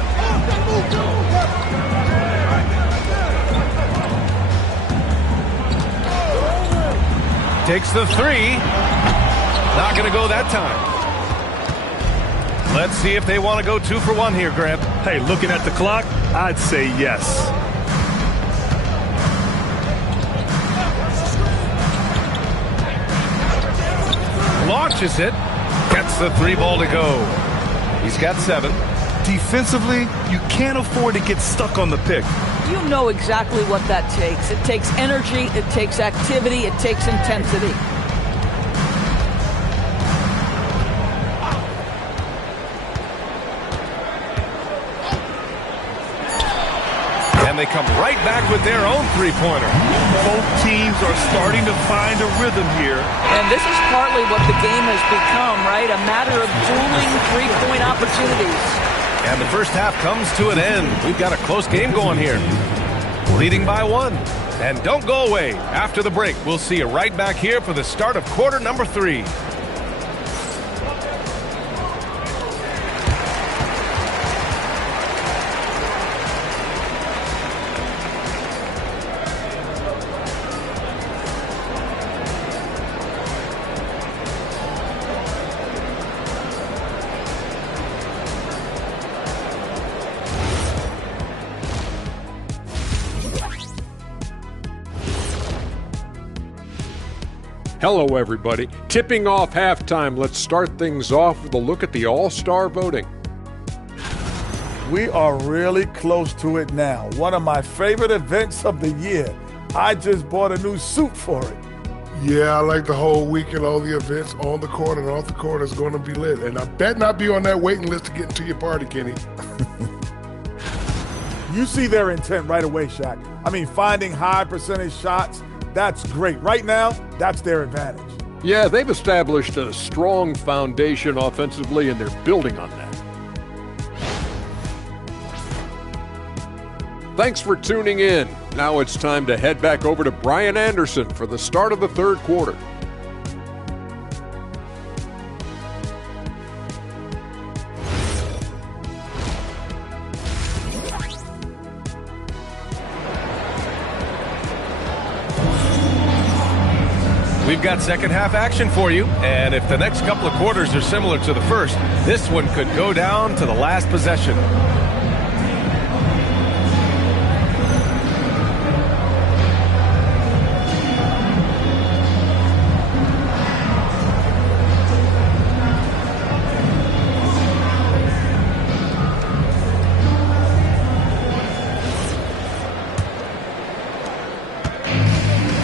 Takes the 3. Not going to go that time. Let's see if they want to go 2 for 1 here, Grant. Hey, looking at the clock, I'd say yes. Launches it. Gets the 3 ball to go. He's got 7. Defensively, you can't afford to get stuck on the pick. You know exactly what that takes. It takes energy, it takes activity, it takes intensity. And they come right back with their own 3-pointer. Both teams are starting to find a rhythm here. And this is partly what the game has become, right? A matter of dueling 3-point opportunities. And the first half comes to an end. We've got a close game going here. Leading by 1. And don't go away. After the break, we'll see you right back here for the start of quarter number 3. Hello, everybody. Tipping off halftime, let's start things off with a look at the All-Star voting. We are really close to it now. One of my favorite events of the year. I just bought a new suit for it. Yeah, I like the whole weekend, all the events on the court and off the court is going to be lit. And I bet not be on that waiting list to get into your party, Kenny. You see their intent right away, Shaq. I mean, finding high percentage shots, that's great. Right now, that's their advantage. Yeah, they've established a strong foundation offensively, and they're building on that. Thanks for tuning in. Now it's time to head back over to Brian Anderson for the start of the third quarter. We've got second half action for you, and if the next couple of quarters are similar to the first, this one could go down to the last possession.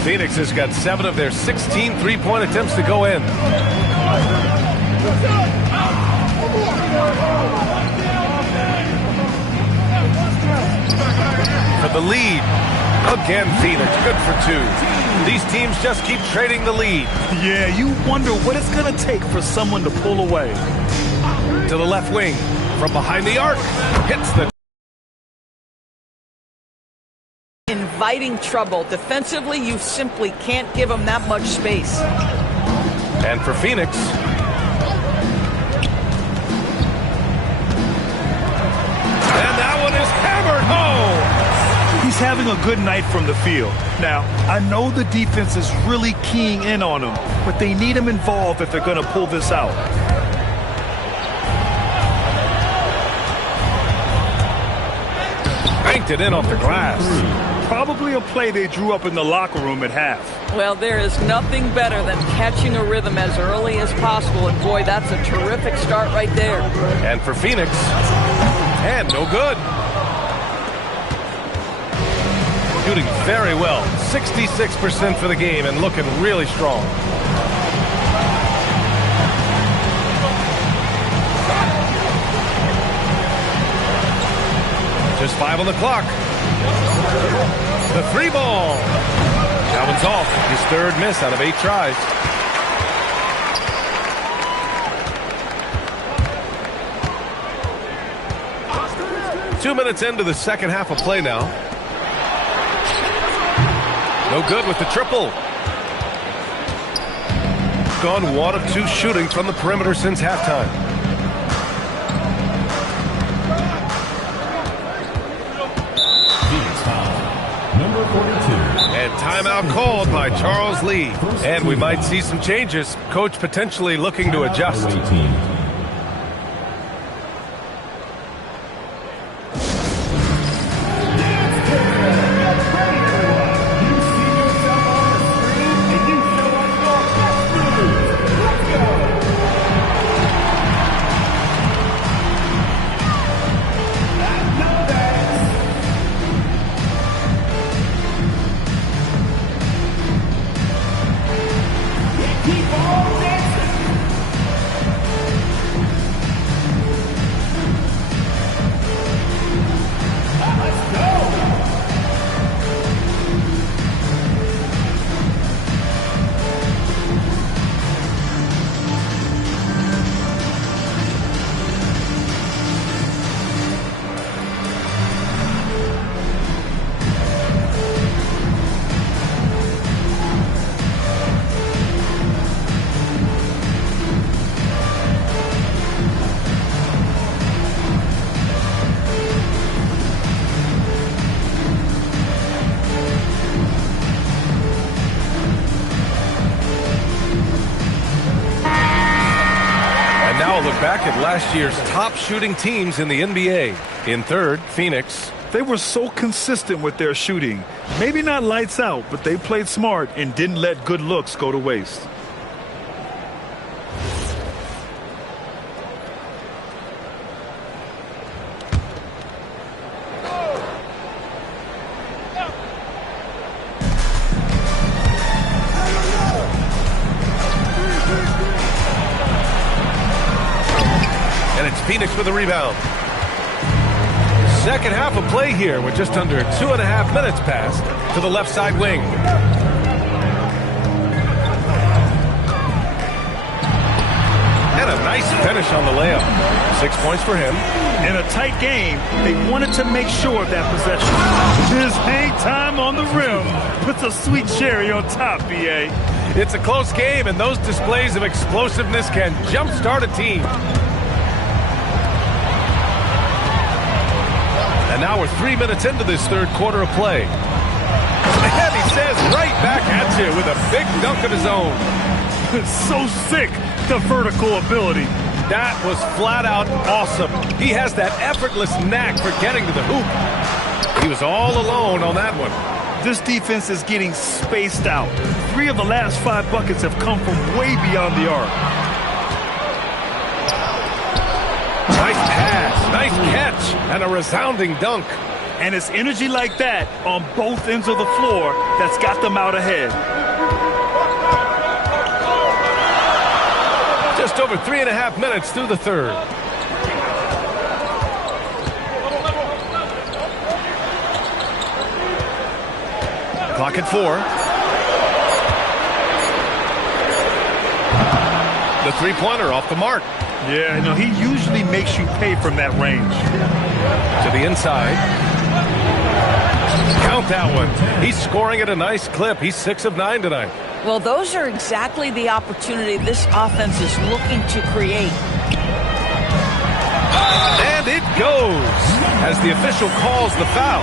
Phoenix has got 7 of their 16 three-point attempts to go in. For the lead. Again, Phoenix, good for 2. These teams just keep trading the lead. Yeah, you wonder what it's going to take for someone to pull away. To the left wing, from behind the arc, hits the... Inviting trouble. Defensively, you simply can't give them that much space. And for Phoenix... And that one is hammered home! He's having a good night from the field. Now, I know the defense is really keying in on him, but they need him involved if they're going to pull this out. Banked it in off the glass. Probably a play they drew up in the locker room at half. Well, there is nothing better than catching a rhythm as early as possible, and boy, that's a terrific start right there. And for Phoenix, and no good. Shooting very well, 66% for the game and looking really strong. Just 5 on the clock. The 3-ball. That one's off. His 3rd miss out of 8 tries. Two minutes into the second half of play now. No good with the triple. Gone 1 of 2 shooting from the perimeter since halftime. Number 42. And timeout called by Charles Lee. And we might see some changes. Coach potentially looking to adjust. Look back at last year's top shooting teams in the NBA. In 3rd, Phoenix. They were so consistent with their shooting. Maybe not lights out, but they played smart and didn't let good looks go to waste. Phoenix with a rebound. Second half of play here with just under 2.5 minutes passed to the left side wing. And a nice finish on the layup. 6 points for him. In a tight game, they wanted to make sure of that possession. His hang time on the rim puts a sweet cherry on top, BA. It's a close game, and those displays of explosiveness can jumpstart a team. And now we're 3 minutes into this 3rd quarter of play. And he says right back at you with a big dunk of his own. So sick, the vertical ability. That was flat out awesome. He has that effortless knack for getting to the hoop. He was all alone on that one. This defense is getting spaced out. 3 of the last 5 buckets have come from way beyond the arc. Nice pass, nice catch, and a resounding dunk. And it's energy like that on both ends of the floor that's got them out ahead. Just over 3.5 minutes through the third. Clock at 4. The three-pointer off the mark. Yeah, you know, he usually makes you pay from that range. To the inside. Count that one. He's scoring at a nice clip. He's 6 of 9 tonight. Well, those are exactly the opportunity this offense is looking to create. And it goes. As the official calls the foul,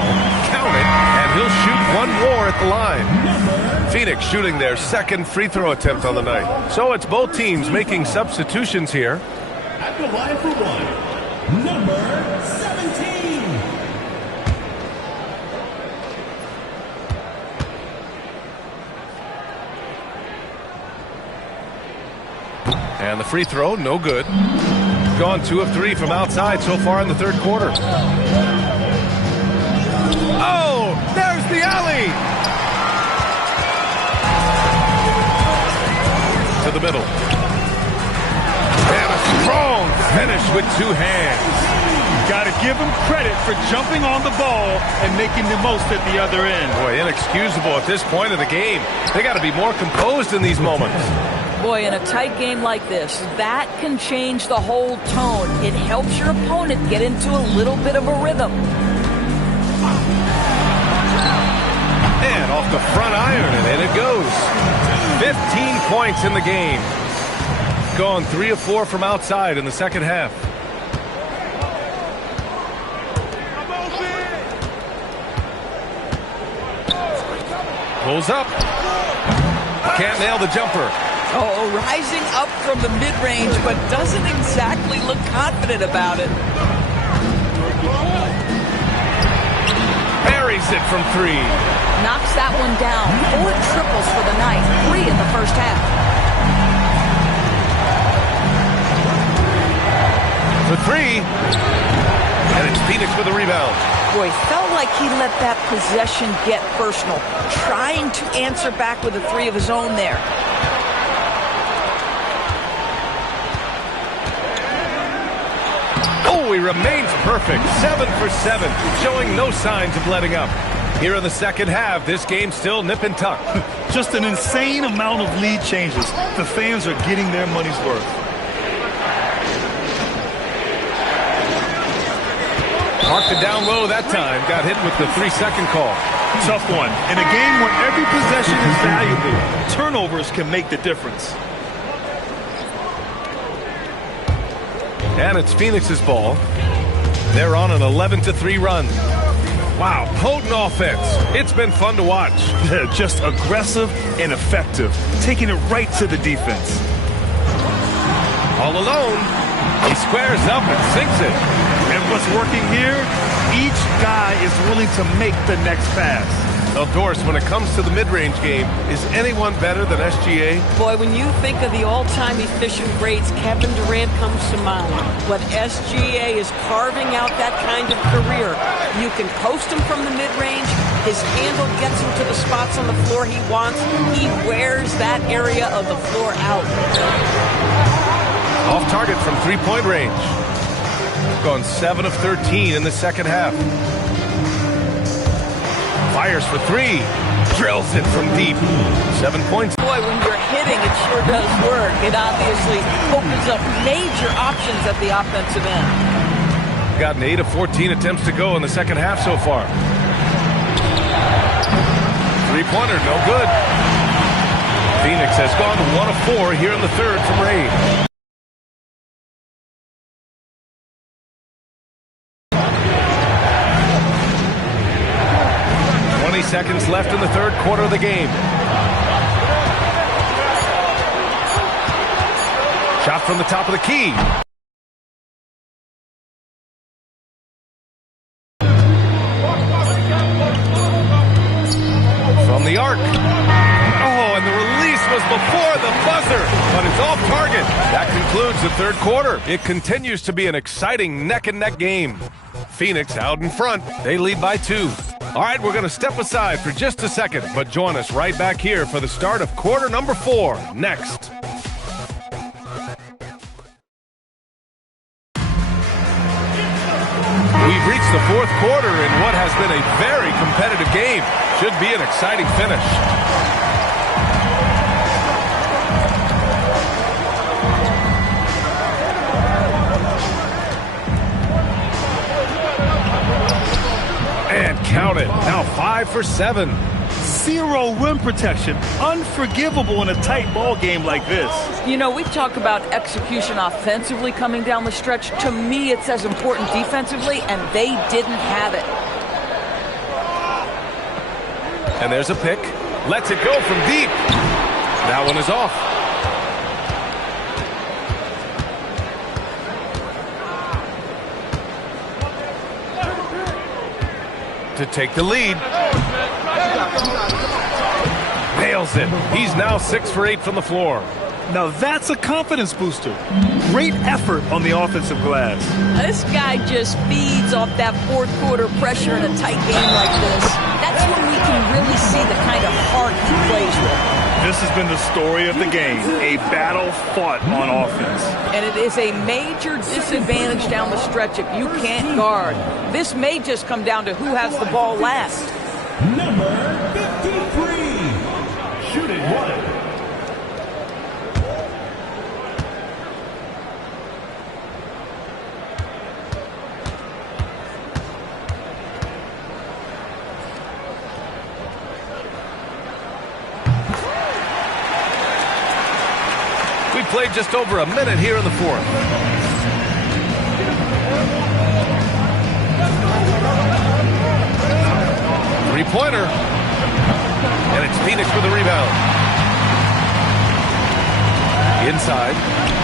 count it, and he'll shoot one more at the line. Phoenix shooting their second free throw attempt on the night. So it's both teams making substitutions here. At the line for one, number 17. And the free throw, no good. Gone 2 of 3 from outside so far in the third quarter. Oh, there's the alley. To the middle. And a strong finish with 2 hands. Got to give him credit for jumping on the ball and making the most at the other end. Boy, inexcusable at this point of the game. They got to be more composed in these moments. Boy, in a tight game like this, that can change the whole tone. It helps your opponent get into a little bit of a rhythm. And off the front iron, and in it goes. 15 points in the game. Gone 3 of 4 from outside in the second half. Pulls up. Can't nail the jumper. Oh, rising up from the mid-range, but doesn't exactly look confident about it. Buries it from 3. Knocks that one down. 4 triples for the night. 3 in the first half. For 3. And it's Phoenix with a rebound. Boy, felt like he let that possession get personal. Trying to answer back with a 3 of his own there. Oh, he remains perfect. 7 for 7, showing no signs of letting up. Here in the second half, this game's still nip and tuck. Just an insane amount of lead changes. The fans are getting their money's worth. Marked it down low that time. Got hit with the 3-second call. Tough one. In a game where every possession is valuable, turnovers can make the difference. And it's Phoenix's ball. They're on an 11-3 run. Wow, potent offense. It's been fun to watch. Just aggressive and effective, taking it right to the defense. All alone, he squares up and sinks it. And what's working here, each guy is willing to make the next pass. Well, Doris, when it comes to the mid-range game, is anyone better than SGA? Boy, when you think of the all-time efficient greats, Kevin Durant comes to mind. But SGA is carving out that kind of career. You can post him from the mid-range. His handle gets him to the spots on the floor he wants. He wears that area of the floor out. Off target from three-point range. Gone 7 of 13 in the second half. Fires for 3. Drills it from deep. 7 points. Boy, when you're hitting, it sure does work. It obviously opens up major options at the offensive end. Got an 8 of 14 attempts to go in the second half so far. Three-pointer, no good. Phoenix has gone 1 of 4 here in the third from range. 20 seconds left in the third quarter of the game. Shot from the top of the key. From the arc. Oh, and the release was before the buzzer, but it's off target. That concludes the third quarter. It continues to be an exciting neck-and-neck game. Phoenix out in front. They lead by 2. All right, we're going to step aside for just a second, but join us right back here for the start of quarter number 4 next. exciting finish. And count it. Now 5 for 7. Zero rim protection. Unforgivable in a tight ball game like this. You know, we talk about execution offensively coming down the stretch. To me, it's as important defensively, and they didn't have it. And there's a pick. Lets it go from deep. That one is off. To take the lead. Nails it. He's now 6 for 8 from the floor. Now that's a confidence booster. Great effort on the offensive glass. This guy just feeds off that fourth quarter pressure in a tight game like this. That's when we can really see the kind of heart he plays with. This has been the story of the game, a battle fought on offense. And it is a major disadvantage down the stretch if you can't guard. This may just come down to who has the ball last. Number 53, shooting one. We played just over a minute here in the fourth. Three-pointer. And it's Phoenix with the rebound. Inside.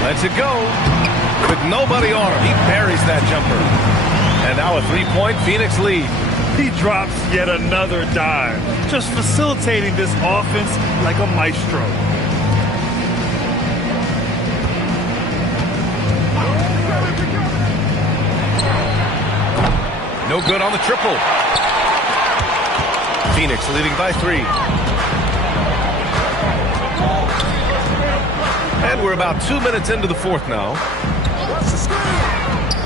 Lets it go. With nobody on him. He buries that jumper. And now a three-point Phoenix lead. He drops yet another dime. Just facilitating this offense like a maestro. No good on the triple. Phoenix leading by 3. And we're about 2 minutes into the fourth now.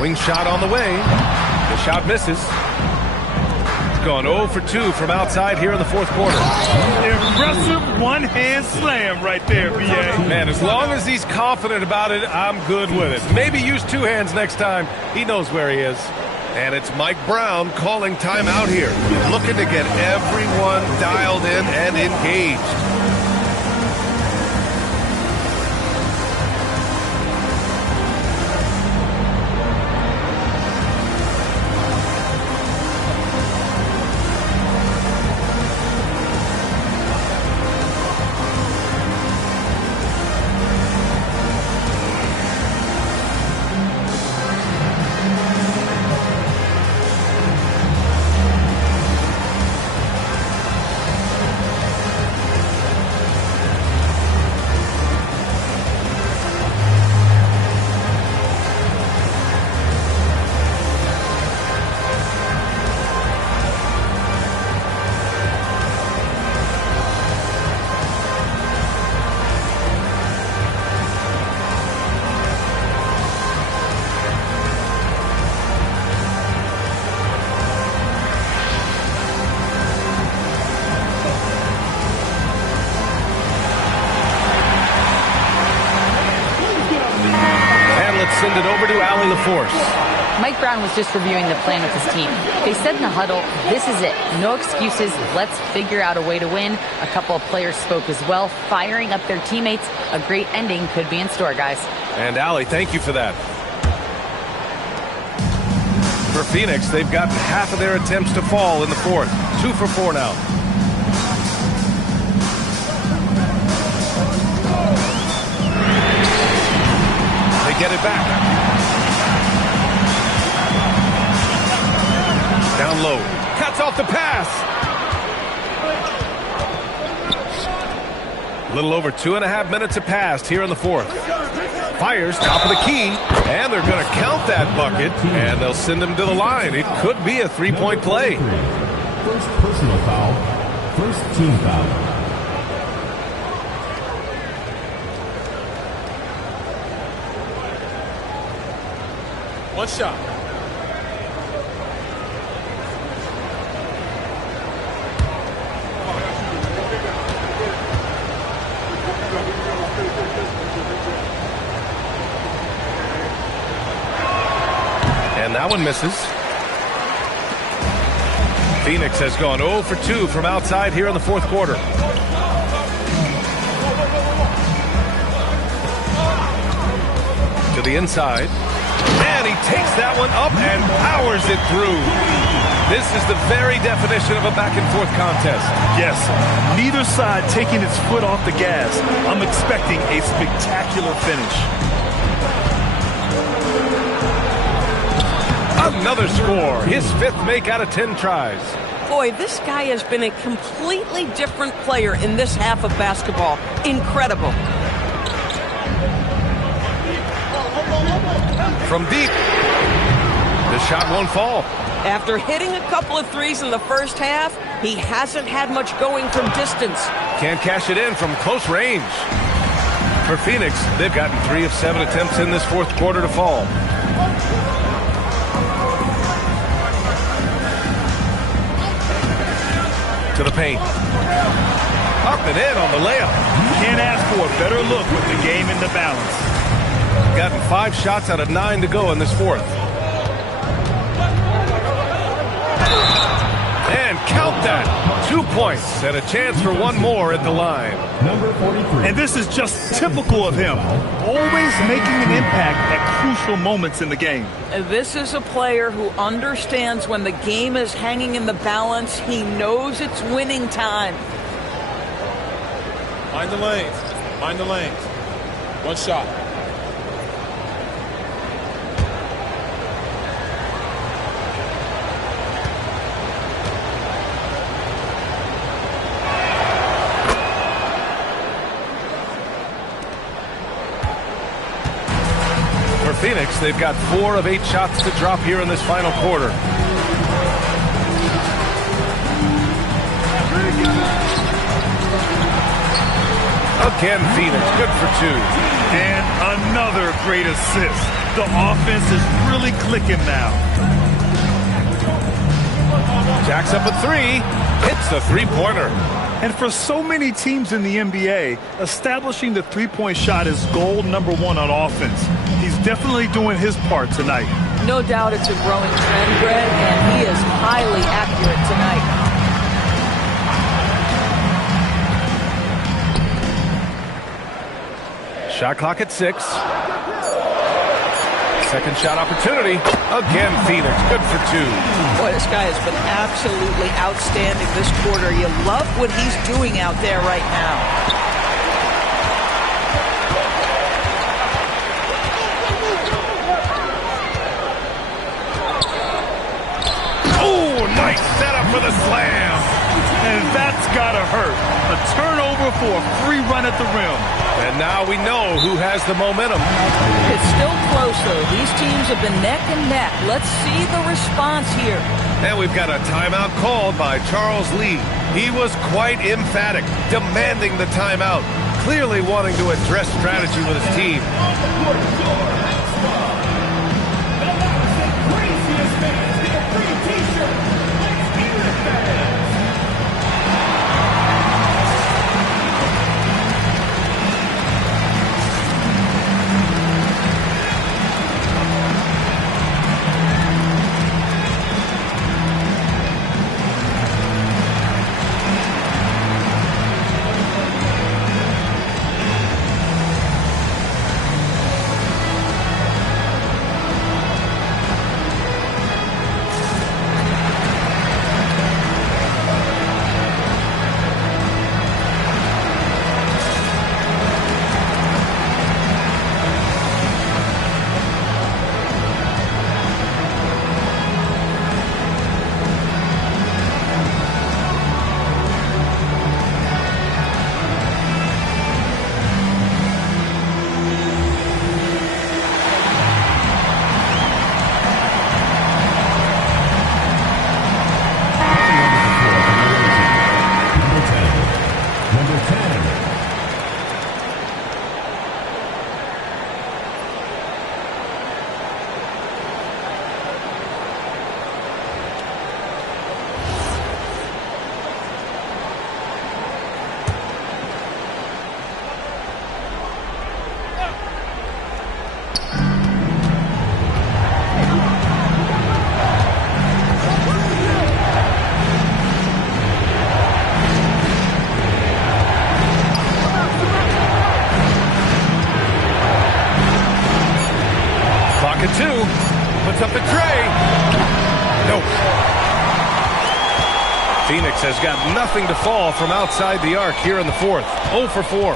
Wing shot on the way. The shot misses. Gone 0 for 2 from outside here in the fourth quarter. Impressive one-hand slam right there, B.A. Man, as long as he's confident about it, I'm good with it. Maybe use 2 hands next time. He knows where he is. And it's Mike Brown calling timeout here. Looking to get everyone dialed in and engaged. Send it over to Allie LaForce. Mike Brown was just reviewing the plan with his team. They said in the huddle, this is it. No excuses. Let's figure out a way to win. A couple of players spoke as well, firing up their teammates. A great ending could be in store, guys. And Allie, thank you for that. For Phoenix, they've gotten half of their attempts to fall in the fourth. 2 for 4 now. Get it back. Down low. Cuts off the pass. A little over 2.5 minutes have passed here in the fourth. Fires, top of the key, and they're going to count that bucket, and they'll send him to the line. It could be a three-point play. First personal foul. First team foul. One shot. that one misses. Phoenix has gone 0 for 2 from outside here in the fourth quarter. To the inside. And he takes that one up and powers it through. This is the very definition of a back-and-forth contest. Yes, neither side taking its foot off the gas. I'm expecting a spectacular finish. Another score. His 5th make out of 10 tries. Boy, this guy has been a completely different player in this half of basketball. Incredible. From deep. The shot won't fall. After hitting a couple of threes in the first half, he hasn't had much going from distance. Can't cash it in from close range. For Phoenix, they've gotten 3 of 7 attempts in this fourth quarter to fall. To the paint. Up and in on the layup. Can't ask for a better look with the game in the balance. Gotten 5 shots out of 9 to go in this fourth. And count that. 2 points and a chance for one more at the line. Number 43. And this is just typical of him. Always making an impact at crucial moments in the game. This is a player who understands when the game is hanging in the balance. He knows it's winning time. Mind the lanes. Mind the lanes. One shot. Phoenix, they've got 4 of 8 shots to drop here in this final quarter. Again, Phoenix, good for 2. And another great assist. The offense is really clicking now. Jacks up a 3, hits the 3-pointer. And for so many teams in the NBA, establishing the three-point shot is goal number 1 on offense. He's definitely doing his part tonight. No doubt it's a growing trend, Greg, and he is highly accurate tonight. Shot clock at 6. Second shot opportunity. Again, Phoenix, good for 2. Boy, this guy has been absolutely outstanding this quarter. You love what he's doing out there right now. Oh, nice setup for the slam. And that's gotta hurt. A turnover for a free run at the rim. And now we know who has the momentum. It's still close, though. These teams have been neck and neck. Let's see the response here. And we've got a timeout called by Charles Lee. He was quite emphatic, demanding the timeout, clearly wanting to address strategy with his team. Clock at 2. Puts up a tray. Nope. Phoenix has got nothing to fall from outside the arc here in the fourth. 0 for 4.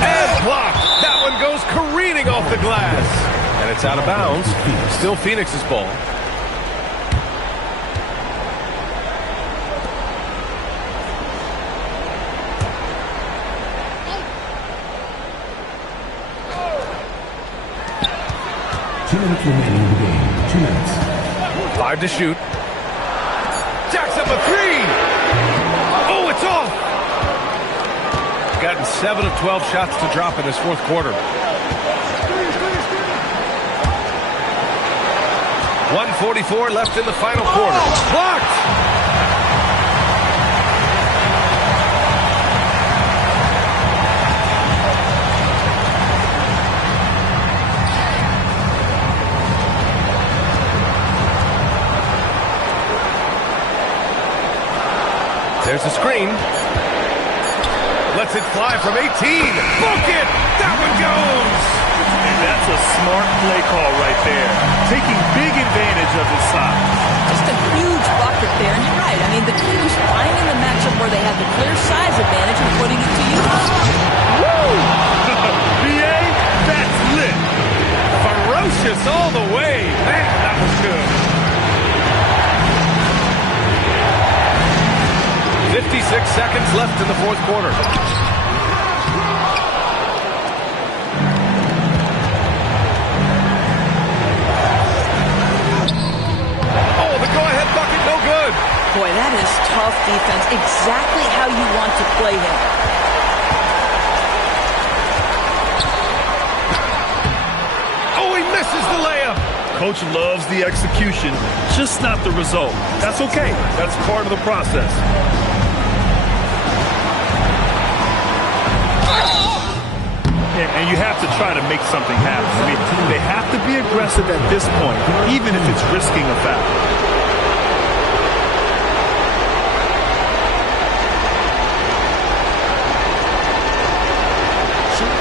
And blocked. That one goes careening off the glass. And it's out of bounds. Still Phoenix's ball. Minutes remaining in the game. 2 minutes. 5 to shoot. Jacks up a 3. Oh, it's off. Gotten 7 of 12 shots to drop in this fourth quarter. 1:44 left in the final quarter. Blocked. There's a screen. Lets it fly from 18. Book it! That one goes! And that's a smart play call right there. Taking big advantage of his size. Just a huge bucket there. And you're right. I mean, the key was finding the matchup where they had the clear size advantage and putting it to use. Woo! BA, that's lit. Ferocious all the way. Man, that was good. 56 seconds left in the fourth quarter. Oh, the go-ahead bucket, no good. Boy, that is tough defense. Exactly how you want to play him. Oh, he misses the layup. Coach loves the execution, just not the result. That's okay. That's part of the process. And you have to try to make something happen. I mean, they have to be aggressive at this point, even if it's risking a foul. Shoot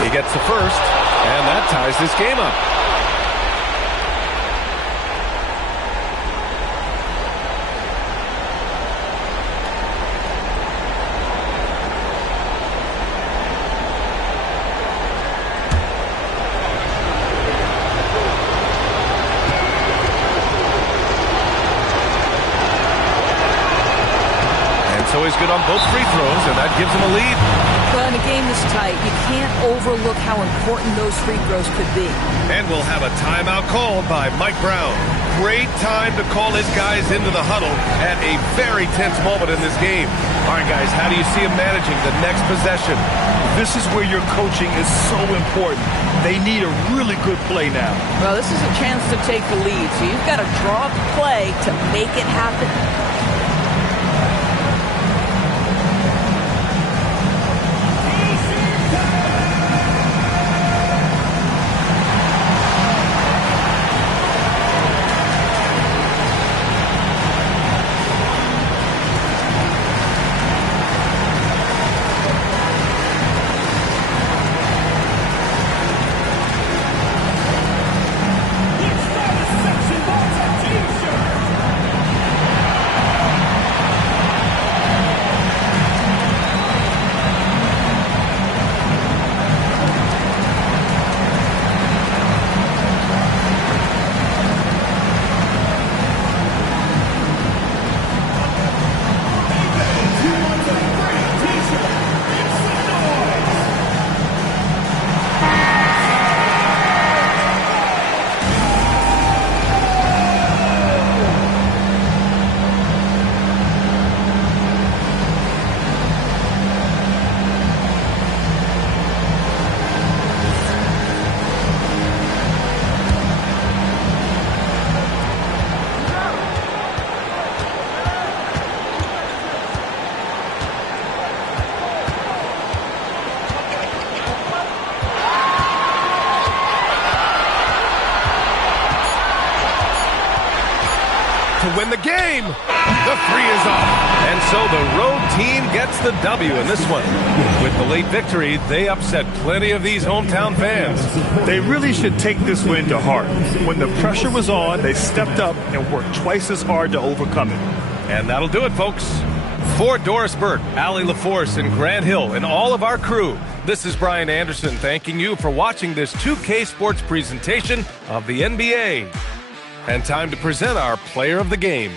2. He gets the first. And that ties this game up. And so he's good on both free throws, and that gives him a lead. Well, in a game this tight, you can't overlook how important those free throws could be. And we'll have a timeout called by Mike Brown. Great time to call his guys into the huddle at a very tense moment in this game. All right, guys, how do you see him managing the next possession? This is where your coaching is so important. They need a really good play now. Well, this is a chance to take the lead, so you've got to draw up the play to make it happen. win the game. The three is off. And so the road team gets the W in this one. With the late victory, they upset plenty of these hometown fans. They really should take this win to heart. When the pressure was on, they stepped up and worked twice as hard to overcome it. And that'll do it, folks. For Doris Burke, Allie LaForce, and Grant Hill, and all of our crew, this is Brian Anderson thanking you for watching this 2K Sports presentation of the NBA. And time to present our player of the game.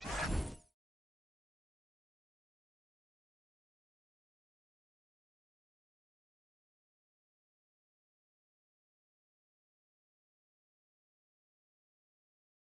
Thank you.